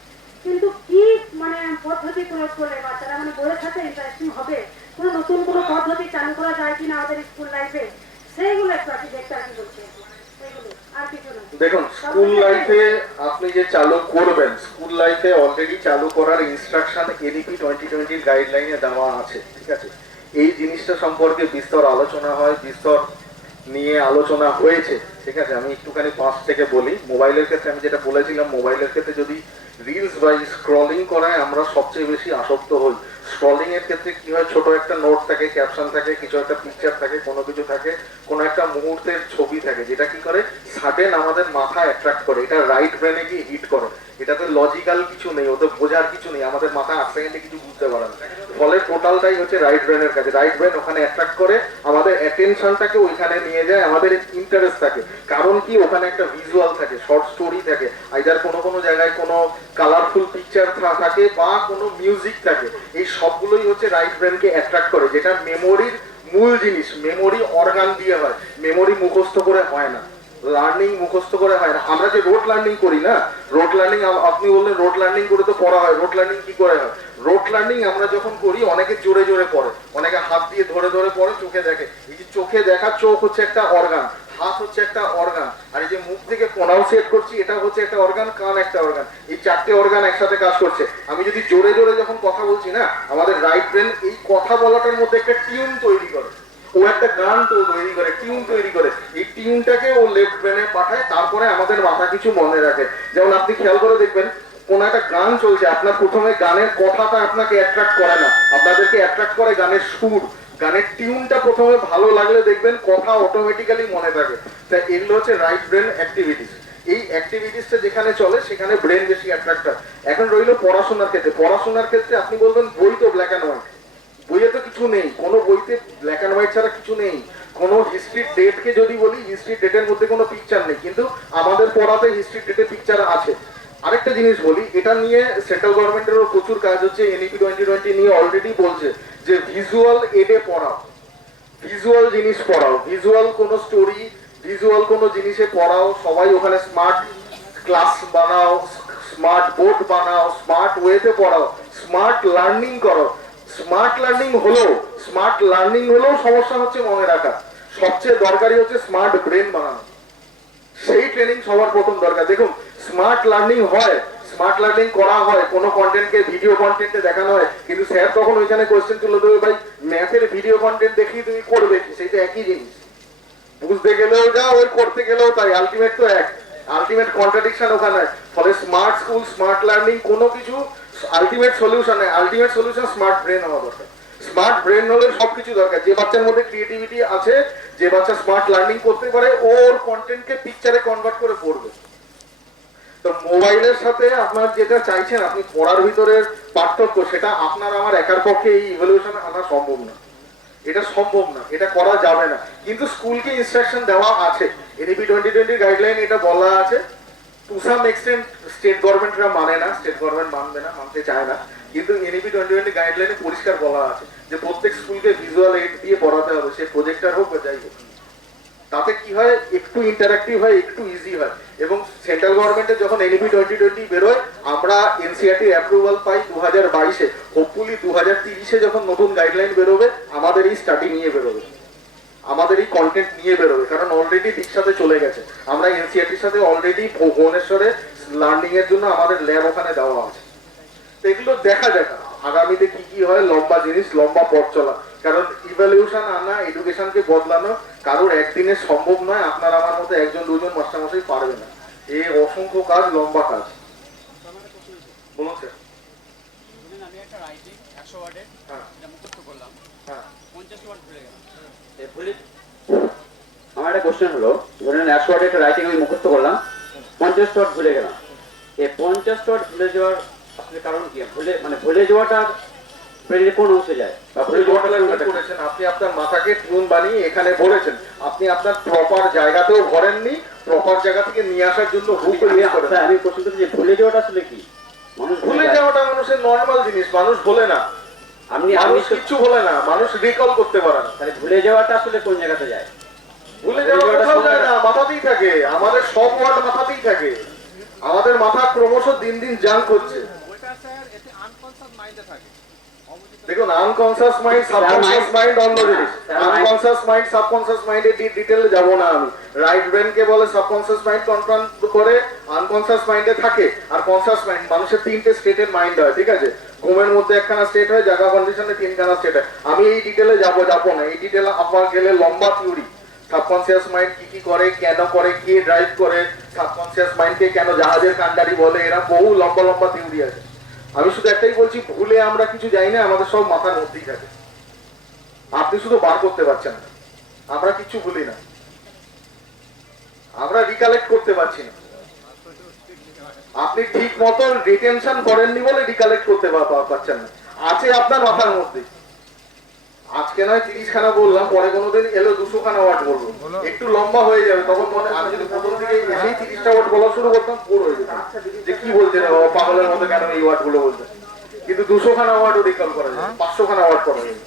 কিন্তু কি মানে পদ্ধতি প্রয়োগ করলে বাচ্চারা মানে বইয়ের সাথে ইন্টারেস্টিং হবে, কোনো নতুন কোনো পদ্ধতি চালু করা যায় কিনা আমাদের স্কুল লাইফে, সেইগুলো একটু আর কি দেখতে আর কি বলছে, সেইগুলো আর কিছু না। দেখুন, স্কুল লাইফে আপনি যে চালু করবেন, স্কুল লাইফে অলরেডি চালু করার ইনস্ট্রাকশন এনইপি 2020 গাইডলাইনে দেওয়া আছে, ঠিক আছে? এই জিনিসটা সম্পর্কে বিস্তর আলোচনা হয়, বিস্তর নিয়ে আলোচনা হয়েছে, ঠিক আছে? আমি একটুখানি ফার্স্ট থেকে বলি। মোবাইলের ক্ষেত্রে আমি যেটা বলেছিলাম, মোবাইলের ক্ষেত্রে যদি রিলস বা স্ক্রলিং করায় আমরা সবচেয়ে বেশি আসক্ত হই। স্ক্রলিং এর ক্ষেত্রে কি হয়, ছোট একটা নোট থাকে, ক্যাপশন থাকে, কিছু একটা পিকচার থাকে, কোনো কিছু থাকে, কোনো একটা মুহূর্তের ছবি থাকে, যেটা কি করে সাডেন আমাদের মাথা অ্যাট্রাক্ট করে, এটা রাইট ব্রেনে গিয়ে হিট করে। এটাতে লজিক্যাল কিছু নেই, ওতে বোঝার কিছু নেই, আমাদের মাথা 8 সেকেন্ডে কিছু বুঝতে পারে না। ফলে টোটালটাই হচ্ছে রাইট ব্রেনের কাছে। রাইট ব্রেন ওখানে অ্যাট্রাক্ট করে, আমাদের অ্যাটেনশনটাকে ওইখানে নিয়ে যায়, আমাদের ইন্টারেস্ট থাকে। কারণ কি, ওখানে একটা ভিজুয়াল থাকে, শর্ট স্টোরি থাকে, আইদার কোনো কোনো জায়গায় কোনো কালারফুল পিকচার থাকে বা কোনো মিউজিক থাকে। এই সবগুলোই হচ্ছে রাইট ব্রেনকে অ্যাট্রাক্ট করে, যেটা মেমোরির মূল জিনিস। মেমোরি অর্গান দিয়ে হয়, মেমোরি মুখস্থ করে হয় না, লার্নিং মুখস্থ করে হয় না। আমরা যে রোড লার্নিং করি না, রোড লার্নিং আপনি বললেন রোড লার্নিং করে তো পড়া হয়, রোড লার্নিং কি করে হয়? রোড লার্নিং আমরা যখন করি, অনেকে জোরে জোরে পড়ে, অনেকে হাত দিয়ে ধরে ধরে পড়ে, চোখে দেখে। এই যে চোখে দেখা, চোখ হচ্ছে একটা অর্গান, হাত হচ্ছে একটা অর্গান, আর এই যে মুখ থেকে প্রনাউন্সিয়েট করছি, এটা হচ্ছে একটা অর্গান, কান একটা অর্গান। এই 4টে অর্গান একসাথে কাজ করছে। আমি যদি জোরে জোরে যখন কথা বলছি না, আমাদের রাইট ব্রেন এই কথা বলাটার মধ্যে একটা টিউন তৈরি করে, ও একটা গান তৈরি করে, টিউন তৈরি করে। এই টিউনটাকে ও লেফট ব্রেনে পাঠায়, তারপরে আমাদের মাথা কিছু মনে রাখে। যেমন আপনি খেয়াল করে দেখবেন, কোন একটা গান চলছে, আপনার প্রথমে গানের কথাটা আপনাকে অ্যাট্রাক্ট করে না, আপনাদেরকে অ্যাট্রাক্ট করে গানের সুর, গানের টিউনটা প্রথমে ভালো লাগলে দেখবেন কথা অটোমেটিক্যালি মনে থাকে। তাই এগুলো হচ্ছে রাইট ব্রেন অ্যাক্টিভিটিস। এই অ্যাক্টিভিটিসটা যেখানে চলে, সেখানে ব্রেন বেশি অ্যাট্রাক্ট হয়। এখন রইল পড়াশোনার ক্ষেত্রে। পড়াশোনার ক্ষেত্রে আপনি বলবেন বই তো ব্ল্যাক অ্যান্ড হোয়াইট, বইয়ে তো কিছু নেই, কোনো বইতে ব্ল্যাক অ্যান্ড হোয়াইট ছাড়া কিছু নেই। কোনো হিস্ট্রি ডেটকে যদি বলি, হিস্ট্রি ডেটের মধ্যে কোনো পিকচার নেই, কিন্তু আমাদের পড়াতে হিস্ট্রি ডেটের পিকচার আছে। আরেকটা জিনিস বলি, এটা নিয়ে সেন্ট্রাল গভর্নমেন্টেরও প্রচুর কাজ হচ্ছে। এনইপি 2020 নিয়ে অলরেডি বলছে যে ভিজুয়াল এডে পড়াও, ভিজুয়াল জিনিস পড়াও, ভিজুয়াল কোনো স্টোরি, ভিজুয়াল কোনো জিনিসে পড়াও। সবাই ওখানে স্মার্ট ক্লাস বানাও, স্মার্ট বোর্ড বানাও, স্মার্ট ওয়েতে পড়াও, স্মার্ট লার্নিং করো। স্মার্ট লার্নিং হলেও সমস্যা হচ্ছে মনে রাখা। সবচেয়ে দরকারি হচ্ছে স্মার্ট ব্রেন বানানো, সেই ট্রেনিং সবার প্রথম দরকার। দেখুন, স্মার্ট লার্নিং হয়, স্মার্ট লার্নিং করা হয়, কোনো কন্টেন্টকে ভিডিও কন্টেন্টে দেখানো হয়, কিন্তু স্যার তখন ওইখানে কোয়েশ্চেন তুলে দেবে, ভাই ম্যাথের ভিডিও কন্টেন্ট দেখি তুমি করবে কি? সেইটা একই জিনিস, বুঝতে গেলেও যা, ওই করতে গেলেও তাই, আলটিমেট তো এক, আলটিমেট কন্ট্রাডিকশন ওখানে। ফলে স্মার্ট স্কুল, স্মার্ট লার্নিং কোনো কিছু আলটিমেট সলিউশন নেই। আলটিমেট সলিউশন স্মার্ট ব্রেন হওয়া দরকার। স্মার্ট ব্রেন হলে সবকিছু দরকার। যে বাচ্চার মধ্যে ক্রিয়েটিভিটি আছে, যে বাচ্চা স্মার্ট লার্নিং করতে পারে, ওর কন্টেন্টকে পিকচারে কনভার্ট করে পড়বে। তো মোবাইলের সাথে আপনার যেটা চাইছেন, আপনি পড়ার ভিতরের পার্থক্য, সেটা আপনার আমার একার পক্ষে এই ইভলিউশন আনা সম্ভব না, এটা সম্ভব না, এটা করা যাবে না। কিন্তু স্কুলকে ইনস্ট্রাকশন দেওয়া আছে, এনইপি 2020 গাইডলাইন এটা বলা আছে। টু সাম এক্সটেন্ট স্টেট গভর্নমেন্টরা মানে না, স্টেট গভর্নমেন্ট মানবে না, মানতে চায় না, কিন্তু এনইপি 2020 গাইডলাইনে পরিষ্কার বলা আছে যে প্রত্যেক স্কুলকে ভিজুয়াল এইড দিয়ে পড়াতে হবে, সে প্রজেক্টর হোক বা যাই হোক। তাতে কি হয়, একটু ইন্টারঅ্যাক্টিভ হয়, একটু ইজি হয়। এবং সেন্ট্রাল গভর্নমেন্টের যখন এনইপি 2020 বেরোয়, আমরা এনসিআরটি অ্যাপ্রুভাল পাই 2022-এ। হোপফুলি 2030-এ যখন নতুন গাইডলাইন বেরোবে, আমাদের এই স্টাডি নিয়ে বেরোবে, আমাদের এই কন্টেন্ট নিয়ে বেরোবে, কারণ অলরেডি দীক্ষাতে চলে গেছে। আমরা এনসিআরটির সাথে অলরেডি ভুবনেশ্বরে লার্নিং এর জন্য আমাদের ল্যাব ওখানে দেওয়া আছে। এগুলো দেখা যাক আগামীতে কি কি হয়। লম্বা জিনিস, লম্বা পথ চলা, কারণ ইভলিউশন আনা, এডুকেশনকে বদলানো কারোর একদিনে সম্ভব নয়। আপনার আমার মতো একজন দুজন মাস্টারমশাই পারবে না, এই অসংখ্য কাজ, লম্বা কাজ। বলুন স্যার। আমি একটা রাইটিং 100 ওয়ার্ডের এটা মুখস্থ করলাম, 50 ওয়ার্ড ভুলে গেলাম। আমার একটা কোশ্চেন হলো, ধরেন 100 ওয়ার্ডের একটা রাইটিং আমি মুখস্থ করলাম, 50 ওয়ার্ড ভুলে গেলাম। এই 50 ওয়ার্ড ভুলে যাওয়ার আসলে কারণ কি? ভুলে যাওয়াটা ব্রেনের কোন অংশে যায়? বা ভুলে যাওয়াটা করেছেন আপনি, আপনার মাথাকে টিউন বানিয়ে এখানে ভরেছেন, আপনি আপনার প্রপার জায়গাতেও ভরেননি, প্রপার জায়গা থেকে নিয়ে আসার জন্য হুক ইয়ে করেন। আমি কোশ্চেন করছি যে ভুলে যাওয়াটা আসলে কি? মানুষ ভুলে যাওয়াটা মানুষের নর্মাল জিনিস, মানুষ ভোলে না, মানুষ কিচ্ছু ভোলে না, মানুষ রিকল করতে পারে না। তাহলে ভুলে যাওয়াটা আসলে কোন জায়গাতে যায়? ভুলে যাওয়া কোথাও যায় না, মাথাতেই থাকে। আমাদের সব ওয়ার্ড মাথাতেই থাকে, আমাদের মাথা ক্রমশ দিন দিন জাঙ্ক হচ্ছে। ওইটা স্যার এতে আনকনসাস মাইন্ডে থাকে। দেখুন আনকনসিয়াস মাইন্ড সাবকনসিয়াস মাইন্ড অন্য জিনিস। আনকনসিয়াস মাইন্ড সাবকনসিয়াস মাইন্ডের ডিটেইলে যাব না আমি। রাইট ব্রেনকে বলে সাবকনসিয়াস মাইন্ড, কন্ট্রোল করে আনকনসিয়াস মাইন্ডে থাকে। আর কনসিয়াস মাইন্ড, মানুষের তিনটে স্টেটের মাইন্ড হয়, ঠিক আছে? ঘুমের মধ্যে একখানা স্টেট হয়, জাগা কন্ডিশনে তিনখানা স্টেট হয়। আমি এই ডিটেইলে যাব না, এই ডিটেইলে আবার গেলে লম্বা থিওরি। সাবকনসিয়াস মাইন্ড কি কি করে, কেন করে, কে ড্রাইভ করে, সাবকনসিয়াস মাইন্ডকে কেন জাহাজের কান্ডারি বলে, এরা বহু লম্বা লম্বা থিওরি আছে। আমি শুধু একটাই বলছি, ভুলে আমরা কিছু জানি না, আমাদের সব মাথার মধ্যেই থাকে। আপনি শুধু বার করতে পারছেন না, আমরা কিছু ভুলি না, আমরা রিকালেক্ট করতে পারছি না। আপনি ঠিক মতো রিটেনশন করেননি বলে রিকালেক্ট করতে পারছেন না, আছে আপনার মাথার মধ্যে। আজকে নয় 30 খানা বললাম, পরে কোনোদিন এলো 200 খানা ওয়ার্ড বলবো, একটু লম্বা হয়ে যাবে। তখন মনে, আমি যদি প্রথম থেকে এসেই 30টা ওয়ার্ড বলা শুরু করতাম, বোর হয়ে যেতাম যে কি বলছে না বাবা, পাগলের মতো কেন এই ওয়ার্ড গুলো বলছে। কিন্তু 200 খানা ওয়ার্ডও রিকল করা যায়, 500 খানা ওয়ার্ড করা যায়,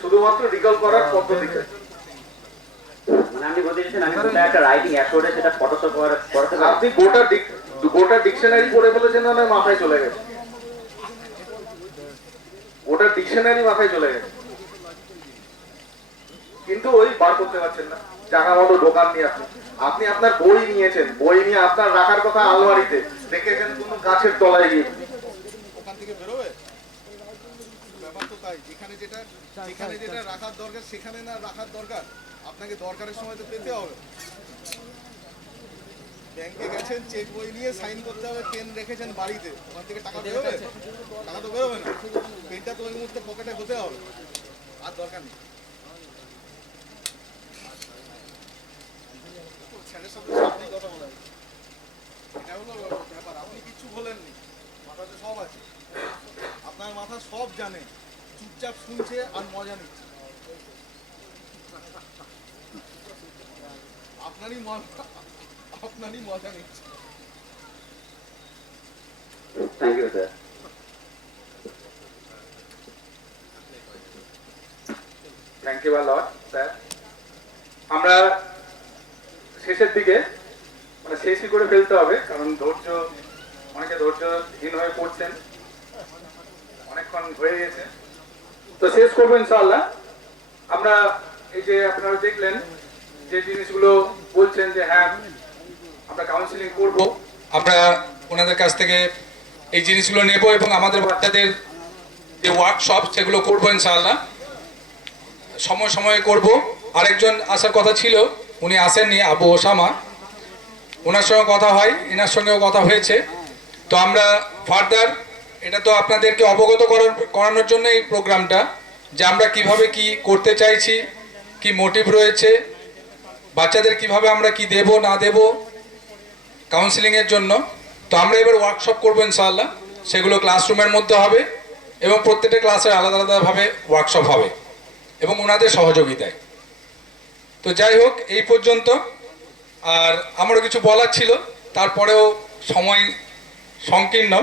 শুধুমাত্র রিকল করার পদ্ধতিতে। মানে আপনি বলতে চাইছেন আমি কোথায় একটা রাইটিং 100 ওয়ার্ডে সেটা ফটোশপ করতে পারি? আপনি গোটা ডিকশনারি পড়ে ফেলেছেন, মানে মাথায় চলে গেছে, গোটা ডিকশনারি মাথায় চলে গেছে, কিন্তু ওই বার করতে পারছেন না। জায়গা মতো দোকান নিয়ে আপনি আপনার বই নিয়েছেন, বই নিয়ে আপনার রাখার কথা আলমারিতে, দেখেছেন কোনো গাছের তলায় গিয়ে। ওখান থেকে বেরোবে ব্যাপার তো তাই, যেখানে যেটা রাখার দরকার সেখানে না রাখার দরকার, আপনাকে দরকারের সময় তো পেতে হবে। ব্যাংকে গেছেন, চেক বই নিয়ে সাইন করতে হবে, পেন রেখেছেন বাড়িতে, ওখান থেকে টাকা বেরোবে? টাকা তো বেরোবে না, পেনটা তো ওই মুহূর্তে পকেটে হতে হবে, আর দরকার নেই। ছেলের সাথে সামনে কথা বলা, এটা হলো ব্যাপার। আপনি কিচ্ছু বলেননি, মাথাতে সব আছে, আপনার মাথা সব জানে, চুপচাপ শুনছে আর মজা নিচ্ছে। আপনারই মজা নিচ্ছে। Thank you sir. Thank you lot sir. আমরা শেষের দিকে, মানে শেষই করে ফেলতে হবে, কারণ অনেকে ধৈর্যহীন হয়ে পড়ছেন, অনেকক্ষণ হয়ে গেছে, তো শেষ করবো ইনশাআল্লাহ। আমরা এই যে আপনারা দেখলেন যে জিনিসগুলো বলছেন যে হ্যাঁ আমরা কাউন্সিলিং করবো, আমরা ওনাদের কাছ থেকে এই জিনিসগুলো নেব এবং আমাদের বাচ্চাদের যে ওয়ার্কশপ সেগুলো করবো ইনশাআল্লাহ, সময়ে করব। আরেকজন আসার কথা ছিল, উনি আসেননি, আবু ওসামা, ওনার সঙ্গে কথা হয়, এনার সঙ্গেও কথা হয়েছে। তো আমরা ফার্দার, এটা তো আপনাদেরকে অবগত করানোর জন্য এই প্রোগ্রামটা, যে আমরা কিভাবে কি করতে চাইছি, কি মোটিভ রয়েছে, বাচ্চাদের কিভাবে আমরা কি দেব না দেব কাউন্সিলিংয়ের জন্য। তো আমরা এবার ওয়ার্কশপ করবো ইনশাআল্লাহ, সেগুলো ক্লাসরুমের মধ্যে হবে এবং প্রত্যেকটা ক্লাসের আলাদা আলাদাভাবে ওয়ার্কশপ হবে এবং ওনাদের সহযোগিতায়। তো যাই হোক, এই পর্যন্ত। আর আমারও কিছু বলার ছিল, তারপরেও সময় সংকীর্ণ,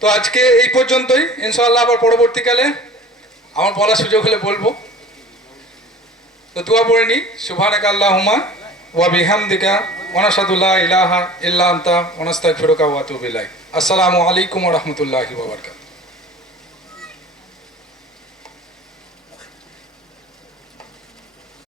তো আজকে এই পর্যন্তই। ইনশাআল্লাহ আবার পরবর্তীকালে আমার বলার সুযোগ হলে বলবো। তো দোয়া পড়ে নি, সুবহানাকা আল্লাহুম্মা ওয়া বিহামদিকা ওয়া নাশহাদু লা ইলাহা ইল্লা আনতা ওয়া নাস্তাগফিরুকা ওয়া আতুবু ইলাইক। আসসালামু আলাইকুম ওয়া রাহমাতুল্লাহি ওয়া বারাকাতুহু।